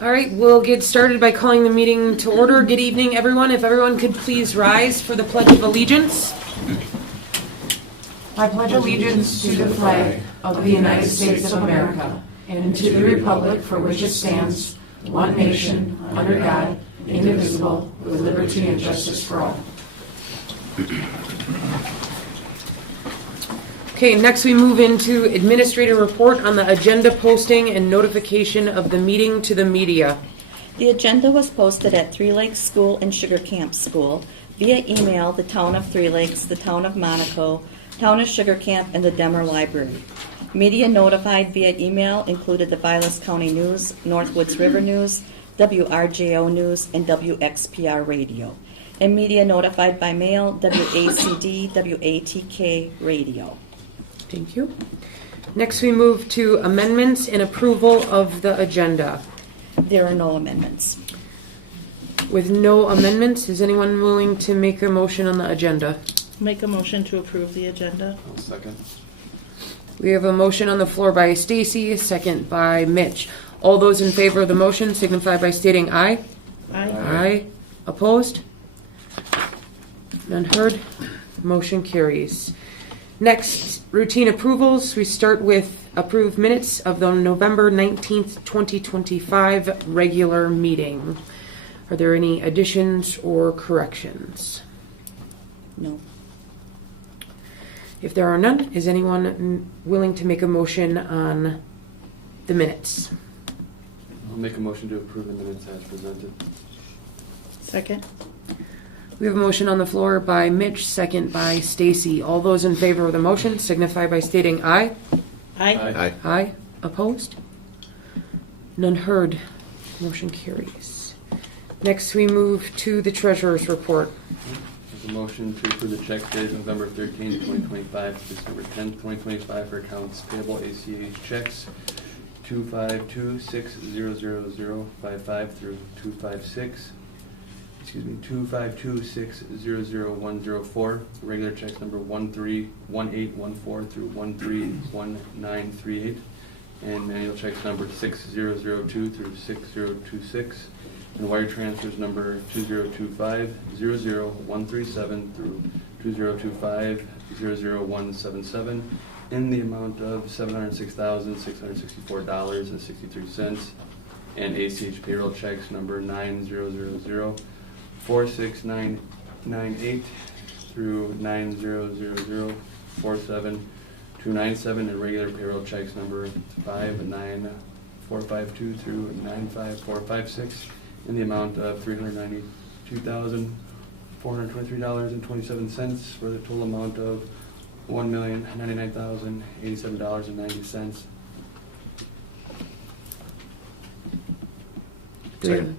All right, we'll get started by calling the meeting to order. Good evening, everyone. If everyone could please rise for the Pledge of Allegiance. I pledge allegiance to the flag of the United States of America and to the republic for which it stands, one nation, under God, indivisible, with liberty and justice for all. Okay, next we move into administrator report on the agenda posting and notification of the meeting to the media. The agenda was posted at Three Lakes School and Sugar Camp School via email, the Town of Three Lakes, the Town of Monaco, Town of Sugar Camp, and the Demer Library. Media notified via email included the Vilas County News, Northwoods River News, WRJO News, and WXPR Radio. And media notified by mail, WACD, WATK Radio. Thank you. Next we move to amendments and approval of the agenda. There are no amendments. With no amendments, is anyone willing to make a motion on the agenda? Make a motion to approve the agenda. I'll second. We have a motion on the floor by Stacy, a second by Mitch. All those in favor of the motion signify by stating aye. Aye. Aye. Opposed? None heard. Motion carries. Next, routine approvals. We start with approved minutes of the November 19th, 2025 regular meeting. Are there any additions or corrections? No. If there are none, is anyone willing to make a motion on the minutes? I'll make a motion to approve the minutes as presented. Second. We have a motion on the floor by Mitch, second by Stacy. All those in favor of the motion signify by stating aye. Aye. Aye. Aye. Opposed? None heard. Motion carries. Next, we move to the treasurer's report. There's a motion to approve the check dated November 13th, 2025 to December 10th, 2025 for accounts payable ACH checks 252600055 through 252600104. Regular checks number 131814 through 131938, and manual checks number 6002 through 6026, and wire transfers number 2025-00137 through 2025-00177 in the amount of $706,664.63, and ACH payroll checks number 9000-46998 through 9000-47297, and regular payroll checks number 59452 through 95456 in the amount of $392,423.27 for the total amount of $1,099,087.90. Second.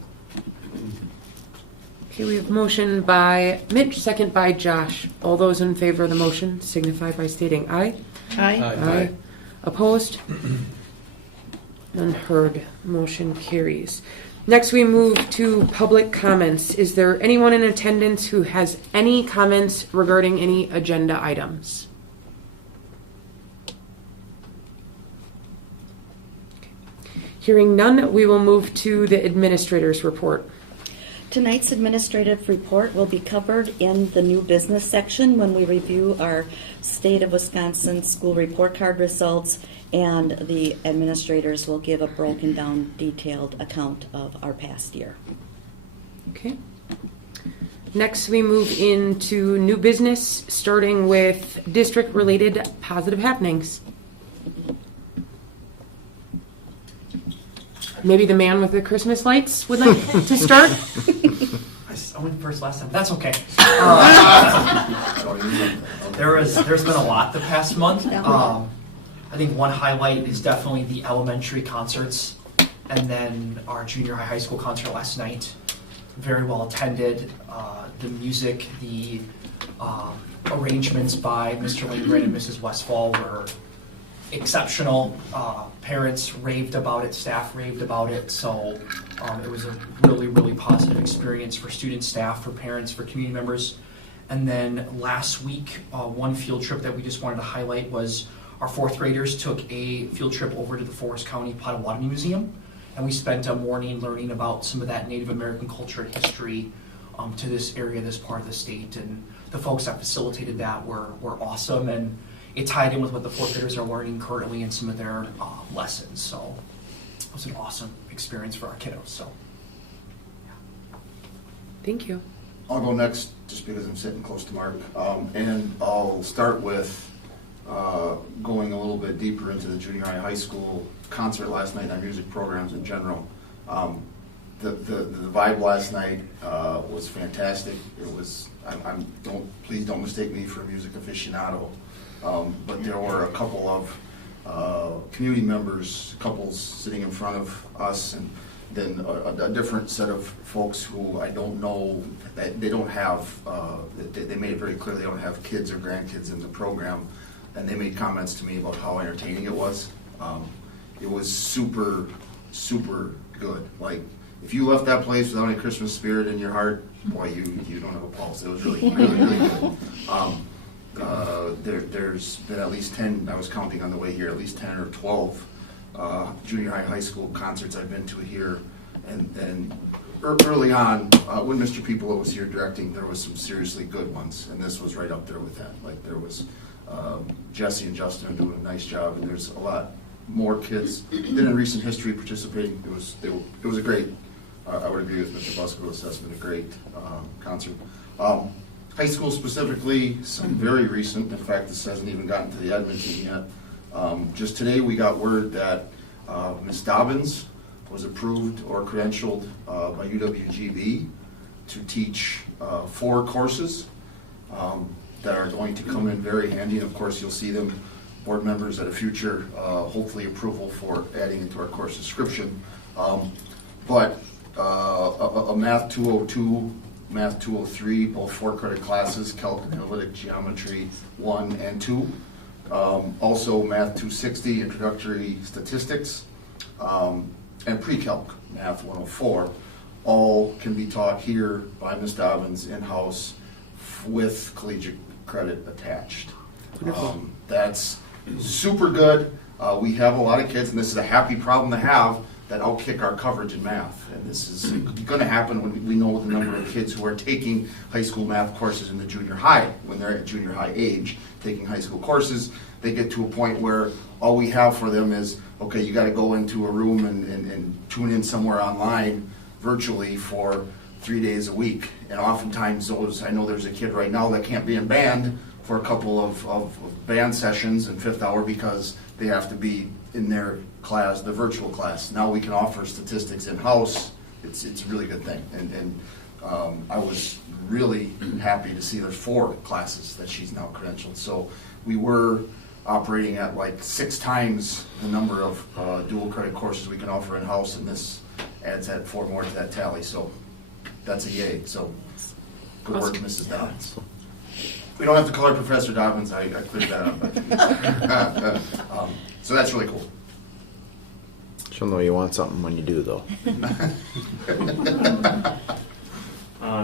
Okay, we have motion by Mitch, second by Josh. All those in favor of the motion signify by stating aye. Aye. Aye. Opposed? None heard. Motion carries. Next, we move to public comments. Is there anyone in attendance who has any comments regarding any agenda items? Hearing none, we will move to the administrator's report. Tonight's administrative report will be covered in the new business section when we review our State of Wisconsin school report card results, and the administrators will give a broken down, detailed account of our past year. Okay. Next, we move into new business, starting with district-related positive happenings. Maybe the man with the Christmas lights would like to start? I went first last time. That's okay. There's been a lot the past month. I think one highlight is definitely the elementary concerts, and then our junior high school concert last night. Very well attended. The music, the arrangements by Mr. Lindgren and Mrs. Westfall were exceptional. Parents raved about it, staff raved about it, so it was a really, really positive experience for students, staff, for parents, for community members. And then last week, one field trip that we just wanted to highlight was our fourth graders took a field trip over to the Forest County Potawatomi Museum, And we spent a morning learning about some of that Native American culture and history to this area, this part of the state. And the folks that facilitated that were awesome. And it tied in with what the fourth graders are learning currently in some of their lessons. So it was an awesome experience for our kiddos. So. Thank you. I'll go next just because I'm sitting close to Mark. And I'll start with going a little bit deeper into the junior high school concert last night and our music programs in general. The vibe last night was fantastic. It was, please don't mistake me for a music aficionado, but there were a couple of community members, couples sitting in front of us, and then a different set of folks who I don't know, that they don't have, they made it very clear they don't have kids or grandkids in the program, and they made comments to me about how entertaining it was. It was super, super good. Like, if you left that place without any Christmas spirit in your heart, boy, you don't have a pulse. It was really, really, really good. There's been at least 10, I was counting on the way here, at least 10 or 12 junior high school concerts I've been to here, and early on, when Mr. People was here directing, there was some seriously good ones, and this was right up there with that. Like, there was Jesse and Justin are doing a nice job, and there's a lot more kids than in recent history participating. It was a great, I would agree with Mr. Busker's assessment, a great concert. High school specifically, some very recent, in fact, this hasn't even gotten to the admin team yet. Just today we got word that Ms. Dobbins was approved or credentialed by UWGB to teach 4 courses that are going to come in very handy. And of course, you'll see them, board members, at a future, hopefully, approval for adding into our course description. But a Math 202, Math 203, both 4-credit classes, Calc and Analytic Geometry 1 and 2. Also Math 260, Introductory Statistics, and Pre-Calc, Math 104, all can be taught here by Ms. Dobbins in-house with collegiate credit attached. That's super good. We have a lot of kids, and this is a happy problem to have, that outkick our coverage in math. And this is going to happen when we know the number of kids who are taking high school math courses in the junior high. When they're at junior high age, taking high school courses, they get to a point where all we have for them is, okay, you got to go into a room and tune in somewhere online virtually for 3 days a week. And oftentimes those, I know there's a kid right now that can't be in band for a couple of band sessions in 5th hour because they have to be in their class, the virtual class. Now we can offer statistics in-house. It's a really good thing. And I was really happy to see there's 4 classes that she's now credentialed. So we were operating at like 6 times the number of dual credit courses we can offer in-house, and this adds that 4 more to that tally. So that's a yay. So good work, Mrs. Dobbins. We don't have to call her Professor Dobbins. I cleared that up. So that's really cool. She'll know you want something when you do, though.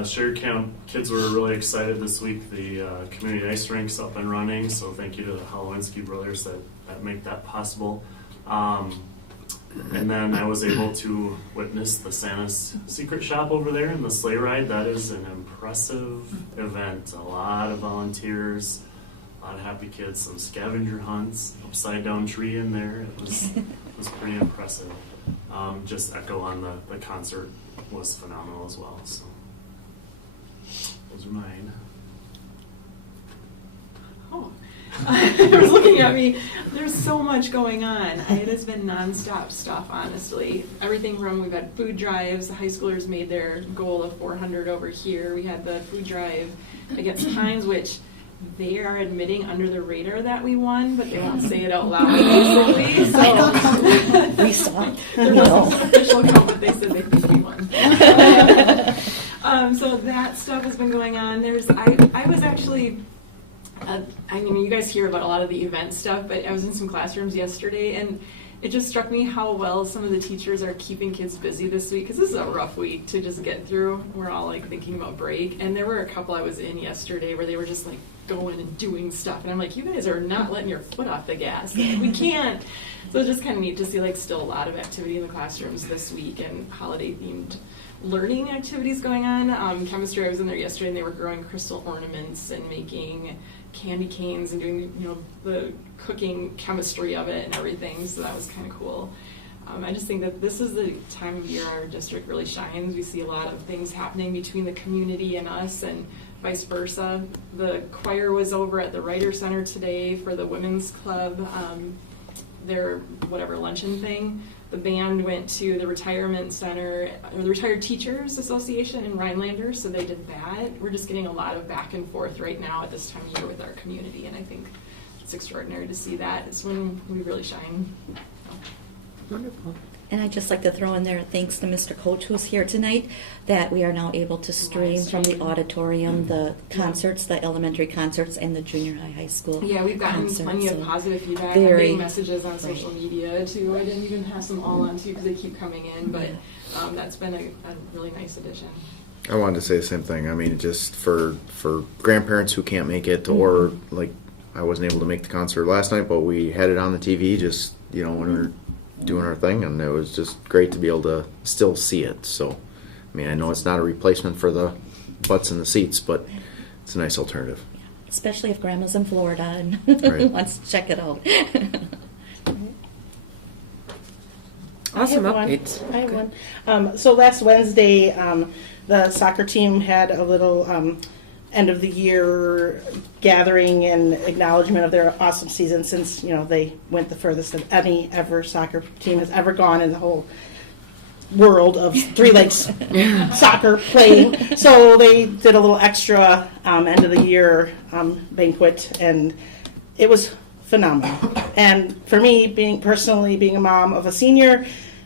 Sugar Camp kids were really excited this week. The community ice rink's up and running, so thank you to the Holowinski brothers that make that possible. And then I was able to witness the Santa's Secret Shop over there and the sleigh ride. That is an impressive event. A lot of volunteers, a lot of happy kids, some scavenger hunts, upside down tree in there. It was pretty impressive. Just echo on the concert was phenomenal as well. So those are mine. Oh, I was looking at me. There's so much going on. It has been nonstop stuff, honestly. Everything from, we've had food drives. The high schoolers made their goal of 400 over here. We had the food drive against Hines, which they are admitting under the radar that we won, but they won't say it out loud, basically. So We saw it. there wasn't an official count, but they said they think we won. So that stuff has been going on. I was actually, I mean, you guys hear about a lot of the event stuff, but I was in some classrooms yesterday, and it just struck me how well some of the teachers are keeping kids busy this week, because this is a rough week to just get through. We're all like thinking about break, and there were a couple I was in yesterday where they were just like going and doing stuff, and I'm like, you guys are not letting your foot off the gas. We can't So it's just kind of neat to see like still a lot of activity in the classrooms this week and holiday themed learning activities going on. Chemistry, I was in there yesterday and they were growing crystal ornaments and making candy canes and doing, you know, the cooking chemistry of it and everything. So that was kind of cool. I just think that this is the time of year our district really shines. We see a lot of things happening between the community and us and vice versa. The choir was over at the Writer Center today for the women's club, their whatever luncheon thing. The band went to the retirement center, or the Retired Teachers Association in Rhinelander, so they did that. We're just getting a lot of back and forth right now at this time of year with our community, and I think it's extraordinary to see that. It's when we really shine. Wonderful. And I'd just like to throw in there, thanks to Mr. Coach who's here tonight, that we are now able to stream from the auditorium the concerts, the elementary concerts, and the junior high school. Yeah, we've gotten concerts, plenty of so positive feedback. I'm very- getting messages on social media too. I didn't even pass them all on to you because they keep coming in, but that's been a really nice addition. I wanted to say the same thing. I mean, just for grandparents who can't make it, or like I wasn't able to make the concert last night, but we had it on the TV just, you know, when we were doing our thing, and it was just great to be able to still see it. So, I mean, I know it's not a replacement for the butts in the seats, but it's a nice alternative. Especially if grandma's in Florida and Right. wants to check it out. Awesome I have updates. one. I have one. So last Wednesday, the soccer team had a little end of the year gathering and acknowledgement of their awesome season, since, you know, they went the furthest that any ever soccer team has ever gone in the whole world of Three Lakes soccer playing. So they did a little extra end of the year banquet, and it was phenomenal. And for me, being a mom of a senior,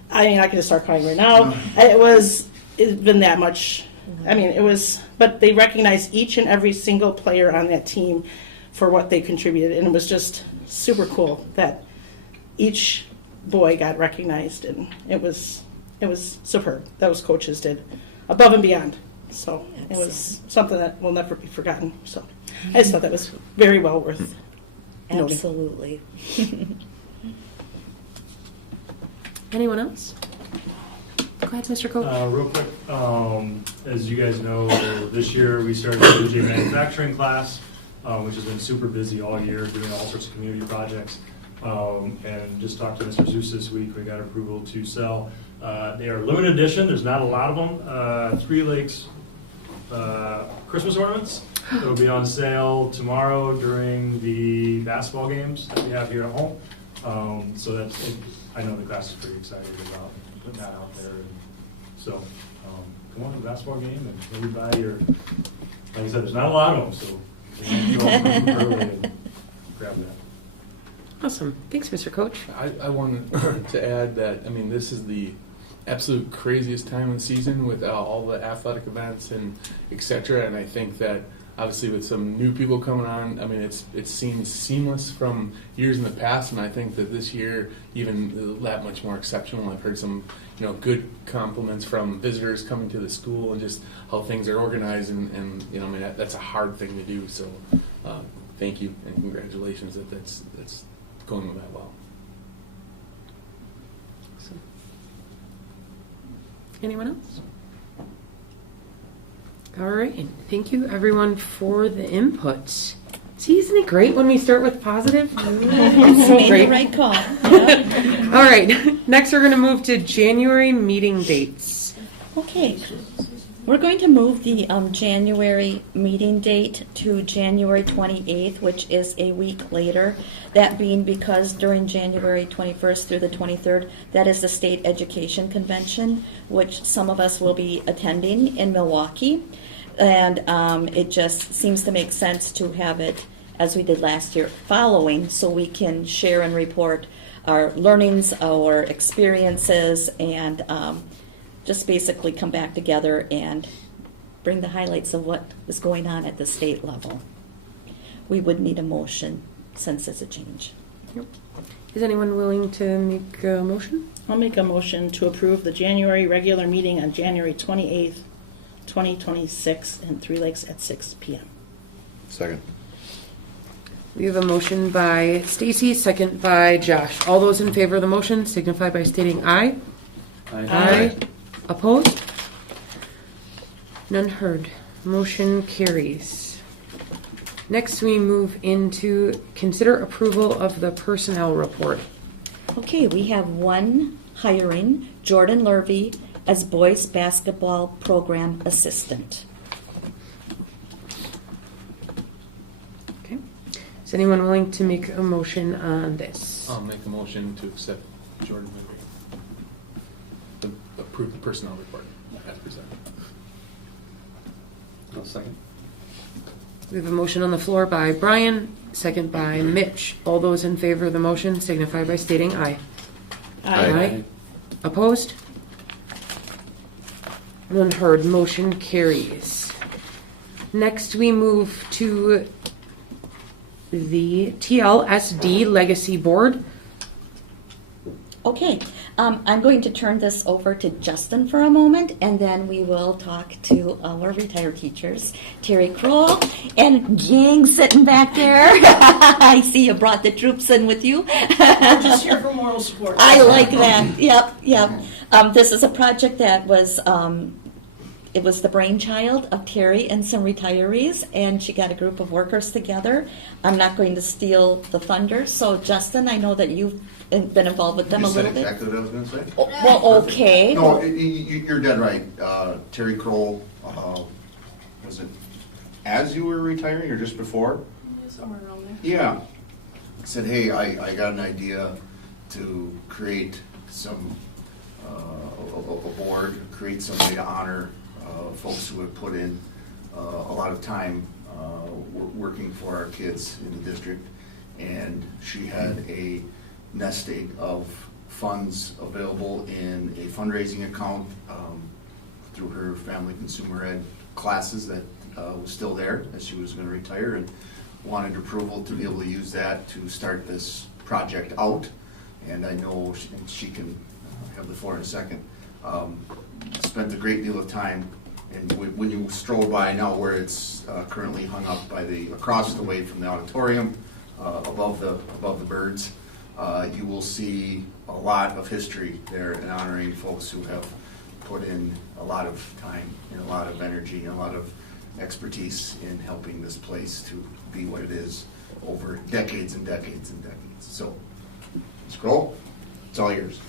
I mean, I could just start crying right now. It's been that much. I mean, it was, but they recognized each and every single player on that team for what they contributed, and it was just super cool that each boy got recognized, and it was superb. Those coaches did above and beyond. So it was something that will never be forgotten. So I just thought that was very well worth noting. Absolutely. Anyone else? Go ahead, Mr. Coach. Real quick, as you guys know, this year we started the OJ manufacturing class, which has been super busy all year, doing all sorts of community projects. And just talked to Mr. Zeus this week. We got approval to sell. They are limited edition. There's not a lot of them. Three Lakes Christmas ornaments. It'll be on sale tomorrow during the basketball games that we have here at home. So that's, I know the class is pretty excited about putting that out there. And so come on to the basketball game and maybe buy your, like I said, there's not a lot of them, so you can go early and grab that. Awesome. Thanks, Mr. Coach. I wanted to add that, I mean, this is the absolute craziest time of the season with all the athletic events and et cetera, and I think that obviously with some new people coming on, I mean, it seems seamless from years in the past, and I think that this year even that much more exceptional. I've heard some, you know, good compliments from visitors coming to the school and just how things are organized, and you know, I mean, that's a hard thing to do, so thank you and congratulations that that's going that well. Awesome. Anyone else? All right. Thank you, everyone, for the input. See, isn't it great when we start with positive? It's so Made great. the right call. Yeah. All right. Next, we're going to move to January meeting dates. Okay. We're going to move the January meeting date to January 28th, which is a week later. That being because during January 21st through the 23rd, that is the State Education Convention, which some of us will be attending in Milwaukee. And it just seems to make sense to have it, as we did last year, following, so we can share and report our learnings, our experiences, and just basically come back together and bring the highlights of what is going on at the state level. We would need a motion since it's a change. Yep. Is anyone willing to make a motion? I'll make a motion to approve the January regular meeting on January 28th, 2026 in Three Lakes at 6 p.m. Second. We have a motion by Stacy, second by Josh. All those in favor of the motion signify by stating aye. Aye. Opposed? None heard. Motion carries. Next, we move into consider approval of the personnel report. Okay, we have one hiring, Jordan Lurvy, as boys basketball program assistant. Okay. Is anyone willing to make a motion on this? I'll make a motion to accept Jordan Levy. Approve the personnel report as presented. I'll second. We have a motion on the floor by Brian, second by Mitch. All those in favor of the motion signify by stating aye. Aye. Opposed? None heard. Motion carries. Next, we move to the TLSD Legacy Board. Okay, I'm going to turn this over to Justin for a moment, and then we will talk to our retired teachers, Terry Kroll and gang sitting back there. I see you brought the troops in with you. I'm just here for moral support. I like that. Yep. This is a project that was, it was the brainchild of Terry and some retirees, and she got a group of workers together. I'm not going to steal the thunder, so Justin, I know that you've been involved with them You a said little bit. exactly what I was going to say. Well, okay. No, you're dead right. Terry Kroll, was it as you were retiring or just before? Somewhere around there. Yeah. Said, hey, I got an idea to create some, a board, create some way to honor folks who have put in a lot of time working for our kids in the district. And she had a nest egg of funds available in a fundraising account through her family consumer ed classes that was still there as she was going to retire, and wanted approval to be able to use that to start this project out. And I know she can have the floor in a second. Spent a great deal of time, and when you stroll by now where it's currently hung up by across the way from the auditorium, above the birds, you will see a lot of history there in honoring folks who have put in a lot of time and a lot of energy and a lot of expertise in helping this place to be what it is over decades and decades and decades. So, scroll, it's all yours.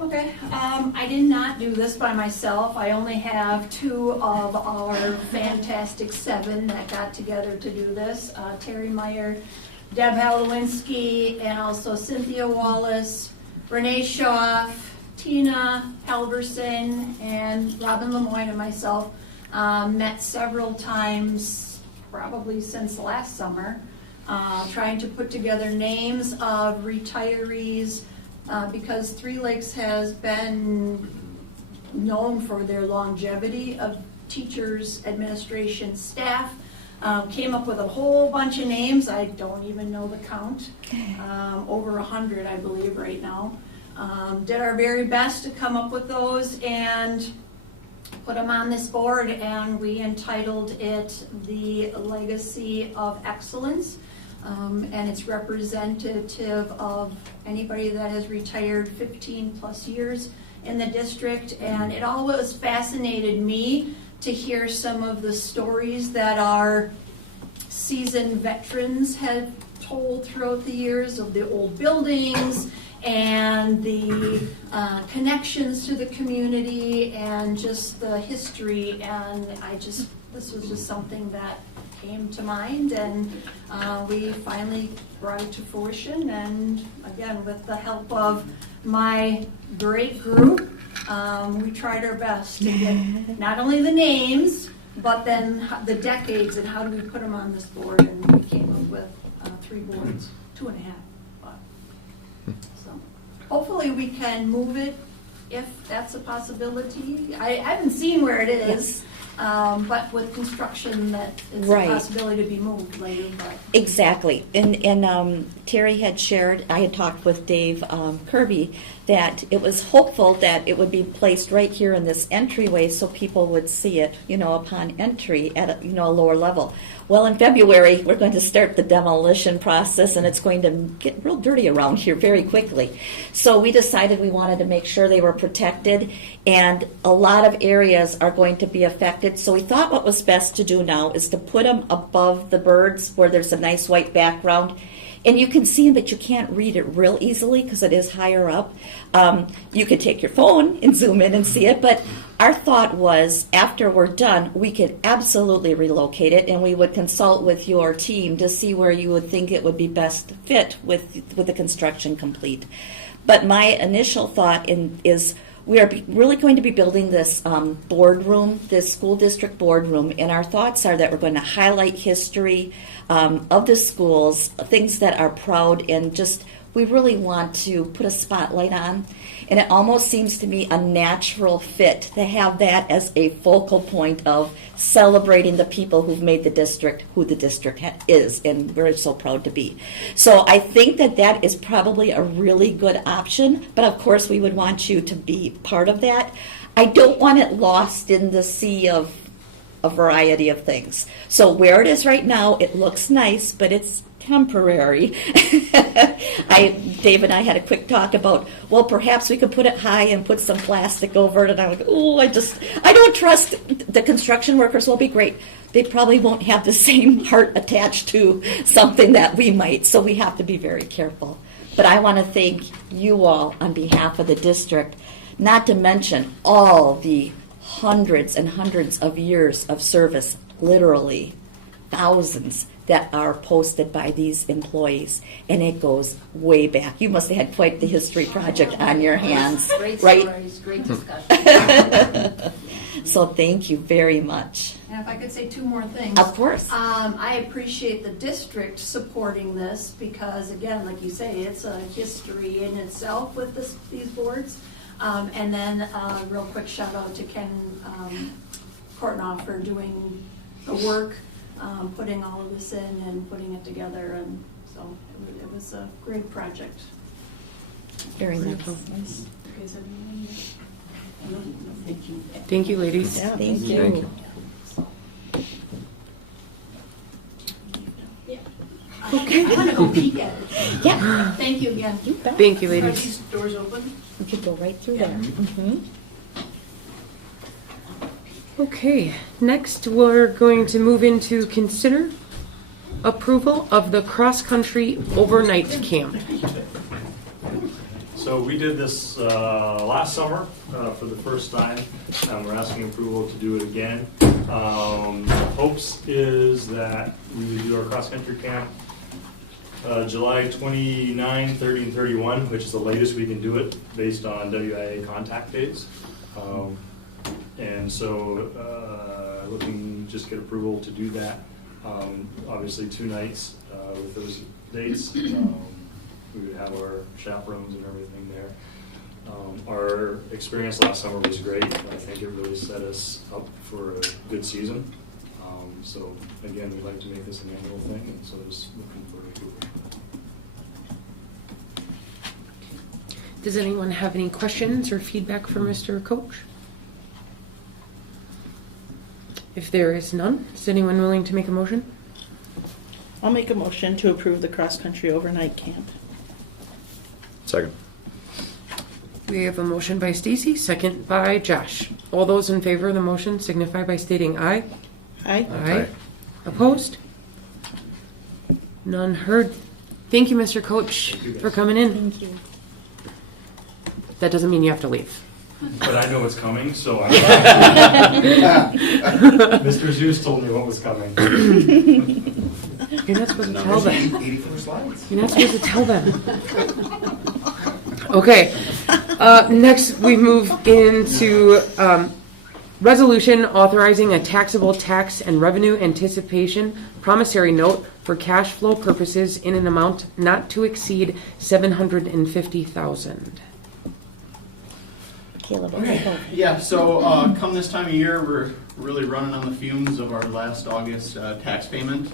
Okay, I did not do this by myself. I only have two of our fantastic 7 that got together to do this. Terry Meyer, Deb Halowinski, and also Cynthia Wallace, Renee Schaaf, Tina Halverson, and Robin Lemoyne and myself met several times, probably since last summer, trying to put together names of retirees because Three Lakes has been known for their longevity of teachers, administration, staff. Came up with a whole bunch of names. I don't even know the count. Over 100, I believe, right now. Did our very best to come up with those and put them on this board, and we entitled it The Legacy of Excellence. And it's representative of anybody that has retired 15 plus years in the district. And it always fascinated me to hear some of the stories that our seasoned veterans have told throughout the years of the old buildings and the connections to the community and just the history. And this was just something that came to mind, and we finally brought it to fruition. And again, with the help of my great group, we tried our best to get not only the names, but then the decades and how do we put them on this board. And we came up with 3 boards, 2.5. So hopefully we can move it if that's a possibility. I haven't seen where it is. But with construction, that is Right. a possibility to be moved later. But Exactly. And Terry had shared, I had talked with Dave Kirby, that it was hopeful that it would be placed right here in this entryway so people would see it, upon entry at a lower level. Well, in February, we're going to start the demolition process, and it's going to get real dirty around here very quickly. So we decided we wanted to make sure they were protected, and a lot of areas are going to be affected. So we thought what was best to do now is to put them above the birds where there's a nice white background. And you can see them, but you can't read it real easily because it is higher up. You could take your phone and zoom in and see it, but our thought was after we're done, we could absolutely relocate it, and we would consult with your team to see where you would think it would be best fit with the construction complete. But my initial thought is we are really going to be building this boardroom, this school district boardroom, and our thoughts are that we're going to highlight history of the schools, things that are proud, and just we really want to put a spotlight on. And it almost seems to me a natural fit to have that as a focal point of celebrating the people who've made the district who the district is, and we're so proud to be. So I think that that is probably a really good option, but of course we would want you to be part of that. I don't want it lost in the sea of a variety of things. So where it is right now, it looks nice, but it's temporary. Dave and I had a quick talk about, well, perhaps we could put it high and put some plastic over it. And I'm like, oh, I don't trust the construction workers will be great. They probably won't have the same heart attached to something that we might. So we have to be very careful. But I want to thank you all on behalf of the district, not to mention all the hundreds and hundreds of years of service, literally thousands, that are posted by these employees, and it goes way back. You must have had quite the history project on your hands, Great right? stories, great discussion. So thank you very much. And if I could say two more things. Of course. I appreciate the district supporting this because, again, like you say, it's a history in itself with these boards. And then a real quick shout out to Ken Kortnoff for doing the work, putting all of this in and putting it together. And so it was a great project. Very nice. Thank you, ladies. Yeah, thank you. Thank you. Okay. I want to go peek at it. Yeah. Thank you again. You bet. Thank you, Are ladies. these doors open? We could go right through there. Mhm. Okay, next we're going to move into consider approval of the cross-country overnight camp. So we did this last summer for the first time. We're asking approval to do it again. Hopes is that we would do our cross-country camp July 29, 30, and 31, which is the latest we can do it based on WIA contact dates. And so looking just get approval to do that. Obviously 2 nights with those dates. We would have our chaperones and everything there. Our experience last summer was great. I think it really set us up for a good season. So again, we'd like to make this an annual thing, and so just looking for approval. Does anyone have any questions or feedback for Mr. Coach? If there is none, is anyone willing to make a motion? I'll make a motion to approve the cross-country overnight camp. Second. We have a motion by Stacy, second by Josh. All those in favor of the motion signify by stating aye. Aye. Aye. Opposed? None heard. Thank you, Mr. Coach, Thank you, guys. for coming in. Thank you. That doesn't mean you have to leave. But I know what's coming, so I Mr. Zeus told me what was coming. You're not supposed to tell them. 84 slides. You're not supposed to tell them. Okay. Next, we move into resolution authorizing a taxable tax and revenue anticipation promissory note for cash flow purposes in an amount not to exceed $750,000. Caleb, Okay, go. yeah, so come this time of year, we're really running on the fumes of our last August tax payment.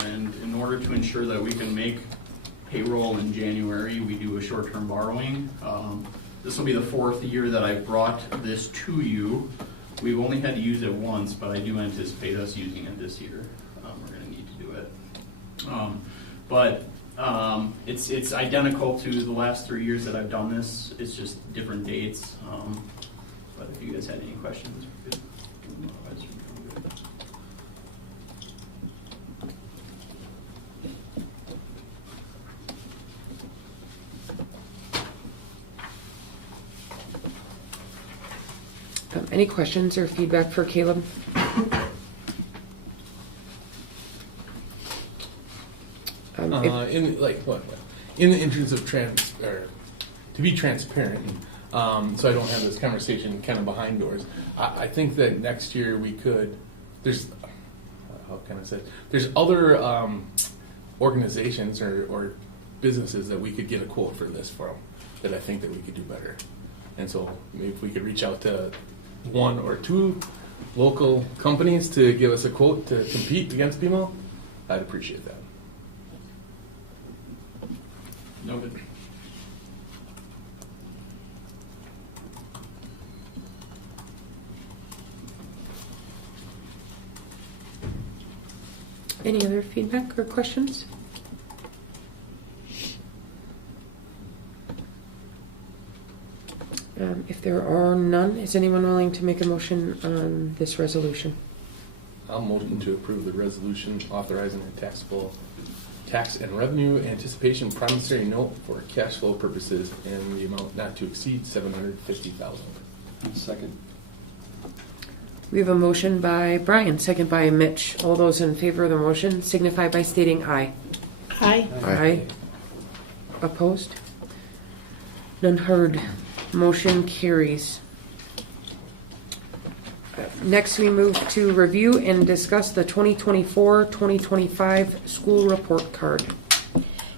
And in order to ensure that we can make payroll in January, we do a short-term borrowing. This will be the 4th year that I've brought this to you. We've only had to use it once, but I do anticipate us using it this year. But it's identical to the last 3 years that I've done this. It's just different dates. But if you guys had any questions, we could. Otherwise, we're good. Any questions or feedback for Caleb? In like what? In the interest of to be transparent, so I don't have this conversation kind of behind doors. I think that next year we could. There's how can I say? There's other organizations or businesses that we could get a quote for this from that I think that we could do better. And so maybe if we could reach out to 1 or 2 local companies to give us a quote to compete against BMO, I'd appreciate that. Noted. Any other feedback or questions? If there are none, is anyone willing to make a motion on this resolution? I'll motion to approve the resolution authorizing a taxable tax and revenue anticipation promissory note for cash flow purposes in the amount not to exceed $750,000. Second. We have a motion by Brian, second by Mitch. All those in favor of the motion signify by stating aye. Aye. Aye. Opposed? None heard. Motion carries. Next, we move to review and discuss the 2024-2025 school report card.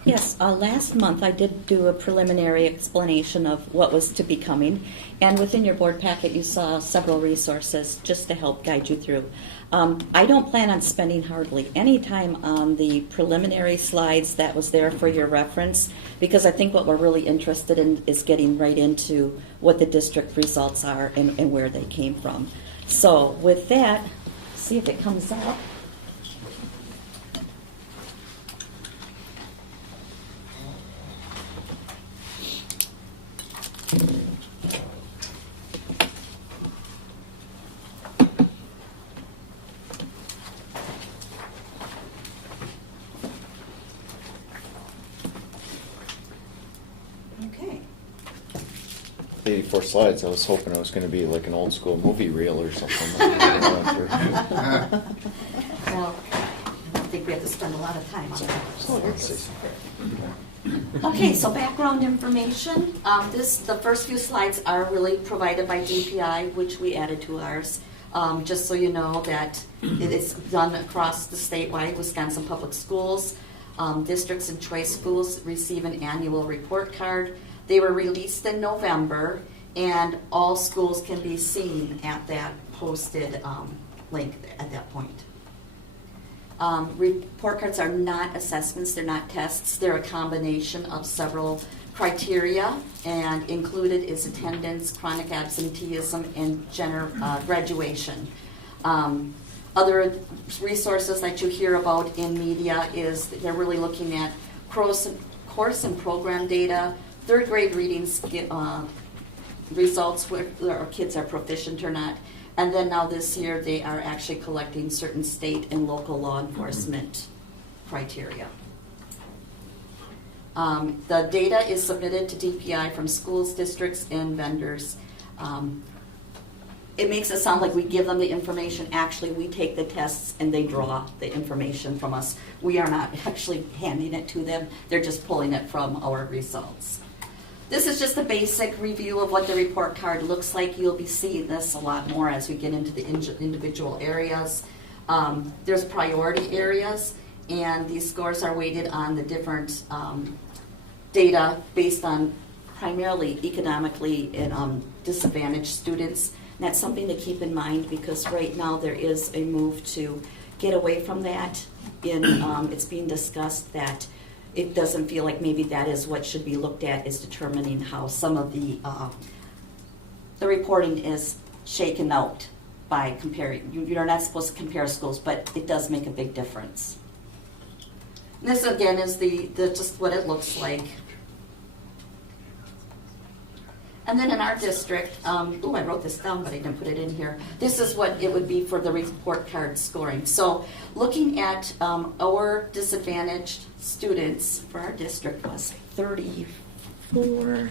Yes, last month I did do a preliminary explanation of what was to be coming, and within your board packet you saw several resources just to help guide you through. I don't plan on spending hardly any time on the preliminary slides that was there for your reference, because I think what we're really interested in is getting right into what the district results are and where they came from. So with that, see if it comes up. Okay. 84 slides. I was hoping it was going to be like an old school movie reel or something. Well, I don't think we have to spend a lot of time on that. Okay, so background information. The first few slides are really provided by DPI, which we added to ours. Just so you know that it is done across the statewide Wisconsin Public Schools. Districts and choice schools receive an annual report card. They were released in November, and all schools can be seen at that posted link at that point. Report cards are not assessments, they're not tests, they're a combination of several criteria, and included is attendance, chronic absenteeism, and graduation. Other resources that you hear about in media is they're really looking at course and program data, third grade reading results, whether our kids are proficient or not. And then now this year, they are actually collecting certain state and local law enforcement criteria. The data is submitted to DPI from schools, districts, and vendors. It makes it sound like we give them the information. Actually, we take the tests and they draw the information from us. We are not actually handing it to them. They're just pulling it from our results. This is just a basic review of what the report card looks like. You'll be seeing this a lot more as we get into the individual areas. There's priority areas, and these scores are weighted on the different data based on primarily economically and disadvantaged students. And that's something to keep in mind, because right now there is a move to get away from that. It's being discussed that it doesn't feel like maybe that is what should be looked at, is determining how some of the reporting is shaken out by comparing. You're not supposed to compare schools, but it does make a big difference. This again is the just what it looks like. And then in our district, I wrote this down, but I didn't put it in here. This is what it would be for the report card scoring. So looking at our disadvantaged students for our district was 34.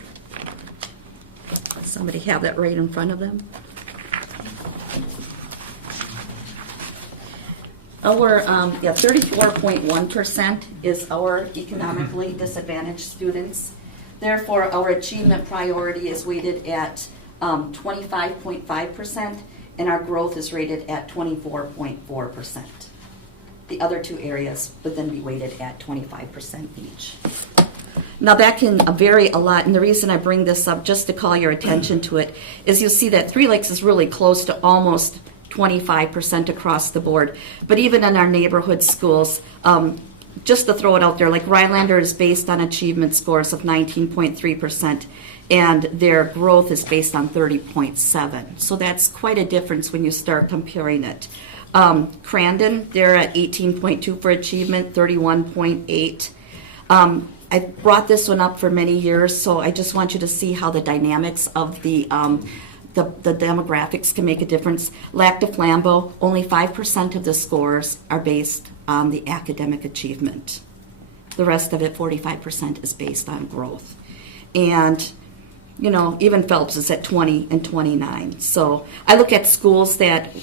Does somebody have that right in front of them? Our 34.1% is our economically disadvantaged students. Therefore, our achievement priority is weighted at 25.5%, and our growth is rated at 24.4%. The other two areas would then be weighted at 25% each. Now that can vary a lot, and the reason I bring this up just to call your attention to it is you'll see that Three Lakes is really close to almost 25% across the board. But even in our neighborhood schools, just to throw it out there, like Rhinelander is based on achievement scores of 19.3%, and their growth is based on 30.7. So that's quite a difference when you start comparing it. Crandon, they're at 18.2 for achievement, 31.8. I brought this one up for many years, so I just want you to see how the dynamics of the demographics can make a difference. Lac de Flambeau, only 5% of the scores are based on the academic achievement. The rest of it, 45%, is based on growth. And, you know, even Phelps is at 20 and 29. So I look at schools that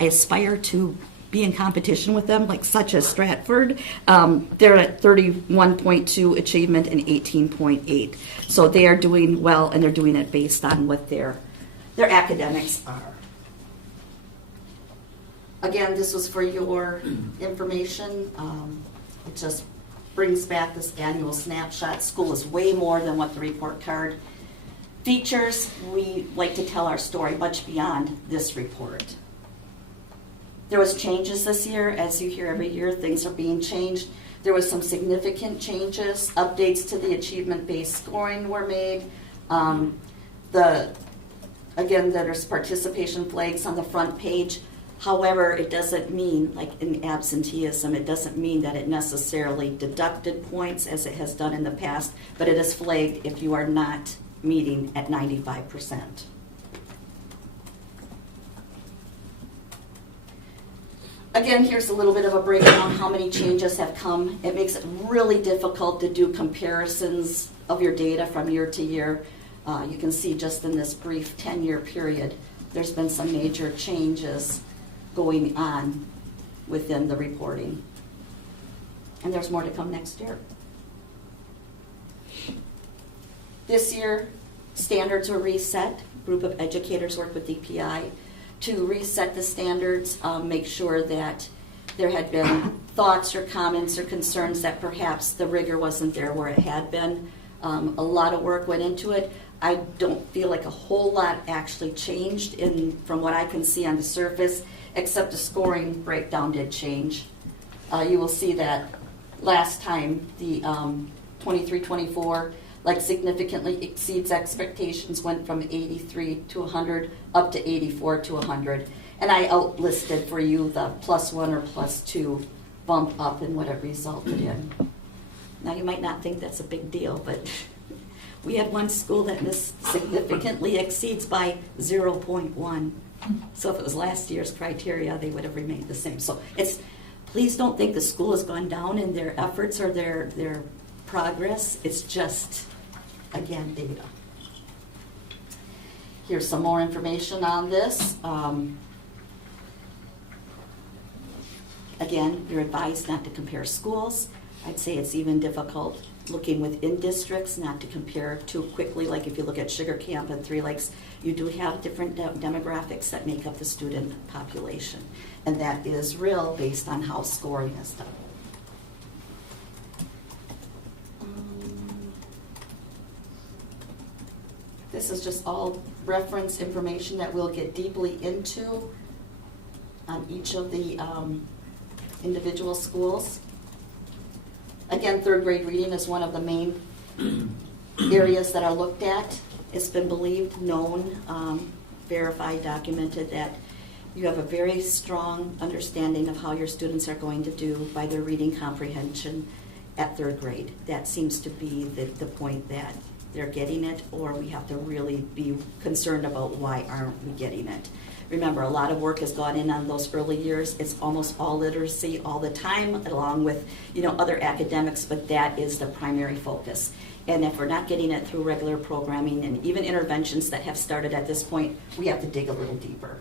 I aspire to be in competition with them, like such as Stratford. They're at 31.2 achievement and 18.8. So they are doing well, and they're doing it based on what their academics are. Again, this was for your information. It just brings back this annual snapshot. School is way more than what the report card features. We like to tell our story much beyond this report. There was changes this year. As you hear every year, things are being changed. There was some significant changes. Updates to the achievement-based scoring were made. Again, there's participation flags on the front page. However, it doesn't mean, like in absenteeism, it doesn't mean that it necessarily deducted points as it has done in the past, but it is flagged if you are not meeting at 95%. Again, here's a little bit of a breakdown how many changes have come. It makes it really difficult to do comparisons of your data from year to year. You can see just in this brief 10-year period, there's been some major changes going on within the reporting. And there's more to come next year. This year, standards were reset. A group of educators worked with DPI to reset the standards, make sure that there had been thoughts or comments or concerns that perhaps the rigor wasn't there where it had been. A lot of work went into it. I don't feel like a whole lot actually changed from what I can see on the surface, except the scoring breakdown did change. You will see that last time the 23-24 significantly exceeds expectations, went from 83 to 100 up to 84 to 100. And I outlisted for you the +1 or +2 bump up and what it resulted in. Now you might not think that's a big deal, but we had one school that significantly exceeds by 0.1. So if it was last year's criteria, they would have remained the same. So please don't think the school has gone down in their efforts or their progress. It's just, again, data. Here's some more information on this. Again, you're advised not to compare schools. I'd say it's even difficult looking within districts, not to compare too quickly. Like if you look at Sugar Camp and Three Lakes, you do have different demographics that make up the student population. And that is real based on how scoring is done. This is just all reference information that we'll get deeply into on each of the individual schools. Again, third grade reading is one of the main areas that are looked at. It's been believed, known, verified, documented that you have a very strong understanding of how your students are going to do by their reading comprehension. at third grade. That seems to be the point that they're getting it, or we have to really be concerned about why aren't we getting it. Remember, a lot of work has gone in on those early years. It's almost all literacy all the time, along with, other academics, but that is the primary focus. And if we're not getting it through regular programming and even interventions that have started at this point, we have to dig a little deeper.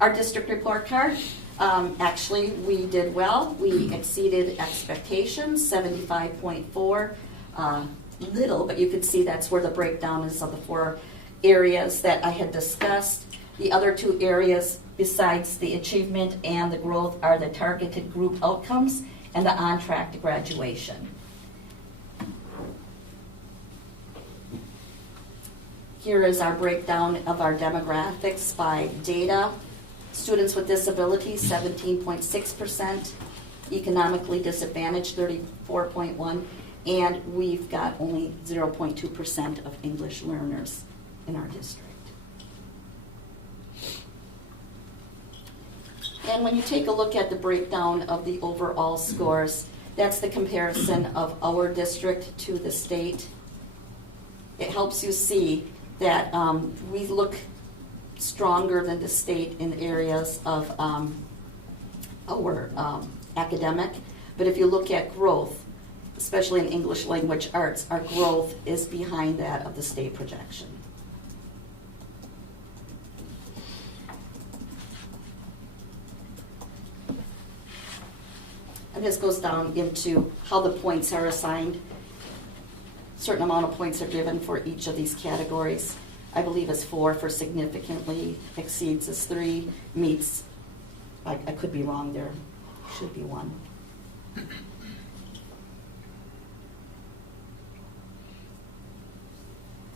Our district report card, actually, we did well. We exceeded expectations, 75.4. Little, but you could see that's where the breakdown is of the 4 areas that I had discussed. The other 2 areas besides the achievement and the growth are the targeted group outcomes and the on track to graduation. Here is our breakdown of our demographics by data. Students with disabilities, 17.6%, economically disadvantaged, 34.1%, and we've got only 0.2% of English learners in our district. And when you take a look at the breakdown of the overall scores, that's the comparison of our district to the state. It helps you see that we look stronger than the state in areas of our academic. But if you look at growth, especially in English language arts, our growth is behind that of the state projection. And this goes down into how the points are assigned. A certain amount of points are given for each of these categories. I believe it's 4 for significantly, exceeds is 3, meets, I could be wrong there, should be 1.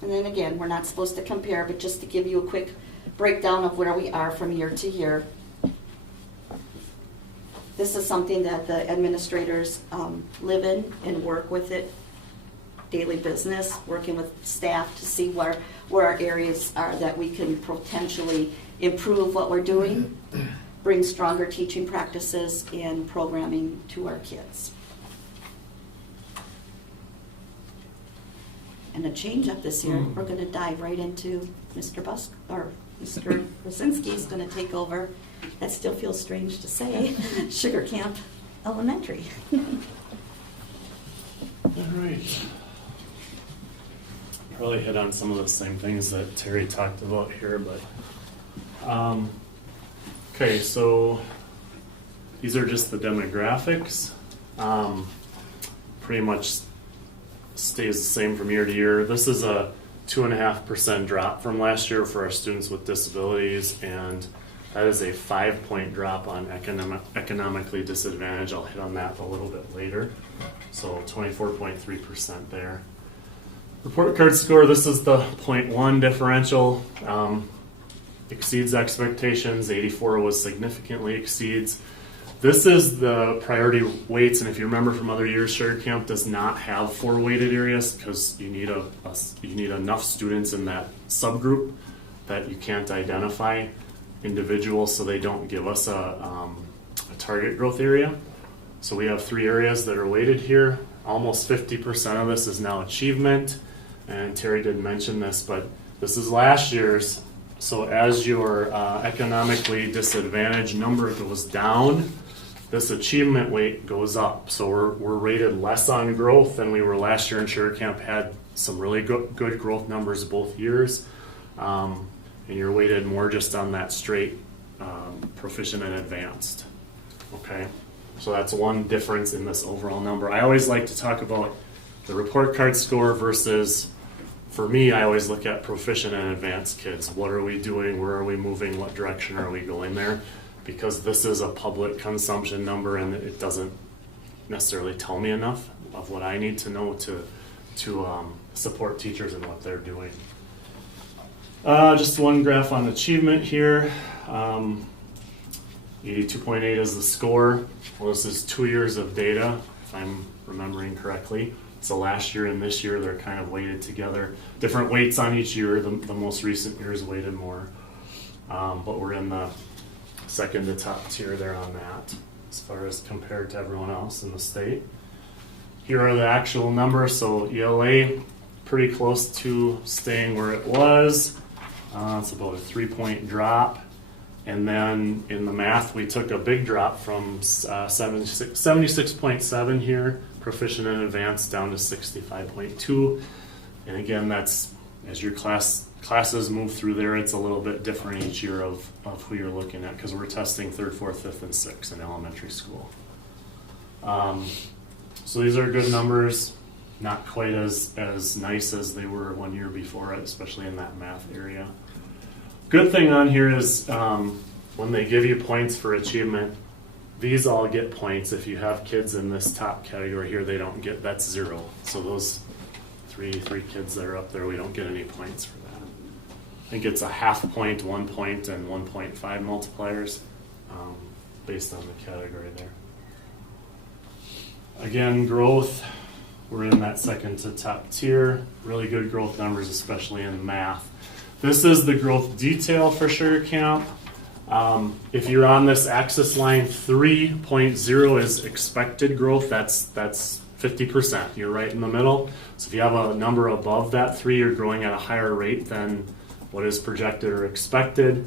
And then again, we're not supposed to compare, but just to give you a quick breakdown of where we are from year to year. This is something that the administrators live in and work with it, daily business, working with staff to see where our areas are that we can potentially improve what we're doing, bring stronger teaching practices and programming to our kids. And a change up this year, we're going to dive right into Mr. Rosinski is going to take over. That still feels strange to say. Sugar Camp Elementary. All right. Probably hit on some of the same things that Terry talked about here, but okay, so these are just the demographics. Pretty much stays the same from year to year. This is a 2.5% drop from last year for our students with disabilities, and that is a 5-point drop on economically disadvantaged. I'll hit on that a little bit later. So 24.3% there. Report card score, this is the 0.1 differential. Exceeds expectations. 84 was significantly exceeds. This is the priority weights, and if you remember from other years, Sugar Camp does not have 4 weighted areas because you need you need enough students in that subgroup that you can't identify individuals, so they don't give us a target growth area. So we have 3 areas that are weighted here. Almost 50% of this is now achievement, and Terry didn't mention this, but this is last year's. So as your economically disadvantaged number goes down, this achievement weight goes up. So we're rated less on growth than we were last year, and Sugar Camp had some really good growth numbers both years. And you're weighted more just on that straight proficient and advanced. Okay, so that's one difference in this overall number. I always like to talk about the report card score versus, for me, I always look at proficient and advanced kids. What are we doing? Where are we moving? What direction are we going there? Because this is a public consumption number, and it doesn't necessarily tell me enough of what I need to know to support teachers in what they're doing. Just one graph on achievement here. 82.8 is the score. Well, this is 2 years of data, if I'm remembering correctly. So last year and this year, they're kind of weighted together. Different weights on each year. The most recent years weighted more. But we're in the second to top tier there on that. as far as compared to everyone else in the state. Here are the actual numbers. So ELA, pretty close to staying where it was. It's about a 3-point drop. And then in the math, we took a big drop from 76.7 here, proficient and advanced, down to 65.2. And again, that's as your classes move through there, it's a little bit different each year of who you're looking at, because we're testing 3rd, 4th, 5th, and 6th in elementary school. So these are good numbers, not quite as nice as they were 1 year before, especially in that math area. Good thing on here is when they give you points for achievement, these all get points. If you have kids in this top category here, they don't get, that's 0. So those three kids that are up there, we don't get any points for that. I think it's a 0.5 point, 1 point, and 1.5 multipliers based on the category there. Again, growth, we're in that second to top tier. Really good growth numbers, especially in math. This is the growth detail for Sugar Camp. If you're on this axis line, 3.0 is expected growth. That's 50%. You're right in the middle. So if you have a number above that 3, you're growing at a higher rate than what is projected or expected.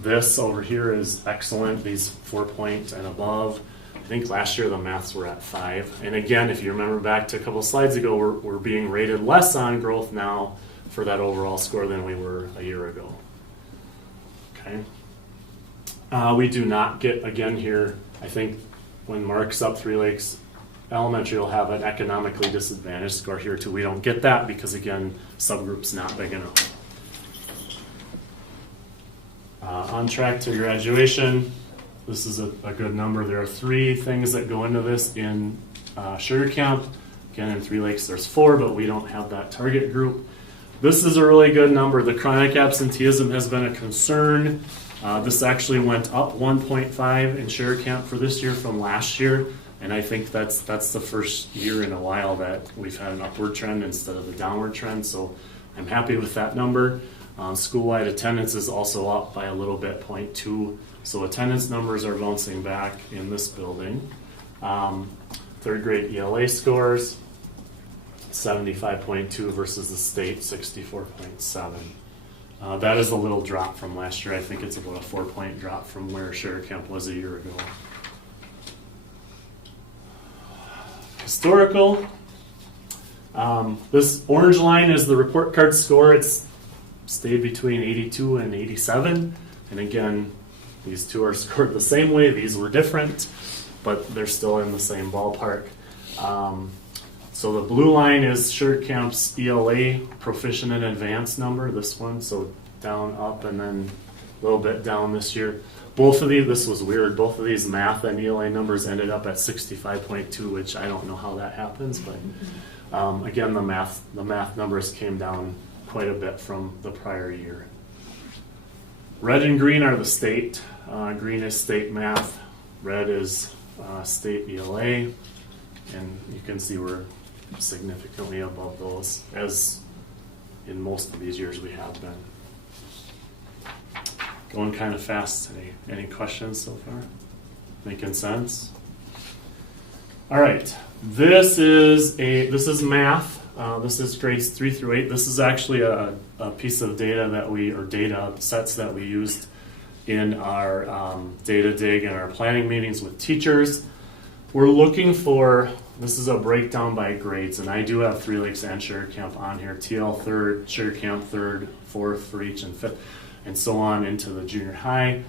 This over here is excellent. These 4 point and above. I think last year the maths were at 5. And again, if you remember back to a couple slides ago, we're being rated less on growth now for that overall score than we were a year ago. Okay. We do not get, again here, I think when Mark's up Three Lakes Elementary will have an economically disadvantaged score here too. We don't get that because, again, subgroup's not big enough. On track to graduation. This is a good number. There are 3 things that go into this in Sugar Camp. Again, in Three Lakes there's 4, but we don't have that target group. This is a really good number. The chronic absenteeism has been a concern. This actually went up 1.5 in Sugar Camp for this year from last year, and I think that's the first year in a while that we've had an upward trend instead of a downward trend, so I'm happy with that number. School-wide attendance is also up by a little bit, 0.2, so attendance numbers are bouncing back in this building. 3rd grade ELA scores, 75.2 versus the state 64.7. That is a little drop from last year. I think it's about a 4-point drop from where Sugar Camp was a year ago. Historical. This orange line is the report card score. It's stayed between 82 and 87. And again, these two are scored the same way. These were different, but they're still in the same ballpark. So the blue line is Sugar Camp's ELA proficient and advanced number, this one, so down, up, and then a little bit down this year. Both of these, this was weird, both of these math and ELA numbers ended up at 65.2, which I don't know how that happens, but again, the math numbers came down quite a bit from the prior year. Red and green are the state. Green is state math, red is state ELA, and you can see we're significantly above those, as in most of these years we have been. Going kind of fast today. Any questions so far? Making sense? All right. This is math. This is grades 3 through 8. This is actually a piece of data data sets that we used in our data dig and our planning meetings with teachers. We're looking for, this is a breakdown by grades, and I do have Three Lakes and Sugar Camp on here. TL 3rd, Sugar Camp 3rd, 4th for each, and 5th, and so on into the junior high.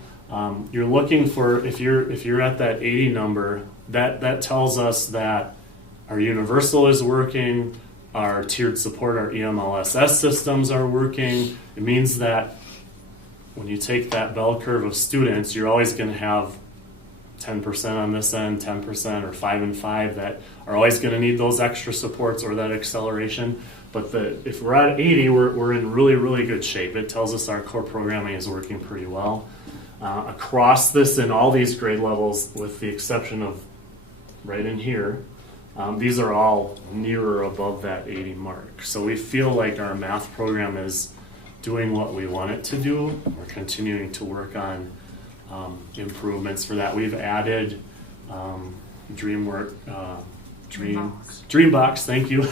You're looking for, if you're at that 80 number, that tells us that our universal is working, our tiered support, our EMLSS systems are working. It means that when you take that bell curve of students, you're always going to have 10% on this end, 10%, or 5 and 5 that are always going to need those extra supports or that acceleration. But if we're at 80, we're in really, really good shape. It tells us our core programming is working pretty well. Across this in all these grade levels, with the exception of right in here, these are all near or above that 80 mark. So we feel like our math program is doing what we want it to do. We're continuing to work on improvements for that. We've added Dreambox, thank you.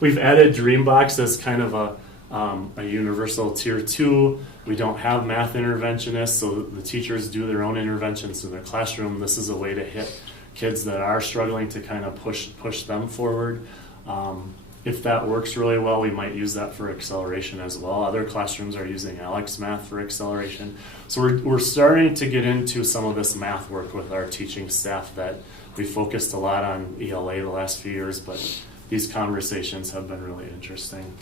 We've added Dreambox as kind of a universal tier 2. We don't have math interventionists, so the teachers do their own interventions in their classroom. This is a way to hit kids that are struggling to kind of push them forward. If that works really well, we might use that for acceleration as well. Other classrooms are using Alex Math for acceleration. So we're starting to get into some of this math work with our teaching staff that we focused a lot on ELA the last few years, but these conversations have been really interesting.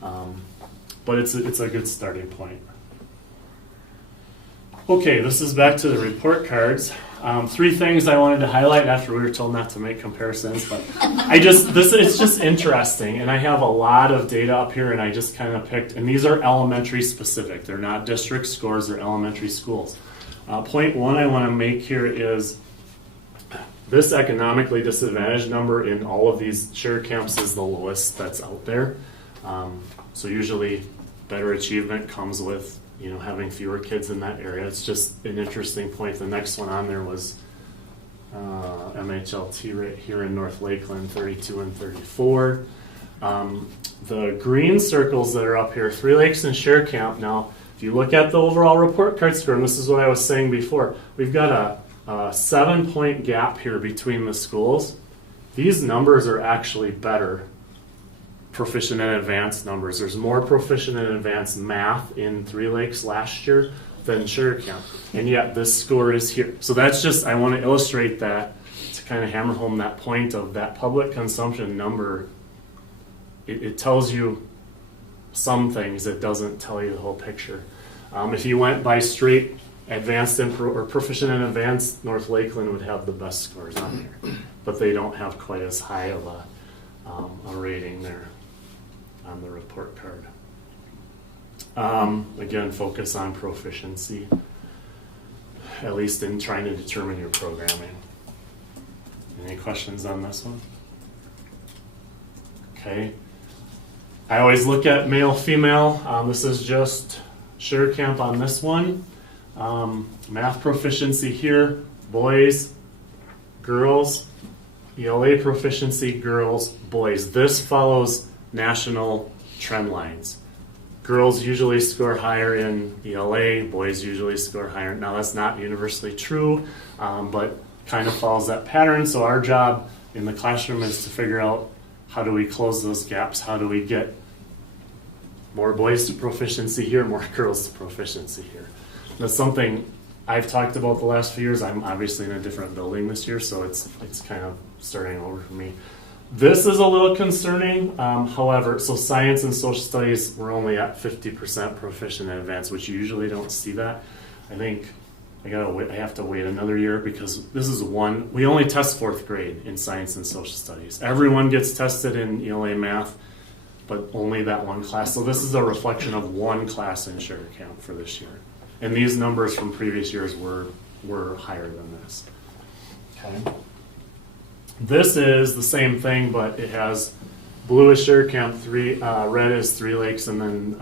But it's a good starting point. Okay, this is back to the report cards. 3 things I wanted to highlight after we were told not to make comparisons, but it's just interesting, and I have a lot of data up here, and I just kind of picked, and these are elementary specific. They're not district scores, they're elementary schools. Point 1 I want to make here is this economically disadvantaged number in all of these share camps is the lowest that's out there. So usually better achievement comes with having fewer kids in that area. It's just an interesting point. The next one on there was MHLT right here in North Lakeland, 32 and 34. The green circles that are up here, Three Lakes and Share Camp. Now, if you look at the overall report card score, and this is what I was saying before, we've got a 7-point gap here between the schools. These numbers are actually better proficient and advanced numbers. There's more proficient and advanced math in Three Lakes last year than Sugar Camp, and yet this score is here. So that's just, I want to illustrate that to kind of hammer home that point of that public consumption number. It tells you some things, it doesn't tell you the whole picture. If you went by straight advanced or proficient and advanced, North Lakeland would have the best scores on here, but they don't have quite as high of a rating there on the report card. Again, focus on proficiency, at least in trying to determine your programming. Any questions on this one? Okay. I always look at male, female. This is just Sugar Camp on this one. Math proficiency here, boys, girls. ELA proficiency, girls, boys. This follows national trend lines. Girls usually score higher in ELA, boys usually score higher. Now that's not universally true, but kind of follows that pattern. So our job in the classroom is to figure out how do we close those gaps? How do we get more boys to proficiency here, more girls to proficiency here? That's something I've talked about the last few years. I'm obviously in a different building this year, so it's kind of starting over for me. This is a little concerning. However, so science and social studies, we're only at 50% proficient and advanced, which you usually don't see that. I think I have to wait another year because this is we only test 4th grade in science and social studies. Everyone gets tested in ELA math, but only that one class. So this is a reflection of one class in Sugar Camp for this year. And these numbers from previous years were higher than this. Okay. This is the same thing, but it has blue is Sugar Camp, red is Three Lakes, and then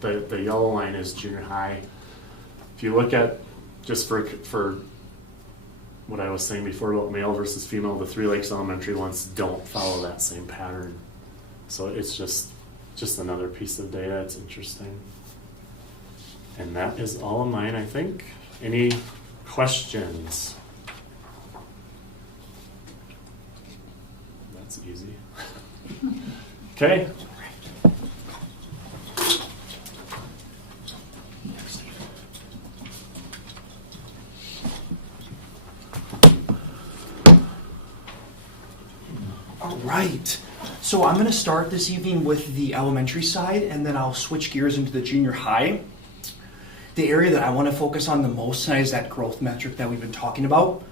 the yellow line is junior high. If you look at, just for what I was saying before about male versus female, the Three Lakes elementary ones don't follow that same pattern. So it's just another piece of data. It's interesting. And that is all of mine, I think. Any questions? That's easy. Okay. All right. So I'm going to start this evening with the elementary side, and then I'll switch gears into the junior high. The area that I want to focus on the most tonight is that growth metric that we've been talking about.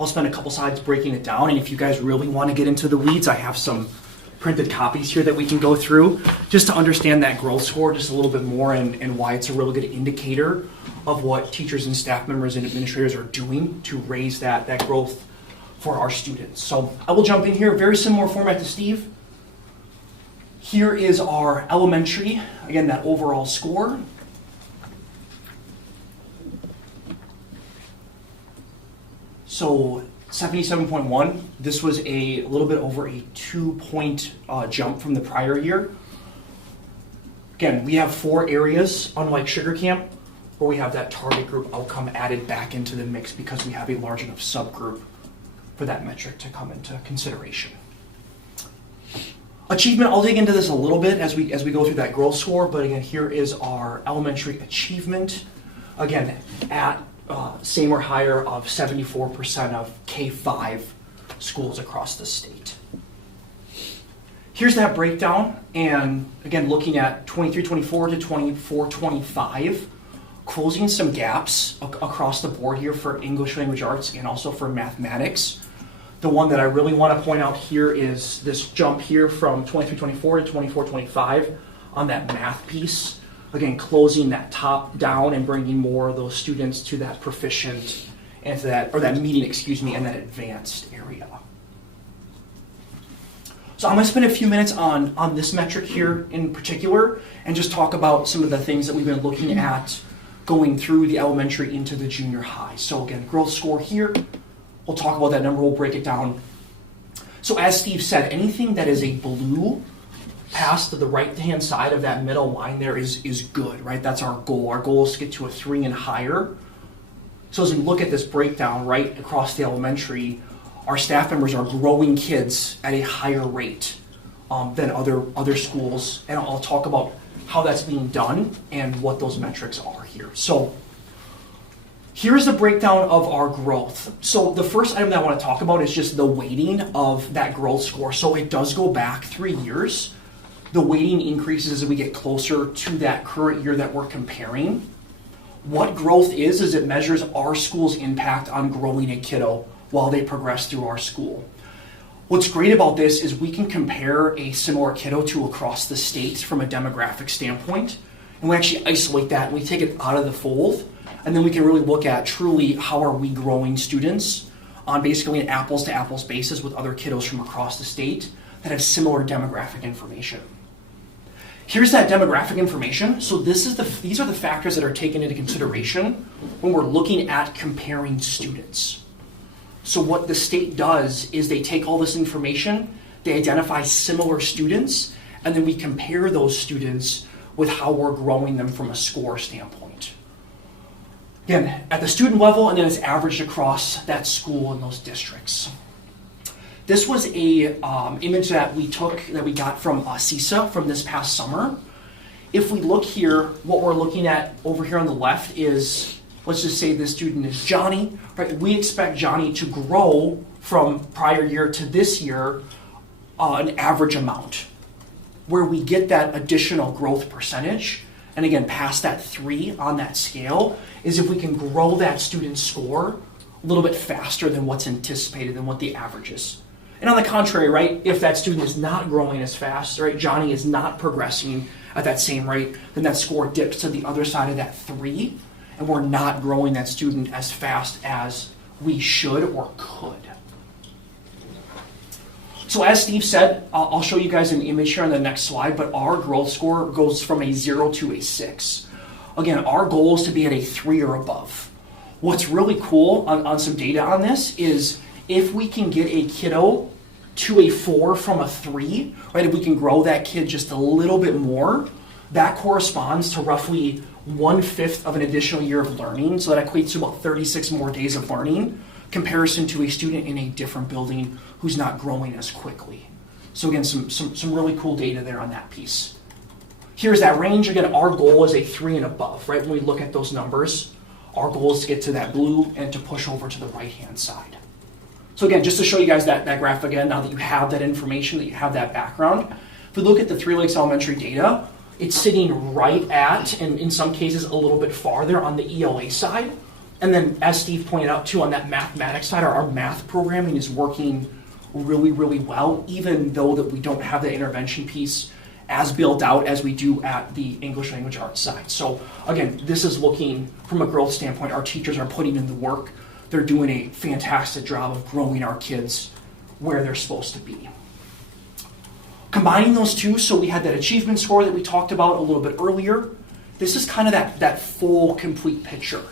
I'll spend a couple slides breaking it down, and if you guys really want to get into the weeds, I have some printed copies here that we can go through just to understand that growth score just a little bit more and why it's a really good indicator of what teachers and staff members and administrators are doing to raise that growth for our students. So I will jump in here, very similar format to Steve. Here is our elementary, again, that overall score. So 77.1, this was a little bit over a 2-point jump from the prior year. Again, we have 4 areas, unlike Sugar Camp, where we have that target group outcome added back into the mix because we have a large enough subgroup for that metric to come into consideration. Achievement, I'll dig into this a little bit as we go through that growth score, but again, here is our elementary achievement. Again, at same or higher of 74% of K-5 schools across the state. Here's that breakdown, and again, looking at 23-24 to 24-25, closing some gaps across the board here for English language arts and also for mathematics. The one that I really want to point out here is this jump here from 23-24 to 24-25 on that math piece. Again, closing that top down and bringing more of those students to that proficient and to that, or that median, and that advanced area. So I'm going to spend a few minutes on this metric here in particular and just talk about some of the things that we've been looking at going through the elementary into the junior high. So again, growth score here, we'll talk about that number, we'll break it down. So as Steve said, anything that is a blue past the right-hand side of that middle line there is good, right? That's our goal. Our goal is to get to a 3 and higher. So as we look at this breakdown right across the elementary, our staff members are growing kids at a higher rate than other schools, and I'll talk about how that's being done and what those metrics are here. So here's the breakdown of our growth. So the first item that I want to talk about is just the weighting of that growth score. So it does go back 3 years. The weighting increases as we get closer to that current year that we're comparing. What growth is it measures our school's impact on growing a kiddo while they progress through our school. What's great about this is we can compare a similar kiddo to across the state from a demographic standpoint, and we actually isolate that and we take it out of the fold, and then we can really look at truly how are we growing students on basically an apples to apples basis with other kiddos from across the state that have similar demographic information. Here's that demographic information. So these are the factors that are taken into consideration when we're looking at comparing students. So what the state does is they take all this information, they identify similar students, and then we compare those students with how we're growing them from a score standpoint. Again, at the student level, and then it's averaged across that school and those districts. This was a image that we got from CISA from this past summer. If we look here, what we're looking at over here on the left is, let's just say this student is Johnny, right? We expect Johnny to grow from prior year to this year an average amount. Where we get that additional growth percentage, and again, past that 3 on that scale, is if we can grow that student's score a little bit faster than what's anticipated, than what the average is. And on the contrary, right, if that student is not growing as fast, right, Johnny is not progressing at that same rate, then that score dips to the other side of that 3, and we're not growing that student as fast as we should or could. So as Steve said, I'll show you guys an image here on the next slide, but our growth score goes from a 0 to a 6. Again, our goal is to be at a 3 or above. What's really cool on some data on this is if we can get a kiddo to a 4 from a 3, right, if we can grow that kid just a little bit more, that corresponds to roughly 1/5 of an additional year of learning. So that equates to about 36 more days of learning, comparison to a student in a different building who's not growing as quickly. So again, some really cool data there on that piece. Here's that range. Again, our goal is a 3 and above, right? When we look at those numbers, our goal is to get to that blue and to push over to the right-hand side. So again, just to show you guys that graph again, now that you have that information, that you have that background, if we look at the Three Lakes Elementary data, it's sitting right at, and in some cases a little bit farther on the ELA side. And then as Steve pointed out too, on that mathematics side, our math programming is working really, really well, even though that we don't have the intervention piece as built out as we do at the English language arts side. So again, this is looking from a growth standpoint, our teachers are putting in the work. They're doing a fantastic job of growing our kids where they're supposed to be. Combining those two, so we had that achievement score that we talked about a little bit earlier. This is kind of that full, complete picture.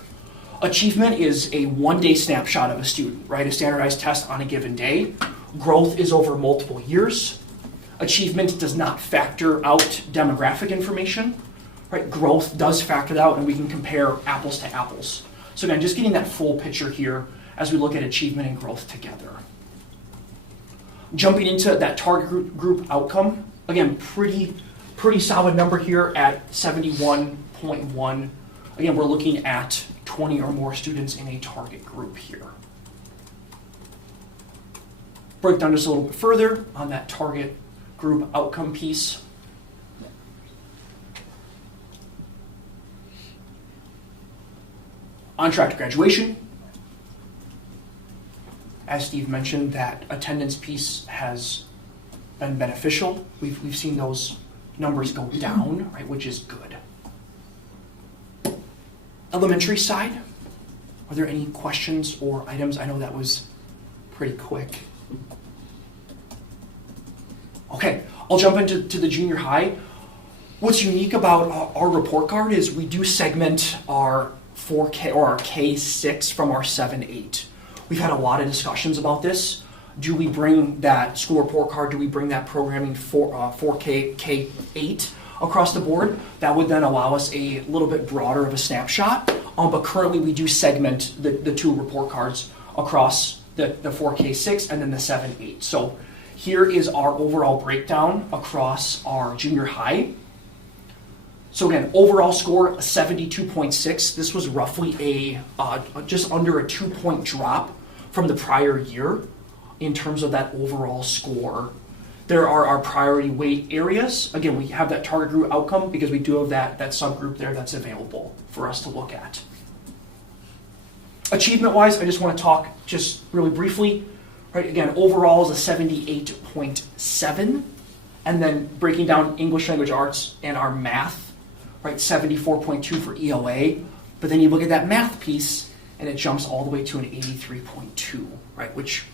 Achievement is a one-day snapshot of a student, right? A standardized test on a given day. Growth is over multiple years. Achievement does not factor out demographic information, right? Growth does factor that out, and we can compare apples to apples. So again, just getting that full picture here as we look at achievement and growth together. Jumping into that target group outcome, again, pretty solid number here at 71.1. Again, we're looking at 20 or more students in a target group here. Break down just a little bit further on that target group outcome piece. On track to graduation. As Steve mentioned, that attendance piece has been beneficial. We've seen those numbers go down, right, which is good. Elementary side, are there any questions or items? I know that was pretty quick. Okay, I'll jump into the junior high. What's unique about our report card is we do segment our 4K or our K6 from our 7-8. We've had a lot of discussions about this. Do we bring that school report card? Do we bring that programming for 4K K8 across the board? That would then allow us a little bit broader of a snapshot. But currently we do segment the two report cards across the 4K6 and then the 7-8. So here is our overall breakdown across our junior high. So again, overall score 72.6. This was roughly a just under a 2-point drop from the prior year in terms of that overall score. There are our priority weight areas. Again, we have that target group outcome because we do have that subgroup there that's available for us to look at. Achievement-wise, I just want to talk just really briefly. Right, again, overall is a 78.7, and then breaking down English language arts and our math, right, 74.2 for ELA. But then you look at that math piece, and it jumps all the way to an 83.2, right, which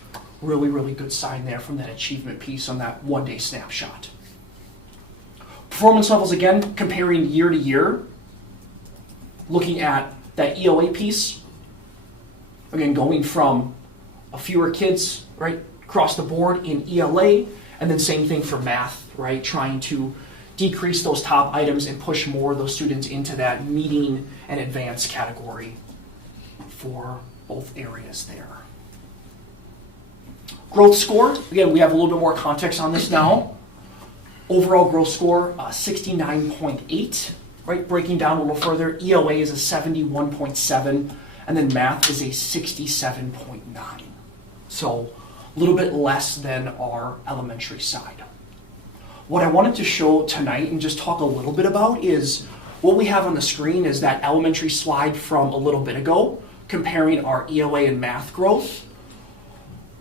really good sign there from that achievement piece on that one-day snapshot. Performance levels, again, comparing year to year, looking at that ELA piece, again, going from a fewer kids, right, across the board in ELA, and then same thing for math, right, trying to decrease those top items and push more of those students into that meeting and advanced category for both areas there. Growth score, again, we have a little bit more context on this now. Overall growth score, 69.8, right, breaking down a little further, ELA is a 71.7, and then math is a 67.9. So a little bit less than our elementary side. What I wanted to show tonight and just talk a little bit about is what we have on the screen is that elementary slide from a little bit ago, comparing our ELA and math growth.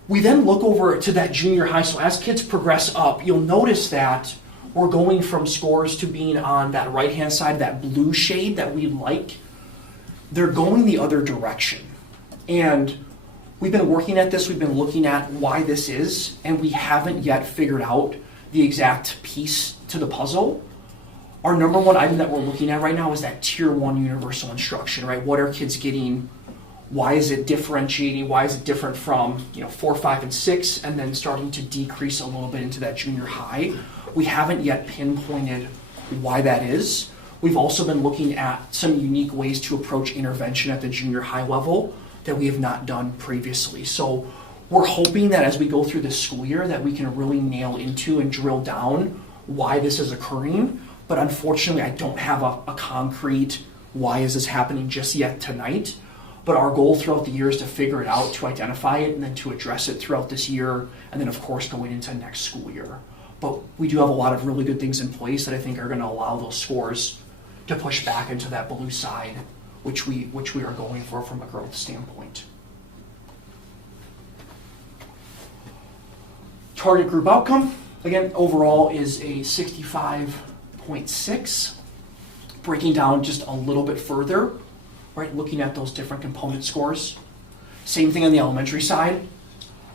We then look over to that junior high. So as kids progress up, you'll notice that we're going from scores to being on that right-hand side, that blue shade that we like. They're going the other direction. And we've been working at this, we've been looking at why this is, and we haven't yet figured out the exact piece to the puzzle. Our number one item that we're looking at right now is that Tier 1 universal instruction, right? What are kids getting? Why is it differentiating? Why is it different from 4, 5, and 6, and then starting to decrease a little bit into that junior high? We haven't yet pinpointed why that is. We've also been looking at some unique ways to approach intervention at the junior high level that we have not done previously. So we're hoping that as we go through this school year that we can really nail into and drill down why this is occurring. But unfortunately, I don't have a concrete why is this happening just yet tonight. But our goal throughout the year is to figure it out, to identify it, and then to address it throughout this year, and then of course going into next school year. But we do have a lot of really good things in place that I think are going to allow those scores to push back into that blue side, which we are going for from a growth standpoint. Target group outcome, again, overall is a 65.6. Breaking down just a little bit further, right, looking at those different component scores. Same thing on the elementary side.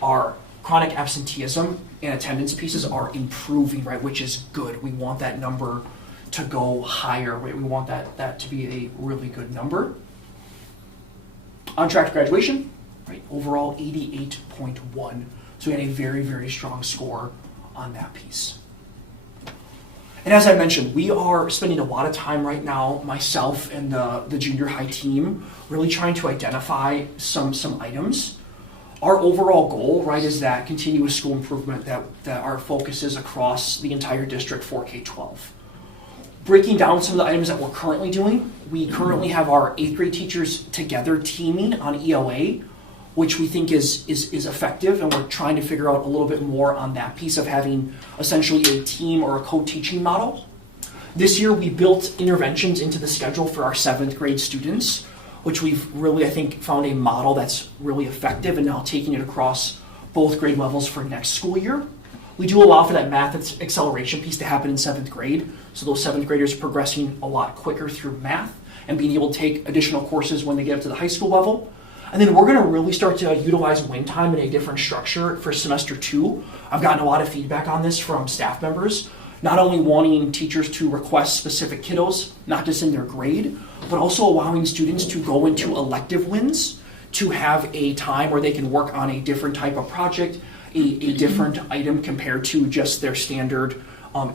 Our chronic absenteeism and attendance pieces are improving, right, which is good. We want that number to go higher, right? We want that to be a really good number. On track to graduation, right? Overall 88.1. So we had a very, very strong score on that piece. And as I mentioned, we are spending a lot of time right now, myself and the junior high team, really trying to identify some items. Our overall goal, right, is that continuous school improvement that our focus is across the entire district for K-12. Breaking down some of the items that we're currently doing, we currently have our 8th grade teachers together teaming on ELA, which we think is effective, and we're trying to figure out a little bit more on that piece of having essentially a team or a co-teaching model. This year we built interventions into the schedule for our 7th grade students, which we've really, I think, found a model that's really effective and now taking it across both grade levels for next school year. We do allow for that math acceleration piece to happen in 7th grade, so those 7th graders are progressing a lot quicker through math and being able to take additional courses when they get up to the high school level. And then we're going to really start to utilize win time in a different structure for semester 2. I've gotten a lot of feedback on this from staff members, not only wanting teachers to request specific kiddos, not just in their grade, but also allowing students to go into elective wins to have a time where they can work on a different type of project, a different item compared to just their standard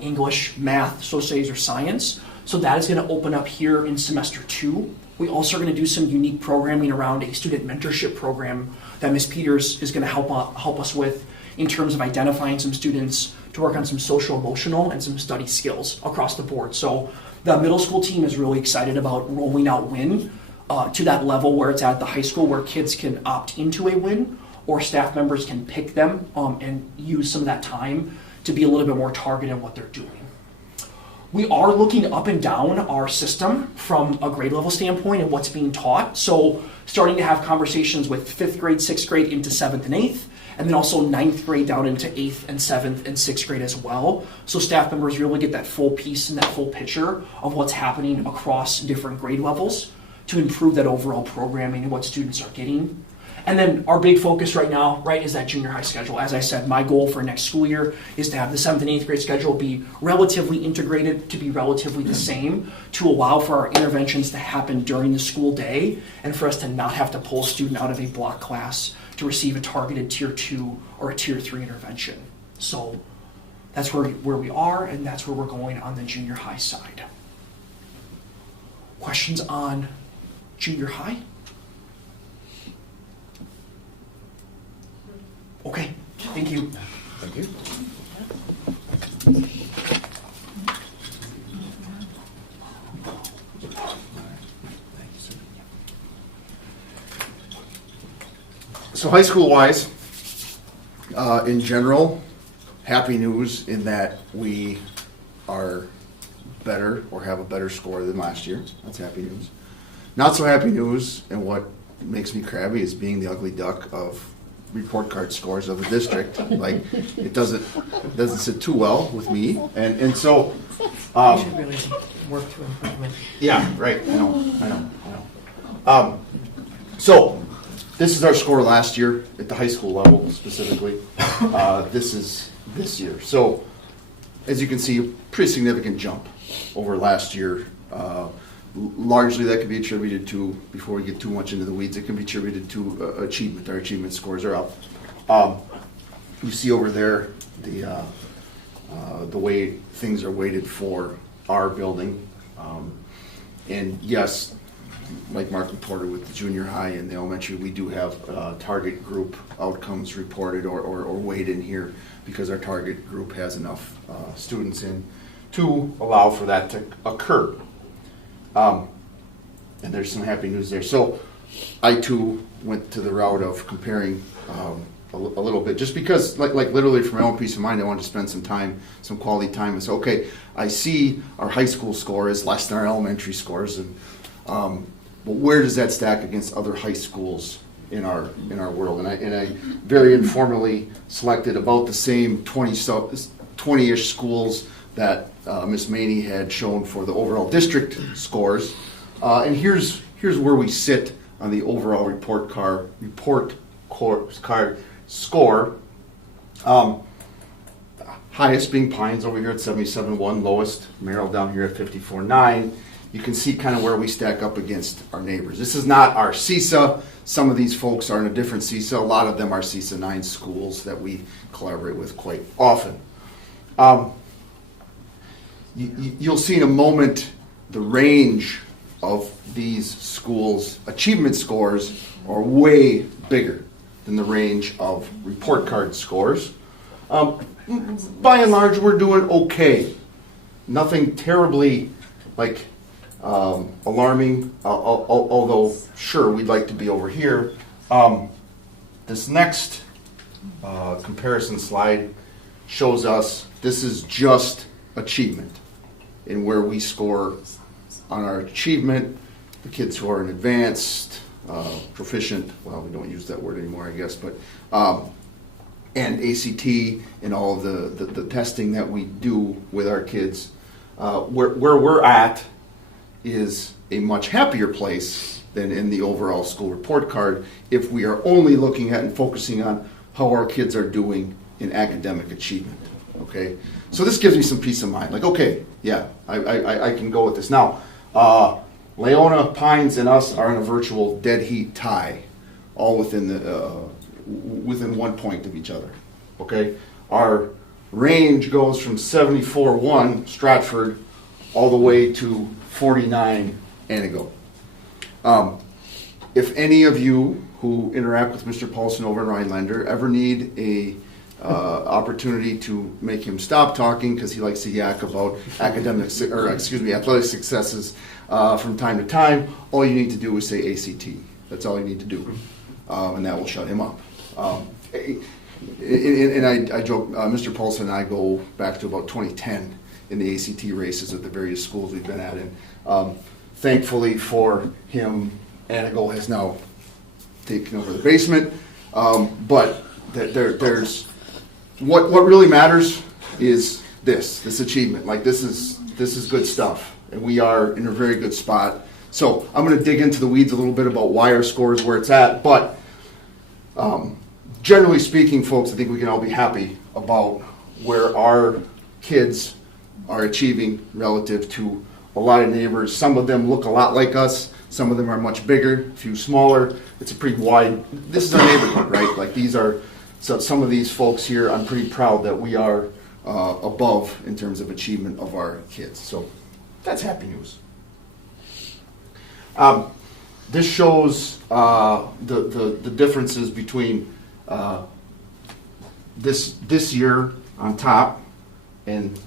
English, math, social studies, or science. So that is going to open up here in semester 2. We also are going to do some unique programming around a student mentorship program that Ms. Peters is going to help us with in terms of identifying some students to work on some social emotional and some study skills across the board. So the middle school team is really excited about rolling out WIN to that level where it's at the high school, where kids can opt into a WIN or staff members can pick them and use some of that time to be a little bit more targeted in what they're doing. We are looking up and down our system from a grade level standpoint and what's being taught. So starting to have conversations with 5th grade, 6th grade into 7th and 8th, and then also 9th grade down into 8th and 7th and 6th grade as well. So staff members really get that full piece and that full picture of what's happening across different grade levels to improve that overall programming and what students are getting. And then our big focus right now, right, is that junior high schedule. As I said, my goal for next school year is to have the 7th and 8th grade schedule be relatively integrated, to be relatively the same, to allow for our interventions to happen during the school day and for us to not have to pull a student out of a block class to receive a targeted tier 2 or a tier 3 intervention. So that's where we are, and that's where we're going on the junior high side. Questions on junior high? Okay, thank you. Thank you. So high school wise, in general, happy news in that we are better or have a better score than last year. That's happy news. Not so happy news, and what makes me crabby is being the ugly duck of report card scores of the district. Like, it doesn't sit too well with me, and so You should really work to improvement. yeah, right. I know. So this is our score last year at the high school level specifically. This is this year. So as you can see, a pretty significant jump over last year. Largely that can be attributed to, before we get too much into the weeds, it can be attributed to achievement. Our achievement scores are up. You see over there the way things are weighted for our building. And yes, like Mark reported with the junior high and the elementary, we do have target group outcomes reported or weighed in here because our target group has enough students in to allow for that to occur. And there's some happy news there. So I too went to the route of comparing a little bit, just because like literally for my own peace of mind, I wanted to spend some time, some quality time, and say, okay, I see our high school score is less than our elementary scores, and but where does that stack against other high schools in our world? And I very informally selected about the same 20-ish schools that Ms. Maney had shown for the overall district scores. And here's where we sit on the overall report card score. Highest being Pines over here at 77.1, lowest Merrill down here at 54.9. you can see kind of where we stack up against our neighbors. This is not our CISA. Some of these folks are in a different CISA. A lot of them are CISA 9 schools that we collaborate with quite often. You'll see in a moment the range of these schools' achievement scores are way bigger than the range of report card scores. By and large, we're doing okay. Nothing terribly alarming, although sure, we'd like to be over here. This next comparison slide shows us this is just achievement and where we score on our achievement. The kids who are in advanced, proficient, well, we don't use that word anymore, I guess, but and ACT and all of the testing that we do with our kids, where we're at is a much happier place than in the overall school report card if we are only looking at and focusing on how our kids are doing in academic achievement. Okay, so this gives me some peace of mind. Like, okay, yeah, I can go with this. Now, Leona, Pines, and us are in a virtual dead heat tie, all within within 1 point of each other. Okay, our range goes from 74-1 Stratford all the way to 49 Antigo. If any of you who interact with Mr. Paulson over in Rhinelander ever need a opportunity to make him stop talking because he likes to yak about athletic successes from time to time, all you need to do is say ACT. That's all you need to do, and that will shut him up. And I joke, Mr. Paulson and I go back to about 2010 in the ACT races at the various schools we've been at, and thankfully for him, Anigo has now taken over the basement. But there's what really matters is this achievement. Like this is good stuff, and we are in a very good spot. So I'm going to dig into the weeds a little bit about why our score is where it's at, but generally speaking, folks, I think we can all be happy about where our kids are achieving relative to a lot of neighbors. Some of them look a lot like us. Some of them are much bigger, a few smaller. It's a pretty wide, this is our neighborhood, right? Like these are, so some of these folks here, I'm pretty proud that we are above in terms of achievement of our kids. So that's happy news. This shows the differences between this year on top and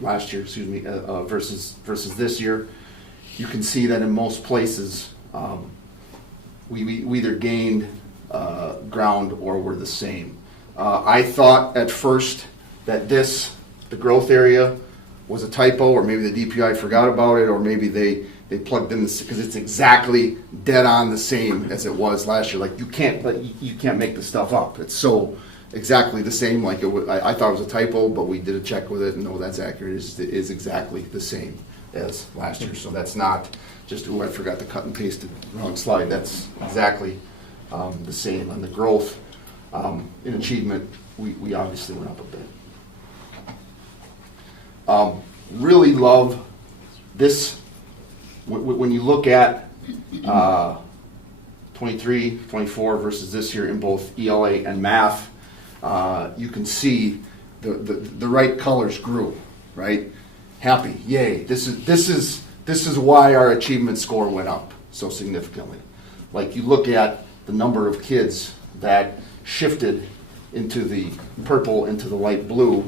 last year, excuse me, versus this year. You can see that in most places we either gained ground or were the same. I thought at first that the growth area was a typo, or maybe the DPI forgot about it, or maybe they plugged in this because it's exactly dead on the same as it was last year. Like you can't make the stuff up. It's so exactly the same. Like I thought it was a typo, but we did a check with it, and no, that's accurate. It is exactly the same as last year. So that's not just I forgot to cut and paste the wrong slide. That's exactly the same. On the growth in achievement, we obviously went up a bit. Really love this. When you look at 23, 24 versus this year in both ELA and math, you can see the right colors grew, right? Happy, yay! This is why our achievement score went up so significantly. Like you look at the number of kids that shifted into the purple, into the light blue.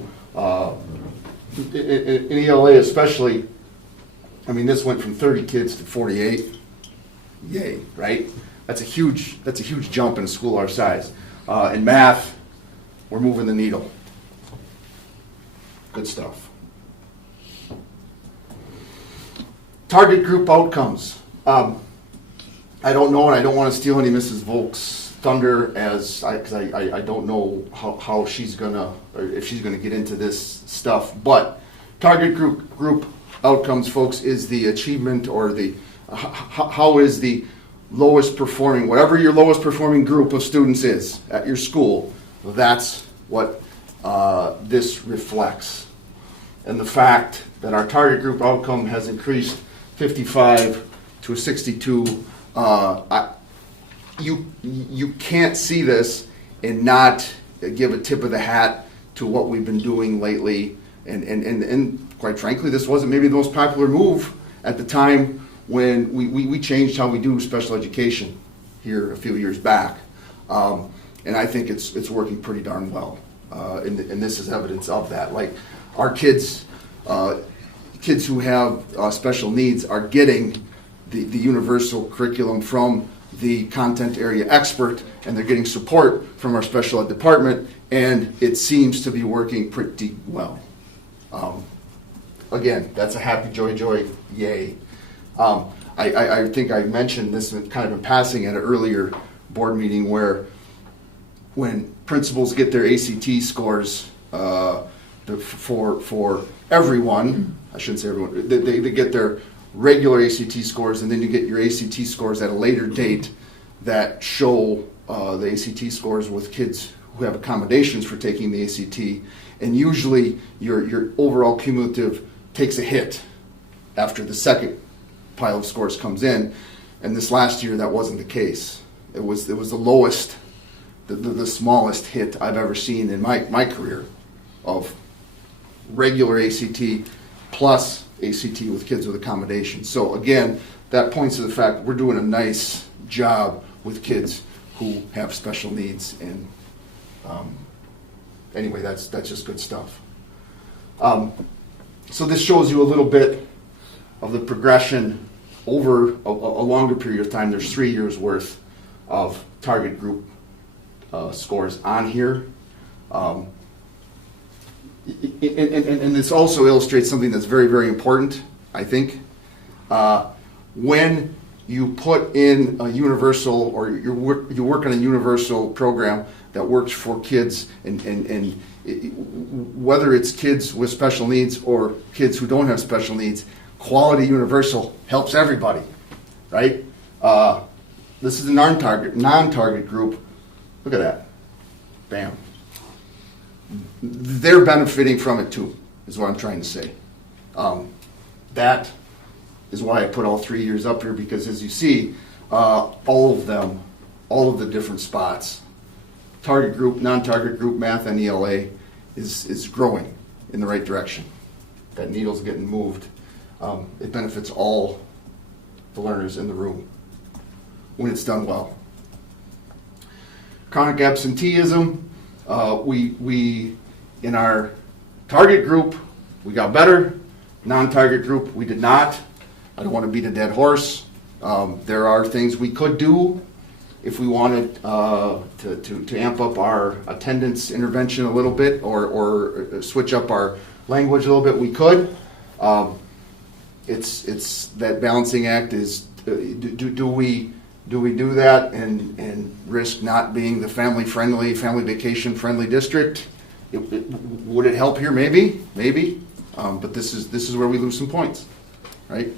In ELA especially, I mean, this went from 30 kids to 48. Yay, right? That's a huge jump in a school our size. In math, we're moving the needle. Good stuff. Target group outcomes. I don't know, and I don't want to steal any Mrs. Volk's thunder because I don't know how she's gonna, or if she's gonna get into this stuff. But target group outcomes, folks, is the achievement or the how is the lowest performing, whatever your lowest performing group of students is at your school. That's what this reflects. And the fact that our target group outcome has increased 55 to a 62. You can't see this and not give a tip of the hat to what we've been doing lately. And quite frankly, this wasn't maybe the most popular move at the time when we changed how we do special education here a few years back. And I think it's working pretty darn well. And this is evidence of that. Like our kids who have special needs are getting the universal curriculum from the content area expert, and they're getting support from our special ed department, and it seems to be working pretty well. Again, that's a happy joy, yay. I think I mentioned this kind of in passing at an earlier board meeting where when principals get their ACT scores for everyone, I shouldn't say everyone, they get their regular ACT scores, and then you get your ACT scores at a later date that show the ACT scores with kids who have accommodations for taking the ACT, and usually your overall cumulative takes a hit after the second pile of scores comes in, and this last year that wasn't the case. It was the lowest, the smallest hit I've ever seen in my career of regular ACT plus ACT with kids with accommodations. So again, that points to the fact we're doing a nice job with kids who have special needs, and anyway, that's just good stuff. So this shows you a little bit of the progression over a longer period of time. There's 3 years worth of target group scores on here. And this also illustrates something that's very, very important, I think. When you put in a universal, or you work on a universal program that works for kids, and whether it's kids with special needs or kids who don't have special needs, quality universal helps everybody, right? This is a non-target group. Look at that. Bam. They're benefiting from it too, is what I'm trying to say. That is why I put all 3 years up here, because as you see, all of them, all of the different spots, target group, non-target group, math, and ELA is growing in the right direction. That needle's getting moved. It benefits all the learners in the room when it's done well. Chronic absenteeism, we in our target group, we got better. Non-target group, we did not. I don't want to beat a dead horse. There are things we could do if we wanted to amp up our attendance intervention a little bit, or switch up our language a little bit. We could. It's that balancing act. Is do we do that and risk not being the family vacation friendly district? Would it help here? Maybe. But this is where we lose some points, right?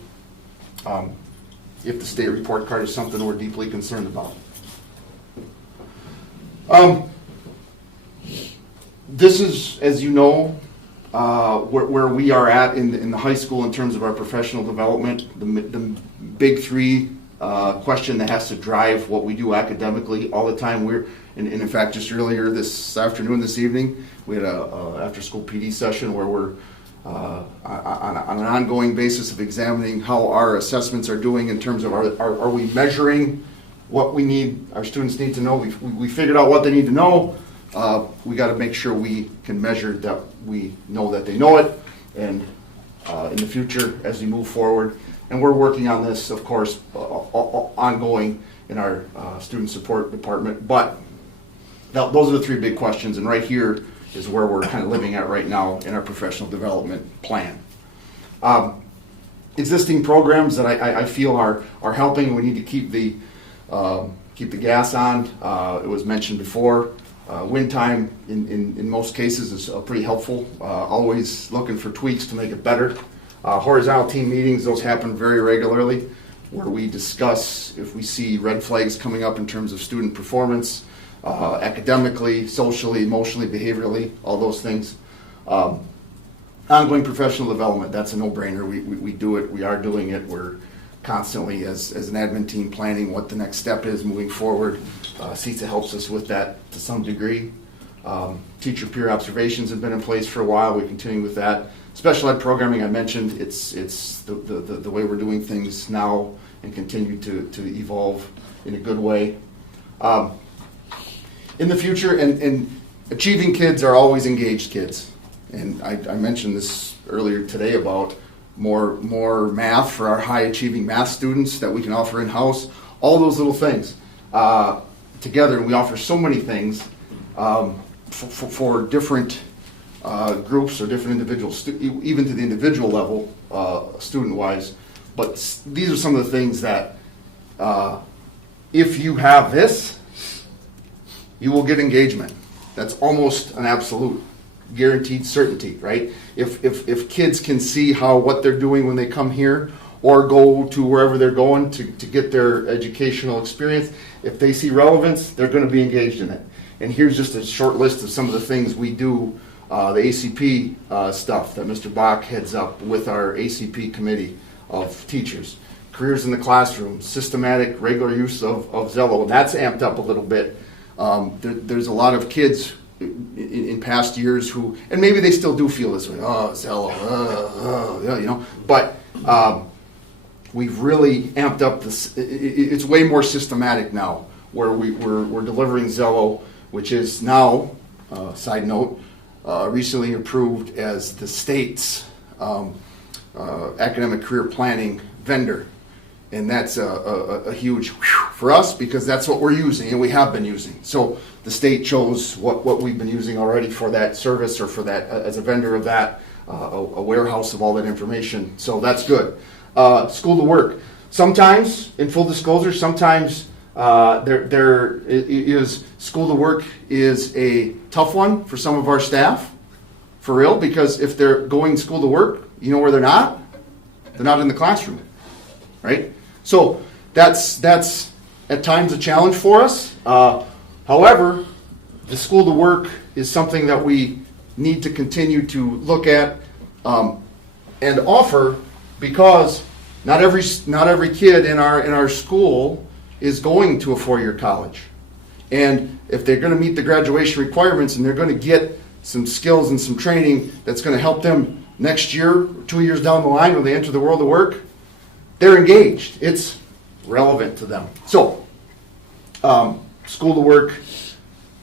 If the state report card is something we're deeply concerned about. This is, as you know, where we are at in the high school in terms of our professional development. The big three question that has to drive what we do academically all the time. And in fact, just earlier this evening, we had a after-school PD session where we're on an ongoing basis of examining how our assessments are doing in terms of are we measuring what we need, our students need to know. We figured out what they need to know. We got to make sure we can measure that we know that they know it, and in the future as we move forward. And we're working on this, of course, ongoing in our student support department. But those are the three big questions, and right here is where we're kind of living at right now in our professional development plan. Existing programs that I feel are helping. We need to keep the gas on. It was mentioned before. Win time in most cases is pretty helpful. Always looking for tweaks to make it better. Horizontal team meetings, those happen very regularly, where we discuss if we see red flags coming up in terms of student performance, academically, socially, emotionally, behaviorally, all those things. On ongoing professional development, that's a no-brainer. We do it, we are doing it. We're constantly, as an admin team, planning what the next step is moving forward. CISA helps us with that to some degree. Teacher peer observations have been in place for a while. We continue with that. Special ed programming, I mentioned, it's the way we're doing things now and continue to evolve in a good way. In the future, and achieving kids are always engaged kids. And I mentioned this earlier today about more math for our high achieving math students that we can offer in-house. All those little things together, and we offer so many things for different groups or different individuals, even to the individual level, student-wise. But these are some of the things that if you have this, you will get engagement. That's almost an absolute guaranteed certainty, right? If kids can see what they're doing when they come here or go to wherever they're going to get their educational experience, if they see relevance, they're going to be engaged in it. And here's just a short list of some of the things we do, the ACP stuff that Mr. Bach heads up with our ACP committee of teachers. Careers in the classroom, systematic, regular use of Zello, and that's amped up a little bit. There's a lot of kids in past years who, and maybe they still do feel this way, Zello, you know, but we've really amped up this. It's way more systematic now, where we're delivering Zello, which is now, side note, recently approved as the state's academic career planning vendor. And that's a huge for us because that's what we're using and we have been using. So the state chose what we've been using already for that service or for that as a vendor of that, a warehouse of all that information. So that's good. School to work. Sometimes, in full disclosure, sometimes there is school to work is a tough one for some of our staff, for real, because if they're going school to work, you know where they're not? They're not in the classroom, right? So that's at times a challenge for us. However, the school to work is something that we need to continue to look at and offer, because not every kid in our school is going to a four-year college. And if they're going to meet the graduation requirements and they're going to get some skills and some training that's going to help them next year, 2 years down the line when they enter the world of work, they're engaged. It's relevant to them. So, school to work,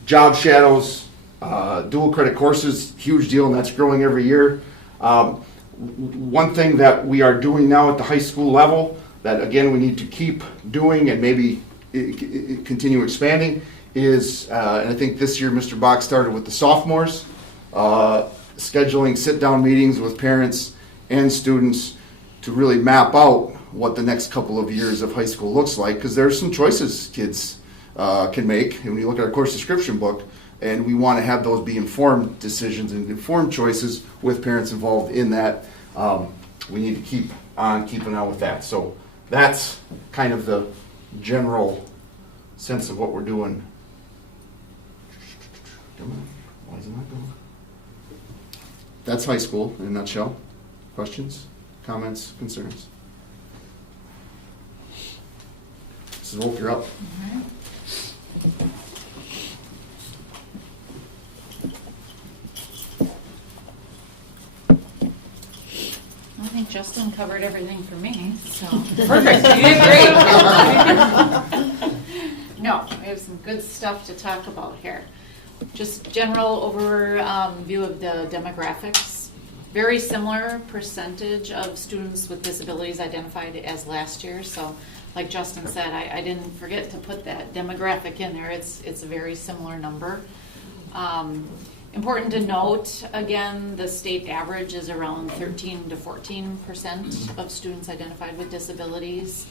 job shadows, dual credit courses, huge deal, and that's growing every year. One thing that we are doing now at the high school level that, again, we need to keep doing and maybe continue expanding is, and I think this year Mr. Bach started with the sophomores, scheduling sit-down meetings with parents and students to really map out what the next couple of years of high school looks like, because there are some choices kids can make. And when you look at our course description book, and we want to have those be informed decisions and informed choices with parents involved in that, we need to keep on keeping on with that. So that's kind of the general sense of what we're doing. Why is it not going? That's high school in a nutshell. Questions, comments, concerns? Mrs. Wolf, you're up. I think Justin covered everything for me, so. Perfect. You did great. No, we have some good stuff to talk about here. Just general overview of the demographics. Very similar percentage of students with disabilities identified as last year. So like Justin said, I didn't forget to put that demographic in there. It's a very similar number. Important to note, again, the state average is around 13 to 14% of students identified with disabilities,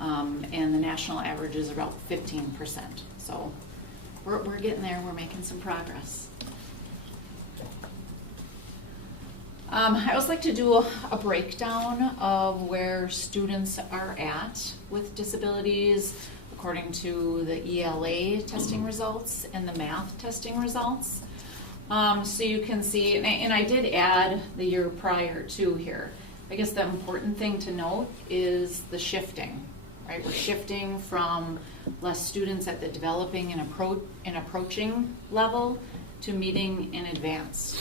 and the national average is about 15%. So we're getting there. We're making some progress. I always like to do a breakdown of where students are at with disabilities according to the ELA testing results and the math testing results. So you can see, and I did add the year prior to here. I guess the important thing to note is the shifting, right? We're shifting from less students at the developing and approaching level to meeting and advanced.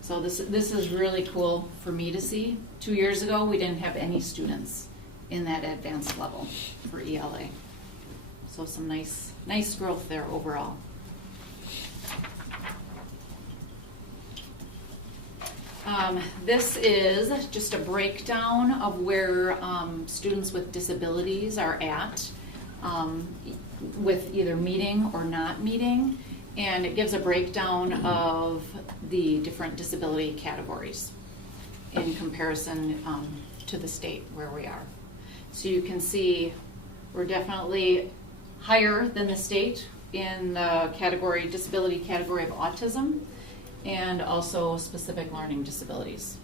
So this is really cool for me to see. 2 years ago, we didn't have any students in that advanced level for ELA. So some nice growth there overall. This is just a breakdown of where students with disabilities are at with either meeting or not meeting, and it gives a breakdown of the different disability categories in comparison to the state where we are. So you can see we're definitely higher than the state in the disability category of autism, and also specific learning disabilities.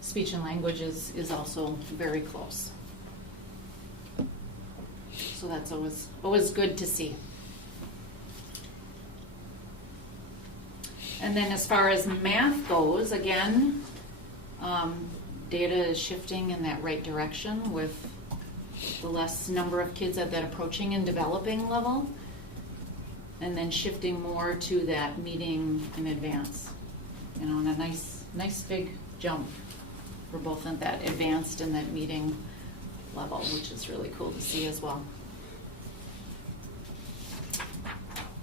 Speech and language is also very close. So that's always good to see. And then as far as math goes, again, data is shifting in that right direction with the less number of kids at that approaching and developing level, and then shifting more to that meeting in advance. And a nice big jump for both at that advanced and that meeting level, which is really cool to see as well.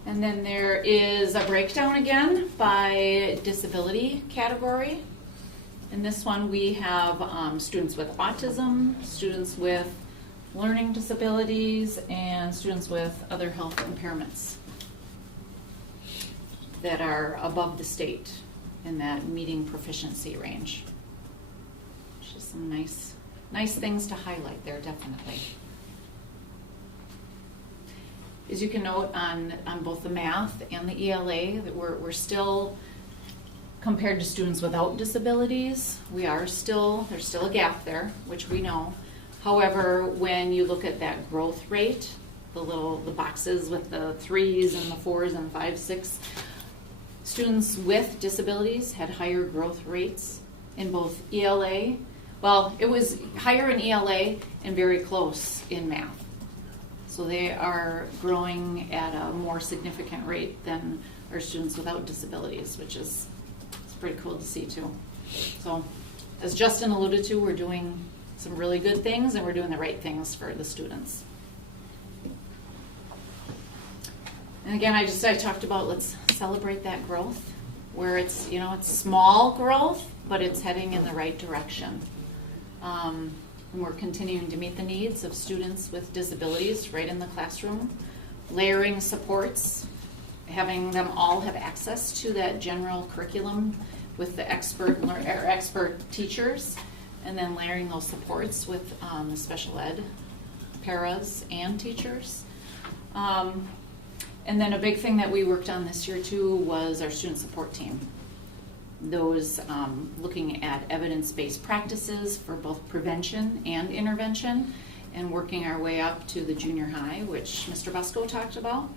And then there is a breakdown again by disability category. In this one we have students with autism, students with learning disabilities, and students with other health impairments that are above the state in that meeting proficiency range. Which is some nice things to highlight there, definitely. As you can note on both the math and the ELA, that we're still, compared to students without disabilities, there's still a gap there, which we know. However, when you look at that growth rate, the boxes with the 3s and the 4s and 5, 6, students with disabilities had higher growth rates in both ELA. Well, it was higher in ELA and very close in math. So they are growing at a more significant rate than our students without disabilities, which is pretty cool to see too. So as Justin alluded to, we're doing some really good things and we're doing the right things for the students. And again, I talked about let's celebrate that growth where it's small growth, but it's heading in the right direction. And we're continuing to meet the needs of students with disabilities right in the classroom, layering supports, having them all have access to that general curriculum with the expert teachers, and then layering those supports with the special ed, paras, and teachers. And then a big thing that we worked on this year too was our student support team. Those looking at evidence-based practices for both prevention and intervention, and working our way up to the junior high, which Mr. Busco talked about,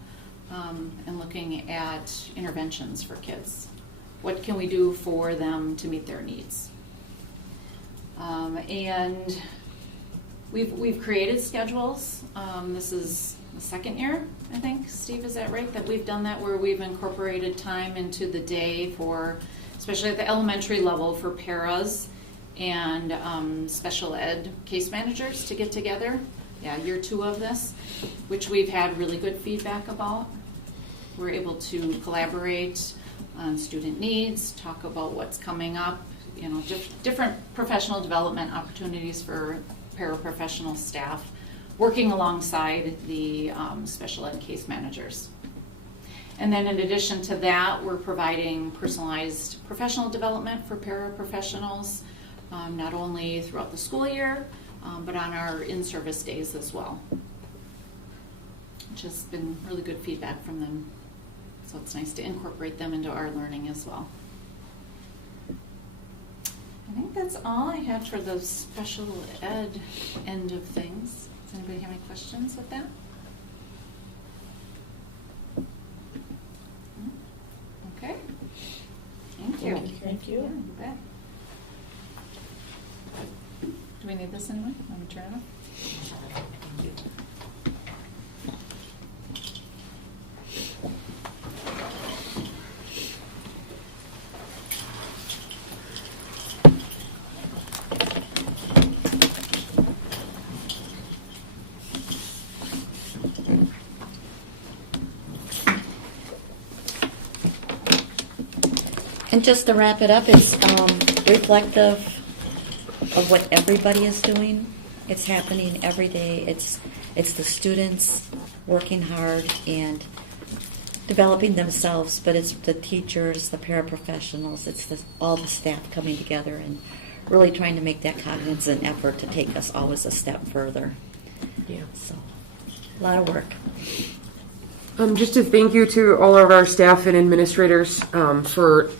and looking at interventions for kids. What can we do for them to meet their needs? And we've created schedules. This is the second year, I think, Steve, is that right? That we've done that, where we've incorporated time into the day for, especially at the elementary level, for paras and special ed case managers to get together. Yeah, year 2 of this, which we've had really good feedback about. We're able to collaborate on student needs, talk about what's coming up, different professional development opportunities for paraprofessional staff, working alongside the special ed case managers. And then in addition to that, we're providing personalized professional development for paraprofessionals, not only throughout the school year, but on our in-service days as well, which has been really good feedback from them. So it's nice to incorporate them into our learning as well. I think that's all I had for the special ed end of things. Does anybody have any questions with that? Okay. you. Thank you. Yeah, you bet. Do we need this anyway? Let me turn it on. And just to wrap it up, it's reflective of what everybody is doing. It's happening every day. It's the students working hard and developing themselves, but it's the teachers, the paraprofessionals, all the staff coming together and really trying to make that cognizant effort to take us always a step further. Yeah. So, a lot of work. Just a thank you to all of our staff and administrators for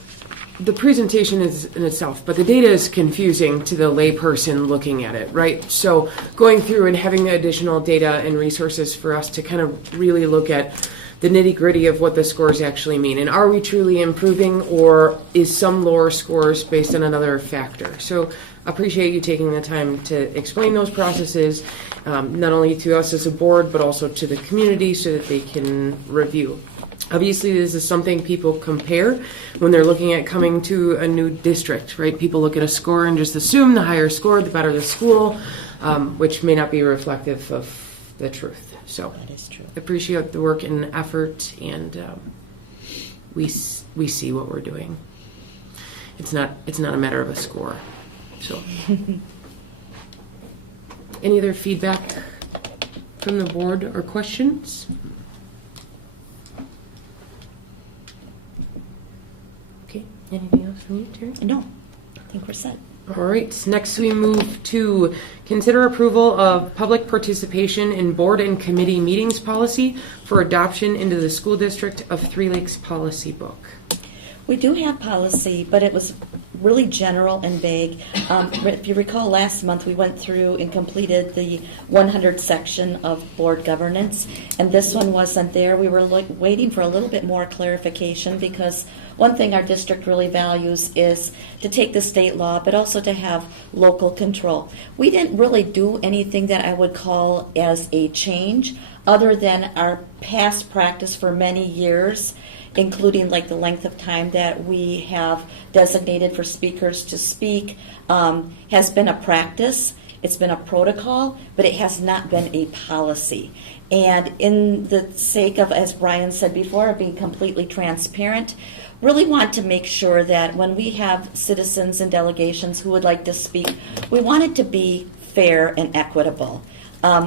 the presentation is in itself, but the data is confusing to the layperson looking at it, right? So going through and having the additional data and resources for us to kind of really look at the nitty gritty of what the scores actually mean. And are we truly improving, or is some lower scores based on another factor? So appreciate you taking the time to explain those processes, not only to us as a board, but also to the community so that they can review. Obviously, this is something people compare when they're looking at coming to a new district, right? People look at a score and just assume the higher score, the better the school, which may not be reflective of the truth. So That is true. appreciate the work and effort, and we see what we're doing. It's not a matter of a score. So any other feedback from the board or questions? Okay, anything else from you, Terry? No, I think we're set. All right, next we move to consider approval of public participation in board and committee meetings policy for adoption into the school district of Three Lakes policy book. We do have policy, but it was really general and vague. If you recall, last month we went through and completed the 100 section of board governance, and this one wasn't there. We were waiting for a little bit more clarification, because one thing our district really values is to take the state law, but also to have local control. We didn't really do anything that I would call as a change, other than our past practice for many years, including like the length of time that we have designated for speakers to speak, has been a practice. It's been a protocol, but it has not been a policy. And in the sake of, as Brian said before, being completely transparent, really want to make sure that when we have citizens and delegations who would like to speak, we want it to be fair and equitable.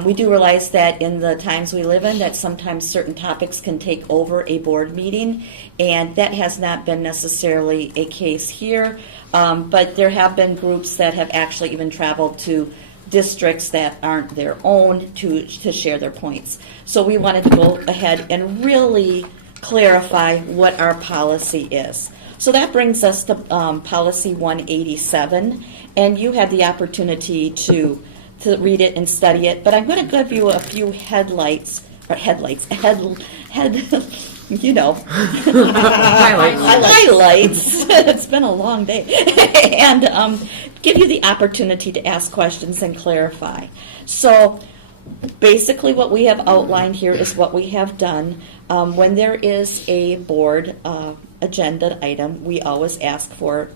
We do realize that in the times we live in, that sometimes certain topics can take over a board meeting, and that has not been necessarily a case here. But there have been groups that have actually even traveled to districts that aren't their own to share their points. So we wanted to go ahead and really clarify what our policy is. So that brings us to policy 187, and you had the opportunity to read it and study it, but I'm going to give you a few highlights. Highlights. It's been a long day. And give you the opportunity to ask questions and clarify. So basically what we have outlined here is what we have done. When there is a board agenda item, we always ask for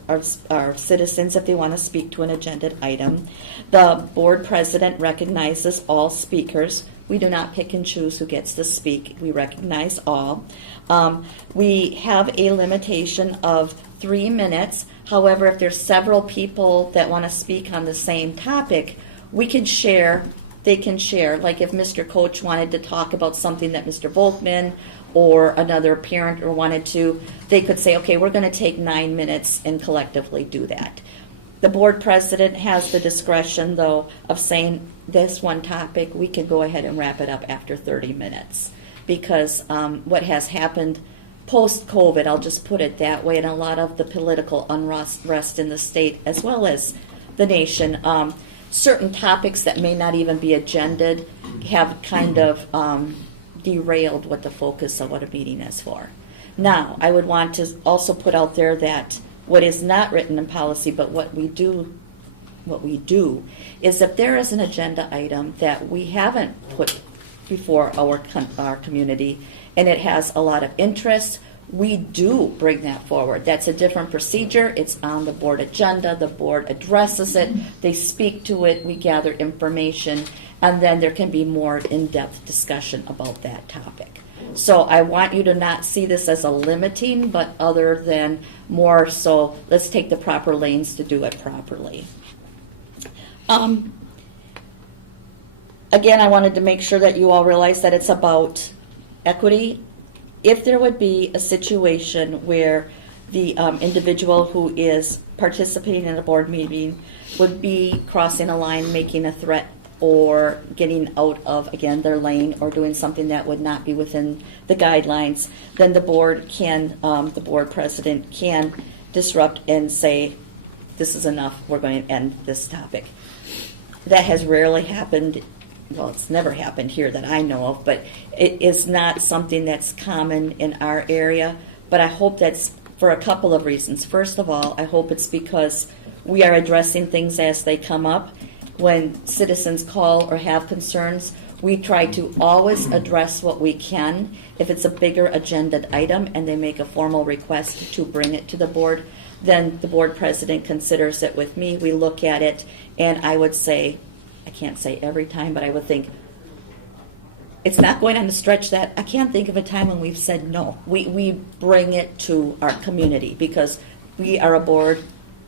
our citizens if they want to speak to an agenda item. The board president recognizes all speakers. We do not pick and choose who gets to speak. We recognize all. We have a limitation of 3 minutes. However, if there's several people that want to speak on the same topic, we can share. They can share. Like if Mr. Coach wanted to talk about something that Mr. Volkman or another parent or wanted to, they could say, okay, we're going to take 9 minutes and collectively do that. The board president has the discretion, though, of saying this one topic, we can go ahead and wrap it up after 30 minutes. Because what has happened post-COVID, I'll just put it that way, and a lot of the political unrest in the state as well as the nation, certain topics that may not even be agended have kind of derailed what the focus of what a meeting is for. Now, I would want to also put out there that What is not written in policy, but what we do is if there is an agenda item that we haven't put before our community and it has a lot of interest, we do bring that forward. That's a different procedure. It's on the board agenda. The board addresses it. They speak to it. We gather information, and then there can be more in-depth discussion about that topic. So I want you to not see this as a limiting, but other than more so, let's take the proper lanes to do it properly. Again, I wanted to make sure that you all realize that it's about equity. If there would be a situation where the individual who is participating in a board meeting would be crossing a line, making a threat, or getting out of, again, their lane, or doing something that would not be within the guidelines, then the board president can disrupt and say, this is enough, we're going to end this topic. That has rarely happened. Well, it's never happened here that I know of, but it is not something that's common in our area. But I hope that's for a couple of reasons. First of all, I hope it's because we are addressing things as they come up. When citizens call or have concerns, we try to always address what we can. If it's a bigger agenda item and they make a formal request to bring it to the board, then the board president considers it with me. We look at it, and I would say, I can't say every time, but I would think it's not going on the stretch that I can't think of a time when we've said no. We bring it to our community because we are a board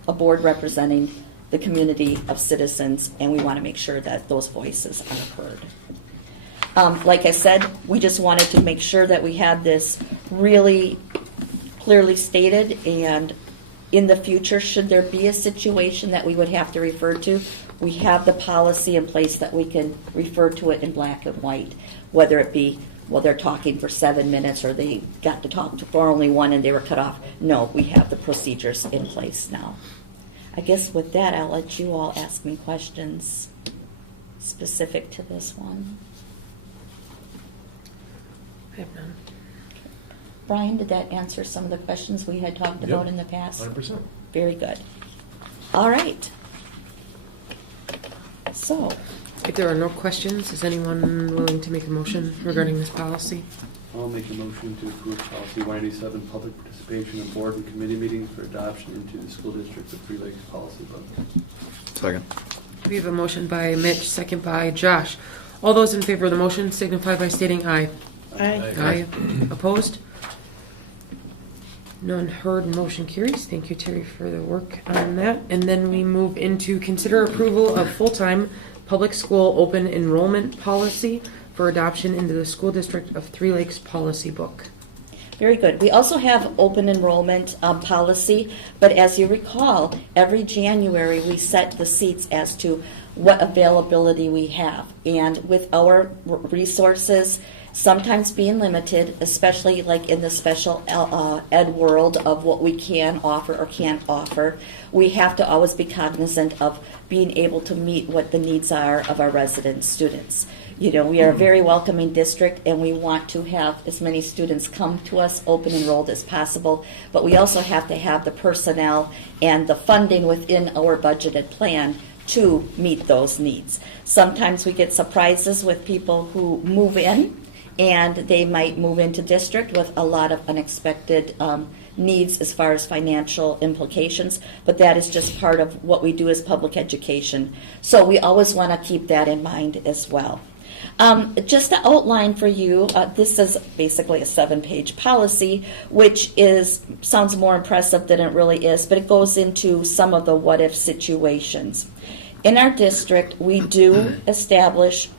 representing the community of citizens, and we want to make sure that those voices are heard. Like I said, we just wanted to make sure that we had this really clearly stated, and in the future, should there be a situation that we would have to refer to, we have the policy in place that we can refer to it in black and white, whether it be, well, they're talking for 7 minutes or they got to talk for only 1 and they were cut off. No, we have the procedures in place now. I guess with that, I'll let you all ask me questions specific to this one. I have none. Brian, did that answer some of the questions we had talked about in the past? 100%. Very good. All right. So, If there are no questions, is anyone willing to make a motion regarding this policy? I'll make a motion to approve policy 187, public participation in board and committee meetings for adoption into the school district of Three Lakes policy book. Second. We have a motion by Mitch, second by Josh. All those in favor of the motion signify by stating aye. Aye. Aye. Opposed? None heard, motion carries. Thank you, Terry, for the work on that. And then we move into consider approval of full-time public school open enrollment policy for adoption into the school district of Three Lakes policy book. very good. We also have open enrollment policy, but as you recall, every January we set the seats as to what availability we have. And with our resources sometimes being limited, especially like in the special ed world of what we can offer or can't offer, we have to always be cognizant of being able to meet what the needs are of our resident students. You know, we are a very welcoming district, and we want to have as many students come to us open enrolled as possible, but we also have to have the personnel and the funding within our budgeted plan to meet those needs. Sometimes we get surprises with people who move in, and they might move into district with a lot of unexpected needs as far as financial implications, but that is just part of what we do as public education. So we always want to keep that in mind as well. Just to outline for you, this is basically a 7-page policy, which sounds more impressive than it really is, but it goes into some of the what-if situations. In our district, we do establish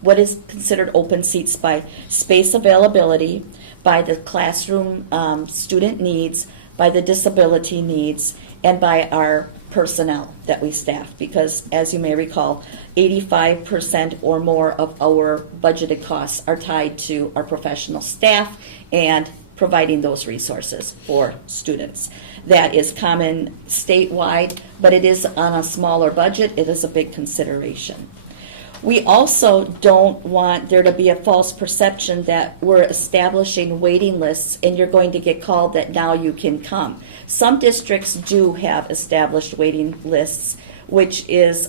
what is considered open seats by space availability, by the classroom student needs, by the disability needs, and by our personnel that we staff, because as you may recall, 85% or more of our budgeted costs are tied to our professional staff and providing those resources for students. That is common statewide, but it is on a smaller budget. It is a big consideration. We also don't want there to be a false perception that we're establishing waiting lists and you're going to get called that now you can come. Some districts do have established waiting lists, which is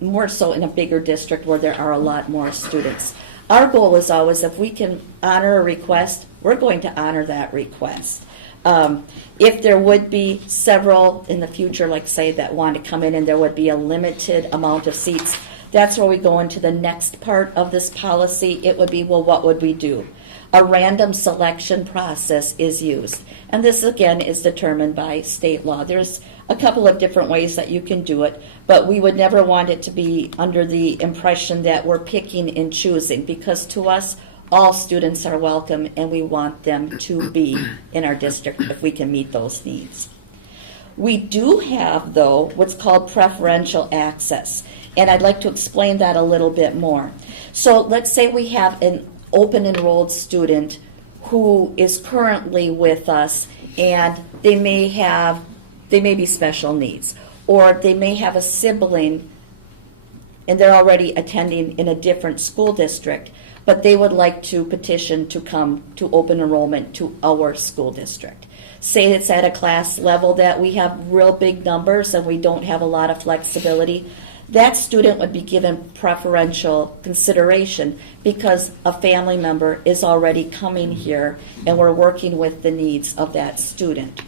more so in a bigger district where there are a lot more students. Our goal is always, if we can honor a request, we're going to honor that request. If there would be several in the future, like say, that want to come in and there would be a limited amount of seats, that's where we go into the next part of this policy. It would be, well, what would we do? A random selection process is used. And this, again, is determined by state law. There's a couple of different ways that you can do it, but we would never want it to be under the impression that we're picking and choosing, because to us, all students are welcome and we want them to be in our district if we can meet those needs. We do have, though, what's called preferential access, and I'd like to explain that a little bit more. So let's say we have an open enrolled student who is currently with us, and they may be special needs, or they may have a sibling and they're already attending in a different school district, but they would like to petition to come to open enrollment to our school district. Say it's at a class level that we have real big numbers and we don't have a lot of flexibility. That student would be given preferential consideration because a family member is already coming here and we're working with the needs of that student.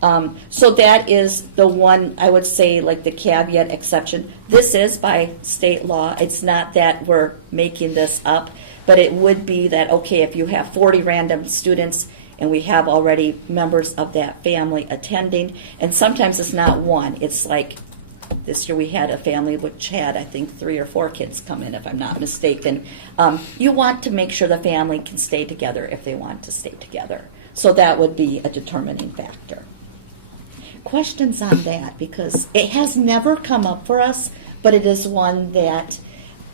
So that is the one, I would say, like the caveat exception. This is by state law. It's not that we're making this up, but it would be that, okay, if you have 40 random students and we have already members of that family attending, and sometimes it's not one, it's like this year we had a family which had, I think, 3 or 4 kids come in, if I'm not mistaken. You want to make sure the family can stay together if they want to stay together. So that would be a determining factor. Questions on that, because it has never come up for us, but it is one that,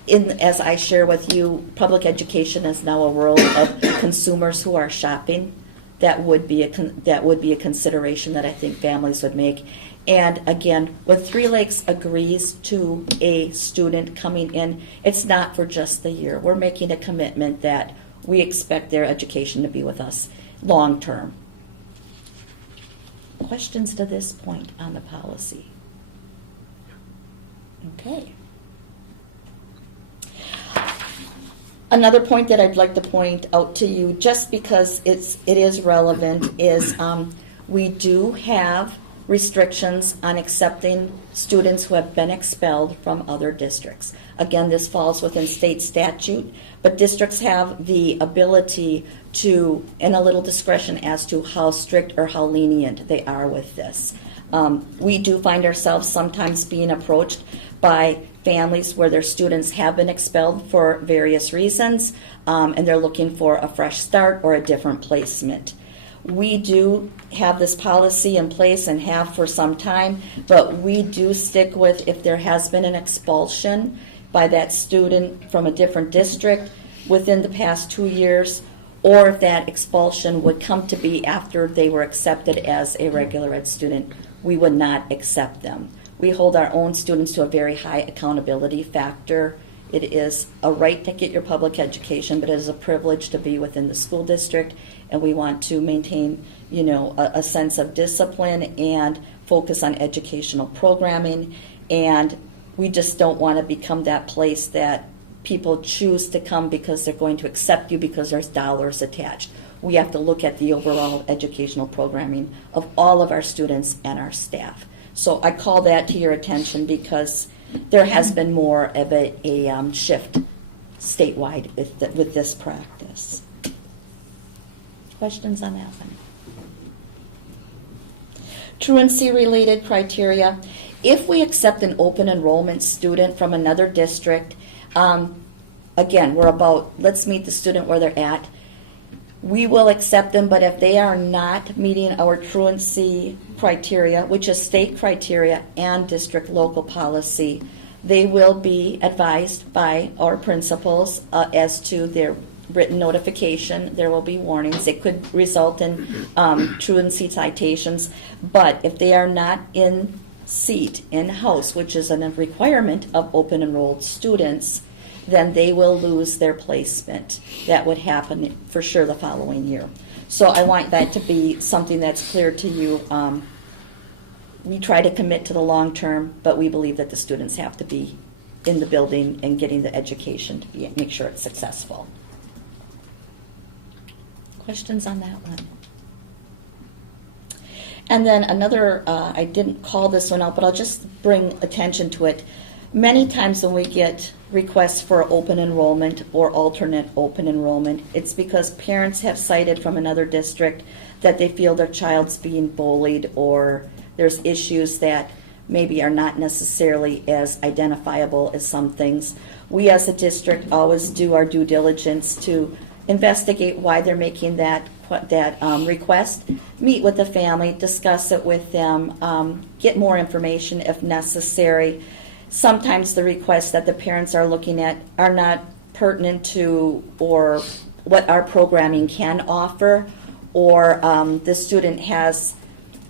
as I share with you, public education is now a world of consumers who are shopping. That would be a consideration that I think families would make. And again, when Three Lakes agrees to a student coming in, it's not for just the year. We're making a commitment that we expect their education to be with us long term. Questions to this point on the policy? Okay. Another point that I'd like to point out to you, just because it is relevant, is we do have restrictions on accepting students who have been expelled from other districts. Again, this falls within state statute, but districts have the ability to, and a little discretion as to how strict or how lenient they are with this. We do find ourselves sometimes being approached by families where their students have been expelled for various reasons, and they're looking for a fresh start or a different placement. We do have this policy in place and have for some time, but we do stick with, if there has been an expulsion by that student from a different district within the past 2 years, or if that expulsion would come to be after they were accepted as a regular ed student, we would not accept them. We hold our own students to a very high accountability factor. It is a right to get your public education, but it is a privilege to be within the school district, and we want to maintain, a sense of discipline and focus on educational programming, and we just don't want to become that place that people choose to come because they're going to accept you because there's dollars attached. We have to look at the overall educational programming of all of our students and our staff. So I call that to your attention because there has been more of a shift statewide with this practice. Questions on that one? Truancy-related criteria. If we accept an open enrollment student from another district, again, we're about, let's meet the student where they're at. We will accept them, but if they are not meeting our truancy criteria, which is state criteria and district local policy, they will be advised by our principals as to their written notification. There will be warnings. It could result in truancy citations, but if they are not in seat, in-house, which is a requirement of open enrolled students, then they will lose their placement. That would happen for sure the following year. So I want that to be something that's clear to you. We try to commit to the long term, but we believe that the students have to be in the building and getting the education to make sure it's successful. Questions on that one? And then another, I didn't call this one out, but I'll just bring attention to it. Many times when we get requests for open enrollment or alternate open enrollment, it's because parents have cited from another district that they feel their child's being bullied, or there's issues that maybe are not necessarily as identifiable as some things. We as a district always do our due diligence to investigate why they're making that request, meet with the family, discuss it with them, get more information if necessary. Sometimes the requests that the parents are looking at are not pertinent to or what our programming can offer, or the student has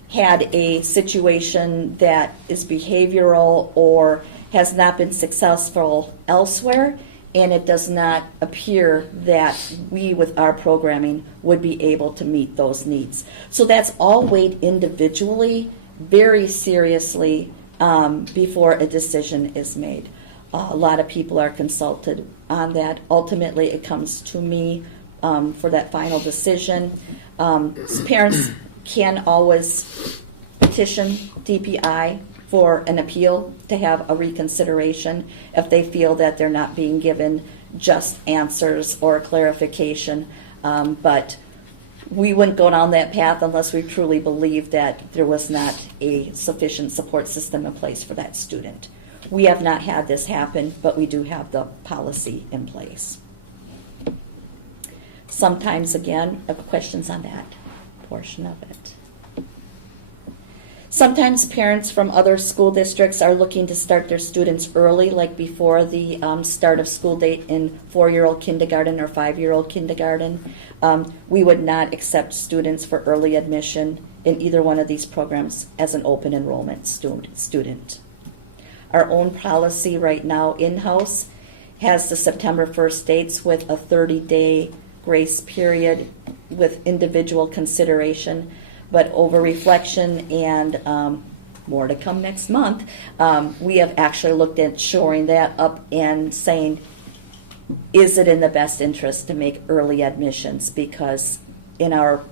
had a situation that is behavioral or has not been successful elsewhere, and it does not appear that we with our programming would be able to meet those needs. So that's all weighed individually, very seriously, before a decision is made. A lot of people are consulted on that. Ultimately, it comes to me for that final decision. Parents can always petition DPI for an appeal to have a reconsideration if they feel that they're not being given just answers or clarification. But we wouldn't go down that path unless we truly believe that there was not a sufficient support system in place for that student. We have not had this happen, but we do have the policy in place. Sometimes, again, I have questions on that portion of it. Sometimes parents from other school districts are looking to start their students early, like before the start of school date in 4-year-old kindergarten or 5-year-old kindergarten. We would not accept students for early admission in either one of these programs as an open enrollment student. Our own policy right now in-house has the September 1st dates with a 30-day grace period with individual consideration. But over reflection and more to come next month, we have actually looked at shoring that up and saying, is it in the best interest to make early admissions? Because in our,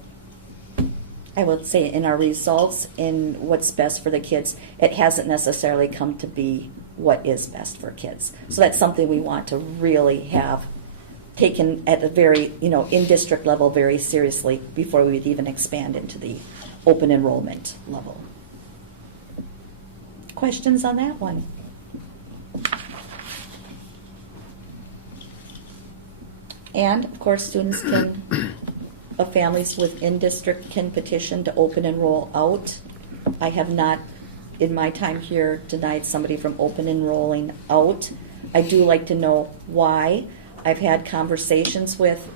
I would say in our results, in what's best for the kids, it hasn't necessarily come to be what is best for kids. So that's something we want to really have taken at the very, in district level very seriously before we would even expand into the open enrollment level. Questions on that one? And of course, students families within district can petition to open enroll out. I have not, in my time here, denied somebody from open enrolling out. I do like to know why. I've had conversations with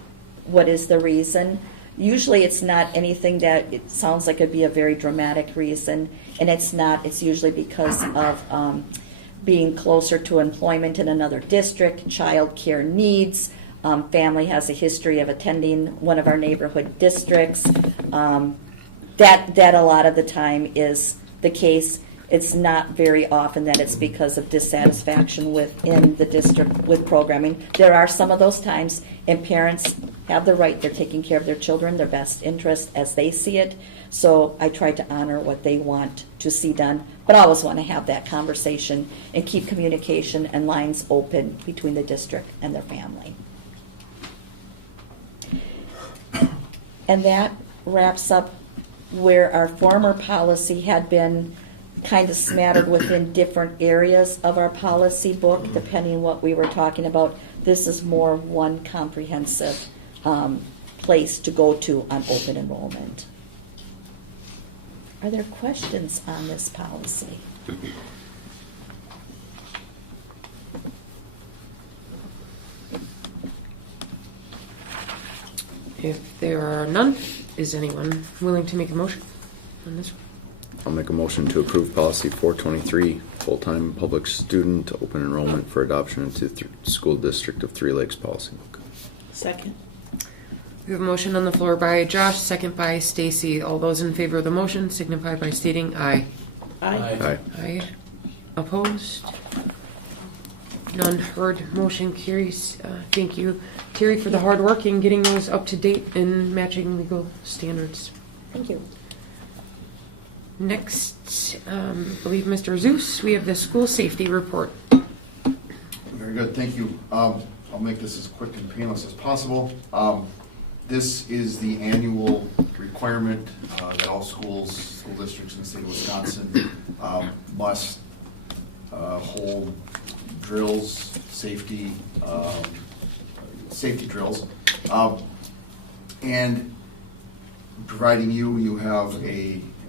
what is the reason. Usually it's not anything that it sounds like it'd be a very dramatic reason, and it's not. It's usually because of being closer to employment in another district, child care needs, family has a history of attending one of our neighborhood districts. That a lot of the time is the case. It's not very often that it's because of dissatisfaction within the district with programming. There are some of those times, and parents have the right. They're taking care of their children, their best interest as they see it. So I try to honor what they want to see done, but I always want to have that conversation and keep communication and lines open between the district and their family. And that wraps up where our former policy had been kind of smattered within different areas of our policy book, depending what we were talking about. This is more one comprehensive place to go to on open enrollment. Are there questions on this policy? If there are none, is anyone willing to make a motion on this one? I'll make a motion to approve policy 423, full-time public student open enrollment for adoption into school district of Three Lakes policy book. Second. We have a motion on the floor by Josh, second by Stacy. All those in favor of the motion signify by stating aye. Aye. Aye. Opposed? None heard. Motion carries. Thank you, Terry, for the hard work in getting those up to date and matching legal standards. Thank you. Next, I believe Mr. Zeus, we have the school safety report. Very good, thank you. I'll make this as quick and painless as possible. This is the annual requirement that all schools, school districts in the state of Wisconsin must hold drills, safety drills. And providing you have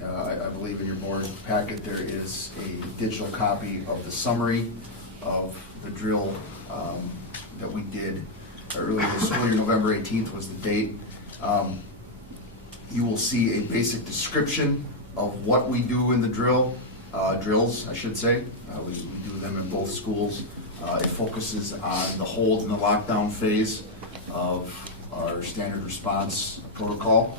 I believe in your board packet, there is a digital copy of the summary of the drill that we did earlier this school year. November 18th was the date. You will see a basic description of what we do in the drills, I should say. We do them in both schools. It focuses on the hold and the lockdown phase of our standard response protocol.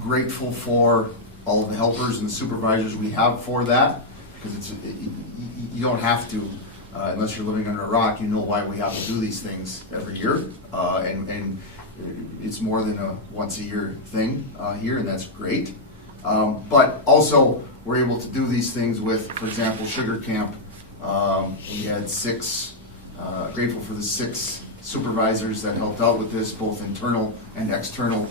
Grateful for all of the helpers and the supervisors we have for that, because you don't have to, unless you're living under a rock, you know why we have to do these things every year, and it's more than a once a year thing here, and that's great. But also, we're able to do these things with, for example, Sugar Camp. We had grateful for the 6 supervisors that helped out with this, both internal and external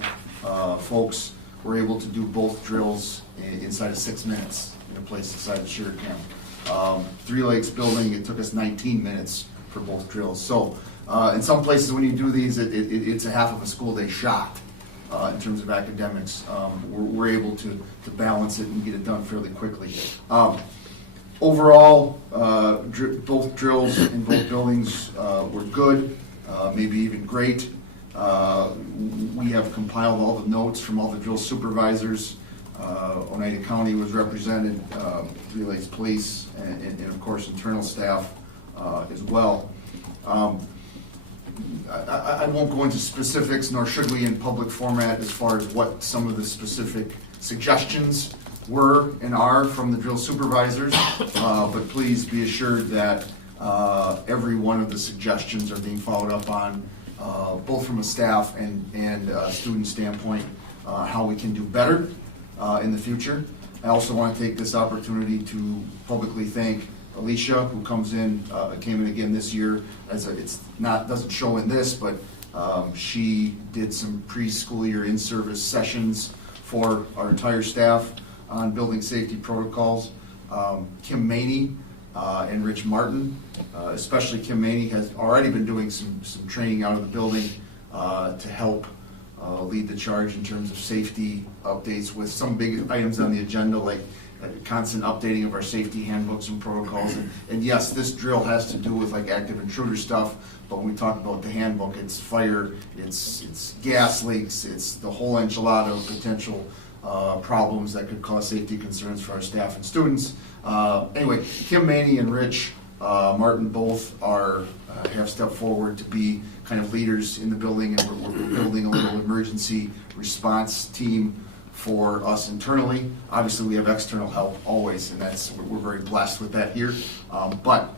folks. Were able to do both drills inside of 6 minutes in a place inside the Sugar Camp. Three Lakes building, it took us 19 minutes for both drills. So in some places when you do these, it's a half of a school day shot in terms of academics. We're able to balance it and get it done fairly quickly. Overall, both drills in both buildings were good, maybe even great. We have compiled all the notes from all the drill supervisors. Oneida County was represented, Three Lakes Police, and of course internal staff as well. I won't go into specifics, nor should we in public format, as far as what some of the specific suggestions were and are from the drill supervisors, but please be assured that every one of the suggestions are being followed up on, both from a staff and student standpoint, how we can do better in the future. I also want to take this opportunity to publicly thank Alicia, who came in again this year. Doesn't show in this, but she did some preschool year in-service sessions for our entire staff on building safety protocols. Kim Maney and Rich Martin, especially Kim Maney, has already been doing some training out of the building to help lead the charge in terms of safety updates with some big items on the agenda, like constant updating of our safety handbooks and protocols. And yes, this drill has to do with like active intruder stuff, but when we talk about the handbook, it's fire, it's gas leaks, it's the whole enchilada of potential problems that could cause safety concerns for our staff and students. Anyway, Kim Maney and Rich Martin both have stepped forward to be kind of leaders in the building, and we're building a little emergency response team for us internally. Obviously, we have external help always, and we're very blessed with that here. But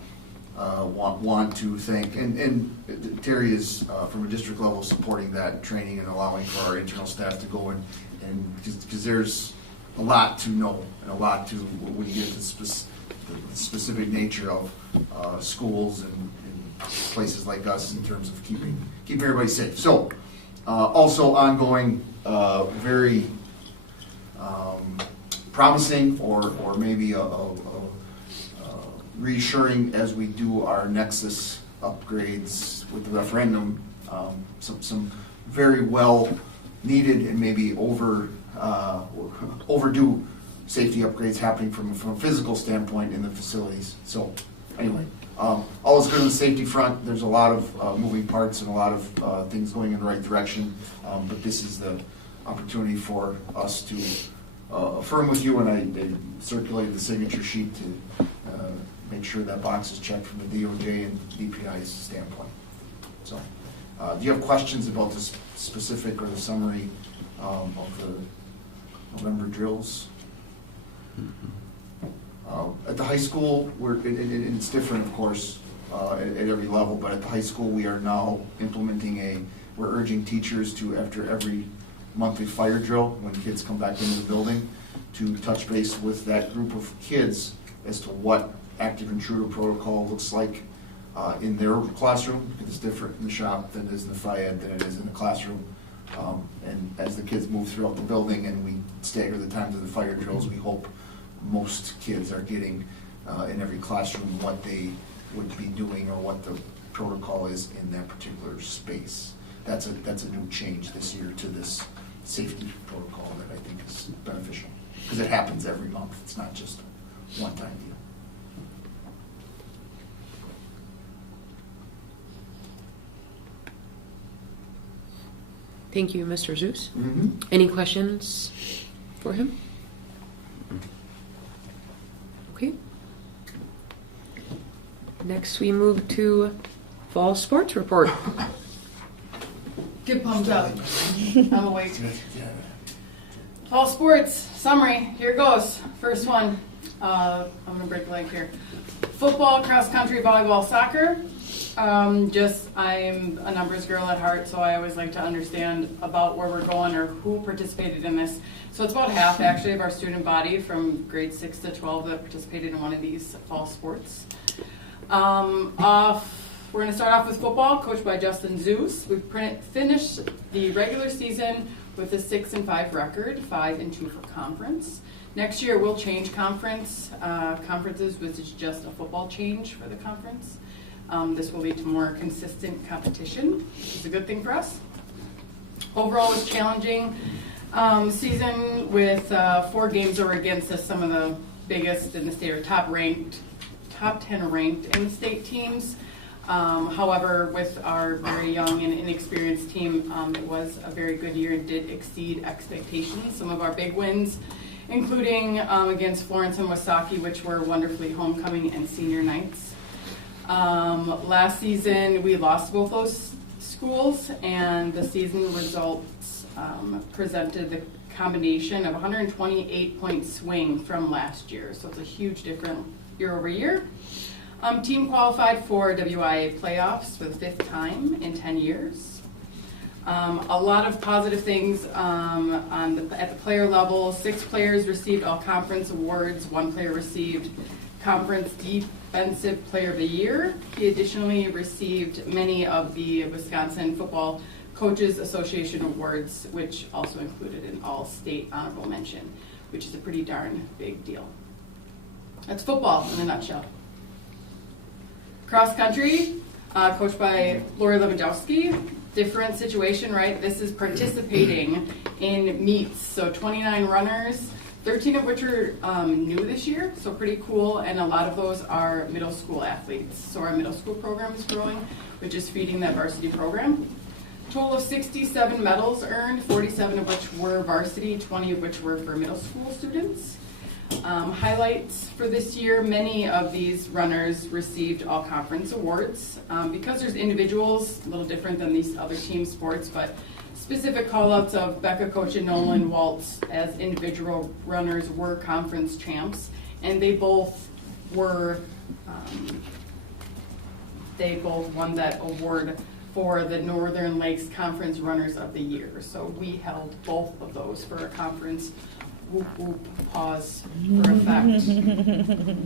want to thank, and Terry is from a district level supporting that training and allowing for our internal staff to go and because there's a lot to know and a lot to when you get to the specific nature of schools and places like us in terms of keeping everybody safe. So also ongoing, very promising or maybe a reassuring as we do our Nexus upgrades with the referendum. Some very well needed and maybe overdue safety upgrades happening from a physical standpoint in the facilities. So anyway, all is good on the safety front. There's a lot of moving parts and a lot of things going in the right direction, but this is the opportunity for us to affirm with you, and I circulated the signature sheet to make sure that box is checked from the DOJ and DPI's standpoint. So, do you have questions about the specific or the summary of the November drills? At the high school, and it's different, of course, at every level, but at the high school, we are now implementing we're urging teachers to, after every monthly fire drill, when kids come back into the building, to touch base with that group of kids as to what active intruder protocol looks like in their classroom. It's different in the shop than it is in the FIAD, than it is in the classroom. And as the kids move throughout the building and we stagger the times of the fire drills, we hope most kids are getting in every classroom what they would be doing or what the protocol is in that particular space. That's a new change this year to this safety protocol that I think is beneficial, because it happens every month. It's not just a one-time deal. Thank you, Mr. Zeus. Mm-hmm. Any questions for him? Okay. Next, we move to fall sports report. Get pumped up. I'm awake. Fall sports summary. Here goes. First one. I'm gonna break the leg here. Football, cross country, volleyball, soccer. I'm a numbers girl at heart, so I always like to understand about where we're going or who participated in this. So it's about half actually of our student body from grade 6 to 12 that participated in one of these fall sports. We're going to start off with football, coached by Justin Zeus. We've finished the regular season with a 6-5 record, 5-2 for conference. Next year we'll change conferences, which is just a football change for the conference. This will lead to more consistent competition, which is a good thing for us. Overall, it was challenging season with 4 games that were against us, some of the biggest in the state or top 10 ranked in the state teams. However, with our very young and inexperienced team, it was a very good year and did exceed expectations. Some of our big wins, including against Florence and Wasaki, which were wonderfully homecoming and senior nights. Last season, we lost both those schools, and the season results presented the combination of 128-point swing from last year. So it's a huge difference year over year. Team qualified for WIA playoffs for the 5th time in 10 years. A lot of positive things at the player level. 6 players received all conference awards. 1 player received Conference Defensive Player of the Year. He additionally received many of the Wisconsin Football Coaches Association awards, which also included an all-state honorable mention, which is a pretty darn big deal. That's football in a nutshell. Cross country, coached by Lori Lewandowski. Different situation, right? This is participating in meets. So 29 runners, 13 of which are new this year, so pretty cool, and a lot of those are middle school athletes. So our middle school program is growing, which is feeding that varsity program. Total of 67 medals earned, 47 of which were varsity, 20 of which were for middle school students. Highlights for this year, many of these runners received all conference awards. Because there's individuals, a little different than these other team sports, but specific call-outs of Becca Koch and Nolan Waltz as individual runners were conference champs, and they both won that award for the Northern Lakes Conference Runners of the Year. So we held both of those for a conference. Whoop, whoop, pause for effect.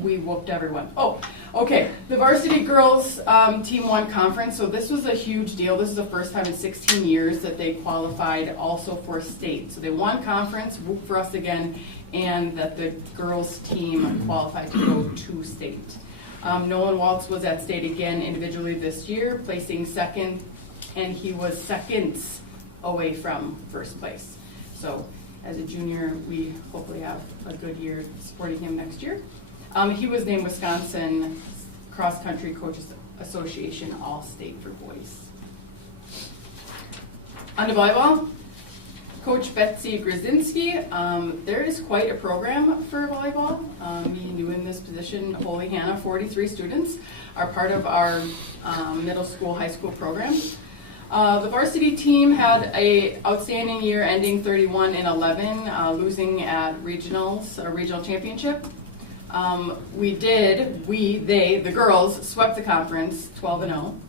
We whooped everyone. Oh, okay. The varsity girls team won conference, so this was a huge deal. This is the first time in 16 years that they qualified also for state. So they won conference, whoop for us again, and that the girls team qualified to go to state. Nolan Waltz was at state again individually this year, placing second, and he was seconds away from first place. So as a junior, we hopefully have a good year supporting him next year. He was named Wisconsin Cross Country Coaches Association All-State for boys. On to volleyball. Coach Betsy Grzinski. There is quite a program for volleyball. Me doing this position, Holy Hannah, 43 students are part of our middle school, high school program. The varsity team had a outstanding year ending 31-11, losing at regionals, a regional championship. The girls swept the conference 12-0.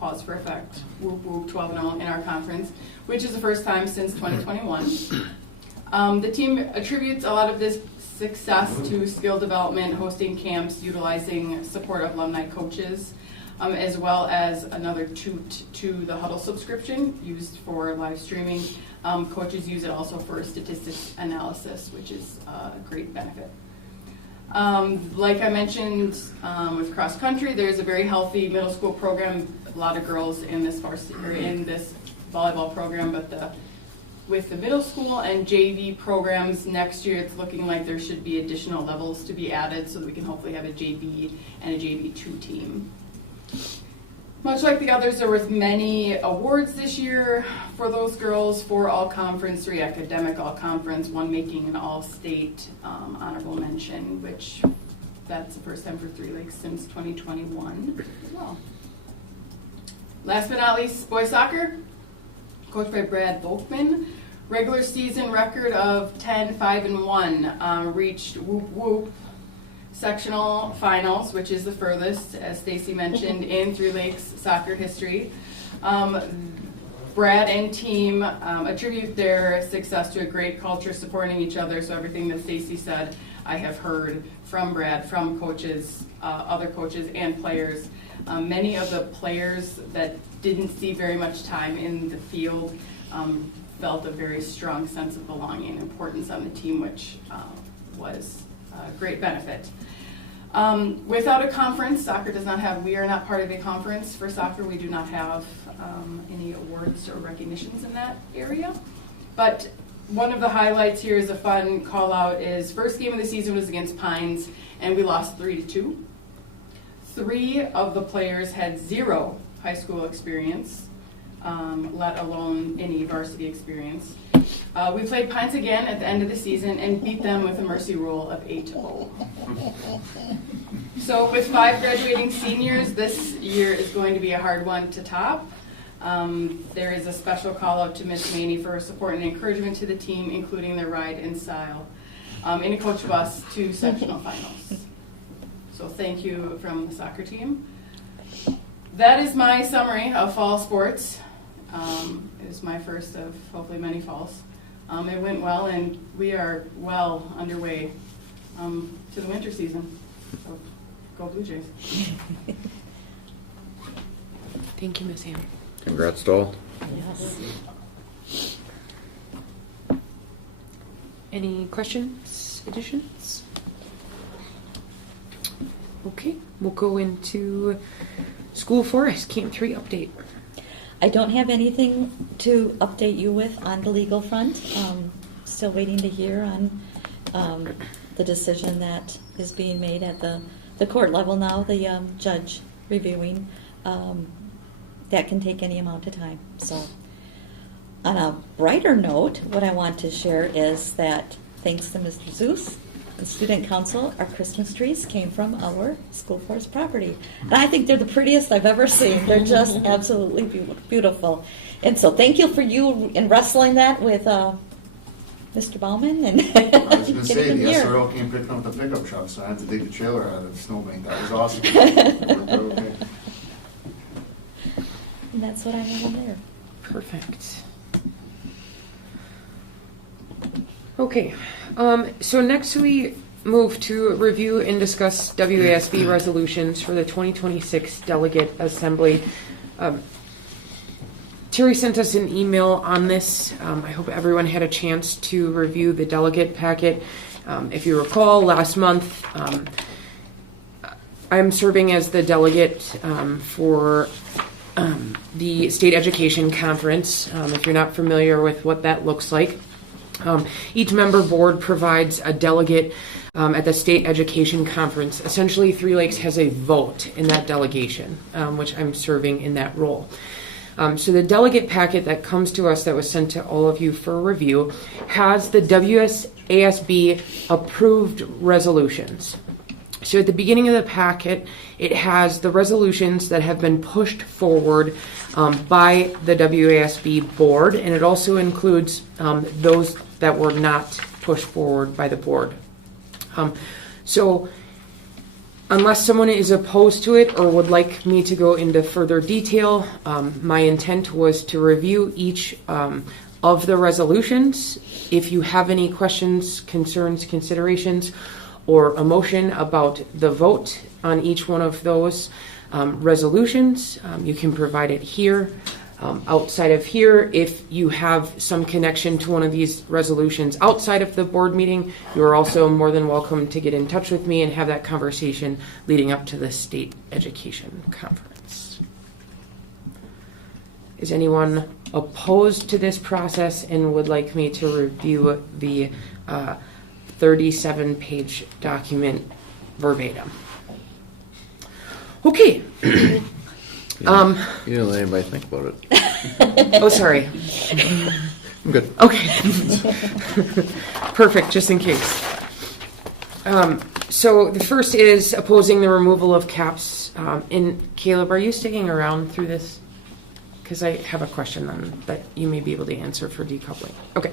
Pause for effect. Whoop whoop, 12-0 in our conference, which is the first time since 2021. The team attributes a lot of this success to skill development, hosting camps, utilizing support of alumni coaches, as well as another toot to the Huddle subscription used for live streaming. Coaches use it also for statistics analysis, which is a great benefit. Like I mentioned with cross country, there's a very healthy middle school program. A lot of girls in this volleyball program, but with the middle school and JV programs next year, it's looking like there should be additional levels to be added so that we can hopefully have a JV and a JV2 team. Much like the others, there was many awards this year for those girls, 4 all-conference, 3 academic all-conference, 1 making an all-state honorable mention, which that's the first time for Three Lakes since 2021 as well. Last but not least, boys soccer, coached by Brad Volkman. Regular season record of 10-5-1, reached whoop whoop sectional finals, which is the furthest, as Stacy mentioned, in Three Lakes soccer history. Brad and team attribute their success to a great culture supporting each other. So everything that Stacy said, I have heard from Brad, from coaches, other coaches and players. Many of the players that didn't see very much time in the field felt a very strong sense of belonging and importance on the team, which was a great benefit. Without a conference, soccer does not have, we are not part of a conference for soccer. We do not have any awards or recognitions in that area. But one of the highlights here is a fun call out is first game of the season was against Pines and we lost 3-2. 3 of the players had 0 high school experience, let alone any varsity experience. We played Pines again at the end of the season and beat them with a mercy rule of 8-0. So with 5 graduating seniors, this year is going to be a hard one to top. There is a special call out to Miss Maney for her support and encouragement to the team, including their ride in style in a coach bus to sectional finals. So thank you from the soccer team. That is my summary of fall sports. It was my first of hopefully many falls. It went well, and we are well underway to the winter season. So go Blue Jays. Thank you, Ms. Ham. Congrats to all. Yes. Any questions, additions? Okay, we'll go into School Forest Camp 3 update. I don't have anything to update you with on the legal front. Still waiting to hear on the decision that is being made at the court level now, the judge reviewing. That can take any amount of time. So on a brighter note, what I want to share is that thanks to Mr. Zeus, the student council, our Christmas trees came from our School Forest property. And I think they're the prettiest I've ever seen. They're just absolutely beautiful. And so thank you for you in wrestling that with Mr. Bauman. And I was going to say, getting the them here. SRO came picking up the pickup truck, so I had to dig the trailer out of the snowbank. That was awesome. Okay. And that's what I have on there. Perfect. Okay, so next we move to review and discuss WASB resolutions for the 2026 Delegate Assembly. Terry sent us an email on this. I hope everyone had a chance to review the delegate packet. If you recall, last month I'm serving as the delegate for the State Education Conference. If you're not familiar with what that looks like, each member board provides a delegate at the State Education Conference. Essentially, Three Lakes has a vote in that delegation, which I'm serving in that role. So the delegate packet that comes to us that was sent to all of you for review has the WSASB approved resolutions. So at the beginning of the packet, it has the resolutions that have been pushed forward by the WASB board, and it also includes those that were not pushed forward by the board. So unless someone is opposed to it or would like me to go into further detail, my intent was to review each of the resolutions. If you have any questions, concerns, considerations, or a motion about the vote on each one of those resolutions, you can provide it here. Outside of here, if you have some connection to one of these resolutions outside of the board meeting, you are also more than welcome to get in touch with me and have that conversation leading up to the state education conference. Is anyone opposed to this process and would like me to review the 37-page document verbatim? Okay. You didn't let anybody think about it. Oh, sorry. I'm good. Okay. Perfect, just in case. So the first is opposing the removal of caps. And Caleb, are you sticking around through this? Because I have a question on that you may be able to answer for decoupling. Okay.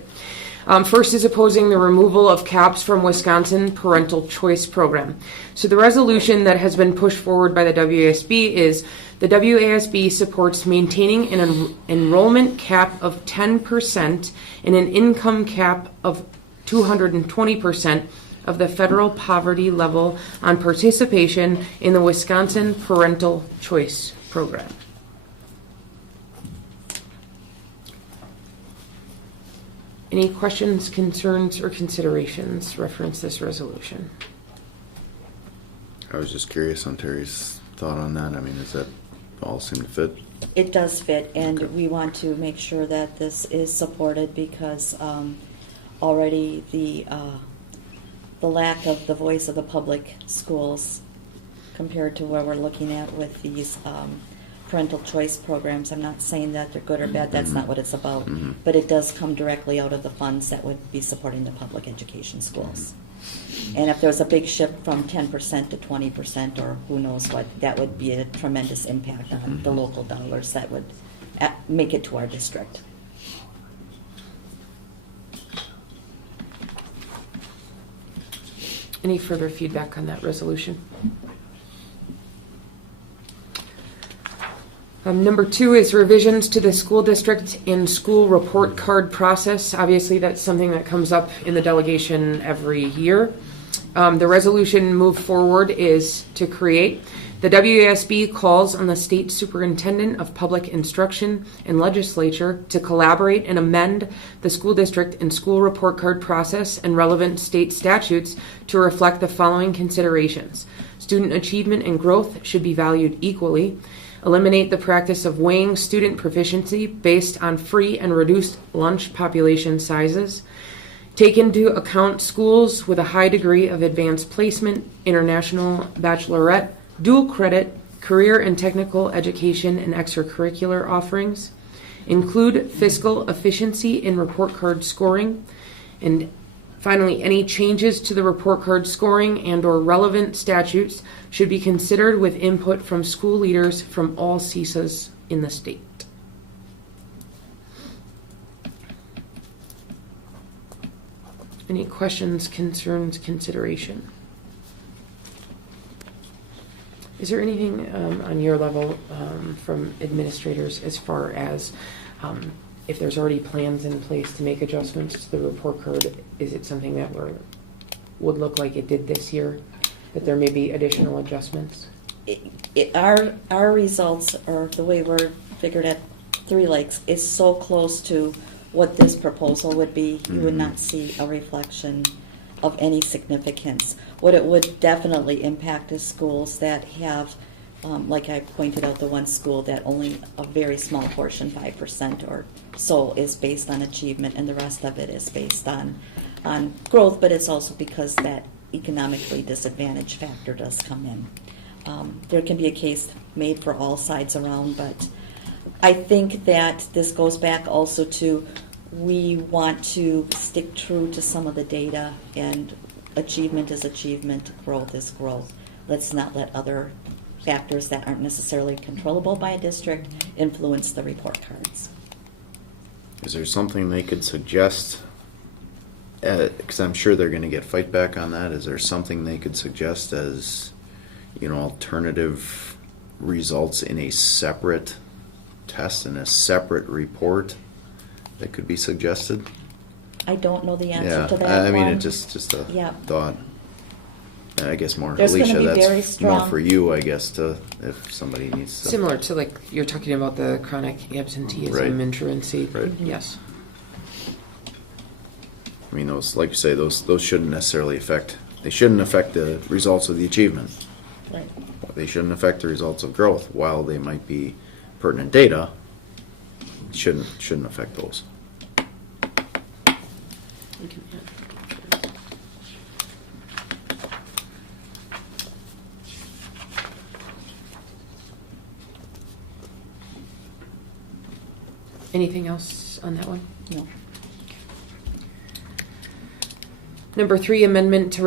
First is opposing the removal of caps from Wisconsin Parental Choice Program. So the resolution that has been pushed forward by the WASB is the WASB supports maintaining an enrollment cap of 10% and an income cap of 220% of the federal poverty level on participation in the Wisconsin Parental Choice Program. Any questions, concerns, or considerations reference this resolution? I was just curious on Terry's thought on that. I mean, does that all seem to fit? It does fit, and Okay. we want to make sure that this is supported because already the lack of the voice of the public schools compared to where we're looking at with these parental choice programs. I'm not saying that they're good or bad. That's not what it's about. Mhm. But it does come directly out of the funds that would be supporting the public education schools. And if there's a big shift from 10% to 20% or who knows what, that would be a tremendous impact on the local dollars that would make it to our district. Any further feedback on that resolution? Number 2 is revisions to the school district and school report card process. Obviously, that's something that comes up in the delegation every year. The resolution moved forward is to create. The WASB calls on the state superintendent of public instruction and legislature to collaborate and amend the school district and school report card process and relevant state statutes to reflect the following considerations. Student achievement and growth should be valued equally. Eliminate the practice of weighing student proficiency based on free and reduced lunch population sizes. Take into account schools with a high degree of advanced placement, international baccalaureate, dual credit, career and technical education, and extracurricular offerings. Include fiscal efficiency in report card scoring. And finally, any changes to the report card scoring and or relevant statutes should be considered with input from school leaders from all CSAs in the state. Any questions, concerns, consideration? Is there anything on your level from administrators as far as if there's already plans in place to make adjustments to the report card? Is it something that would look like it did this year, that there may be additional adjustments? Our results, or the way we're figured at Three Lakes, is so close to what this proposal would be. You would not see a reflection of any significance. What it would definitely impact is schools that have, like I pointed out, the one school that only a very small portion, 5% or so, is based on achievement, and the rest of it is based on growth, but it's also because that economically disadvantaged factor does come in. There can be a case made for all sides around, but I think that this goes back also to, we want to stick true to some of the data, and achievement is achievement, growth is growth. Let's not let other factors that aren't necessarily controllable by a district influence the report cards. Is there something they could suggest? Because I'm sure they're going to get fight back on that. Is there something they could suggest as, alternative results in a separate test and a separate report that could be suggested? I don't know the answer Yeah, to that I mean, one. it just a Yeah. thought. And I guess more, There's gonna Alicia, be that's very more strong- for you, I guess, to if somebody needs to. Similar to like you're talking about the chronic absenteeism Right. and truancy. Right. Yes. I mean, those, like you say, those shouldn't necessarily affect. They shouldn't affect the results of the achievement. Right. They shouldn't affect the results of growth. While they might be pertinent data, shouldn't affect those. Anything else on that one? No. Number 3, amendment to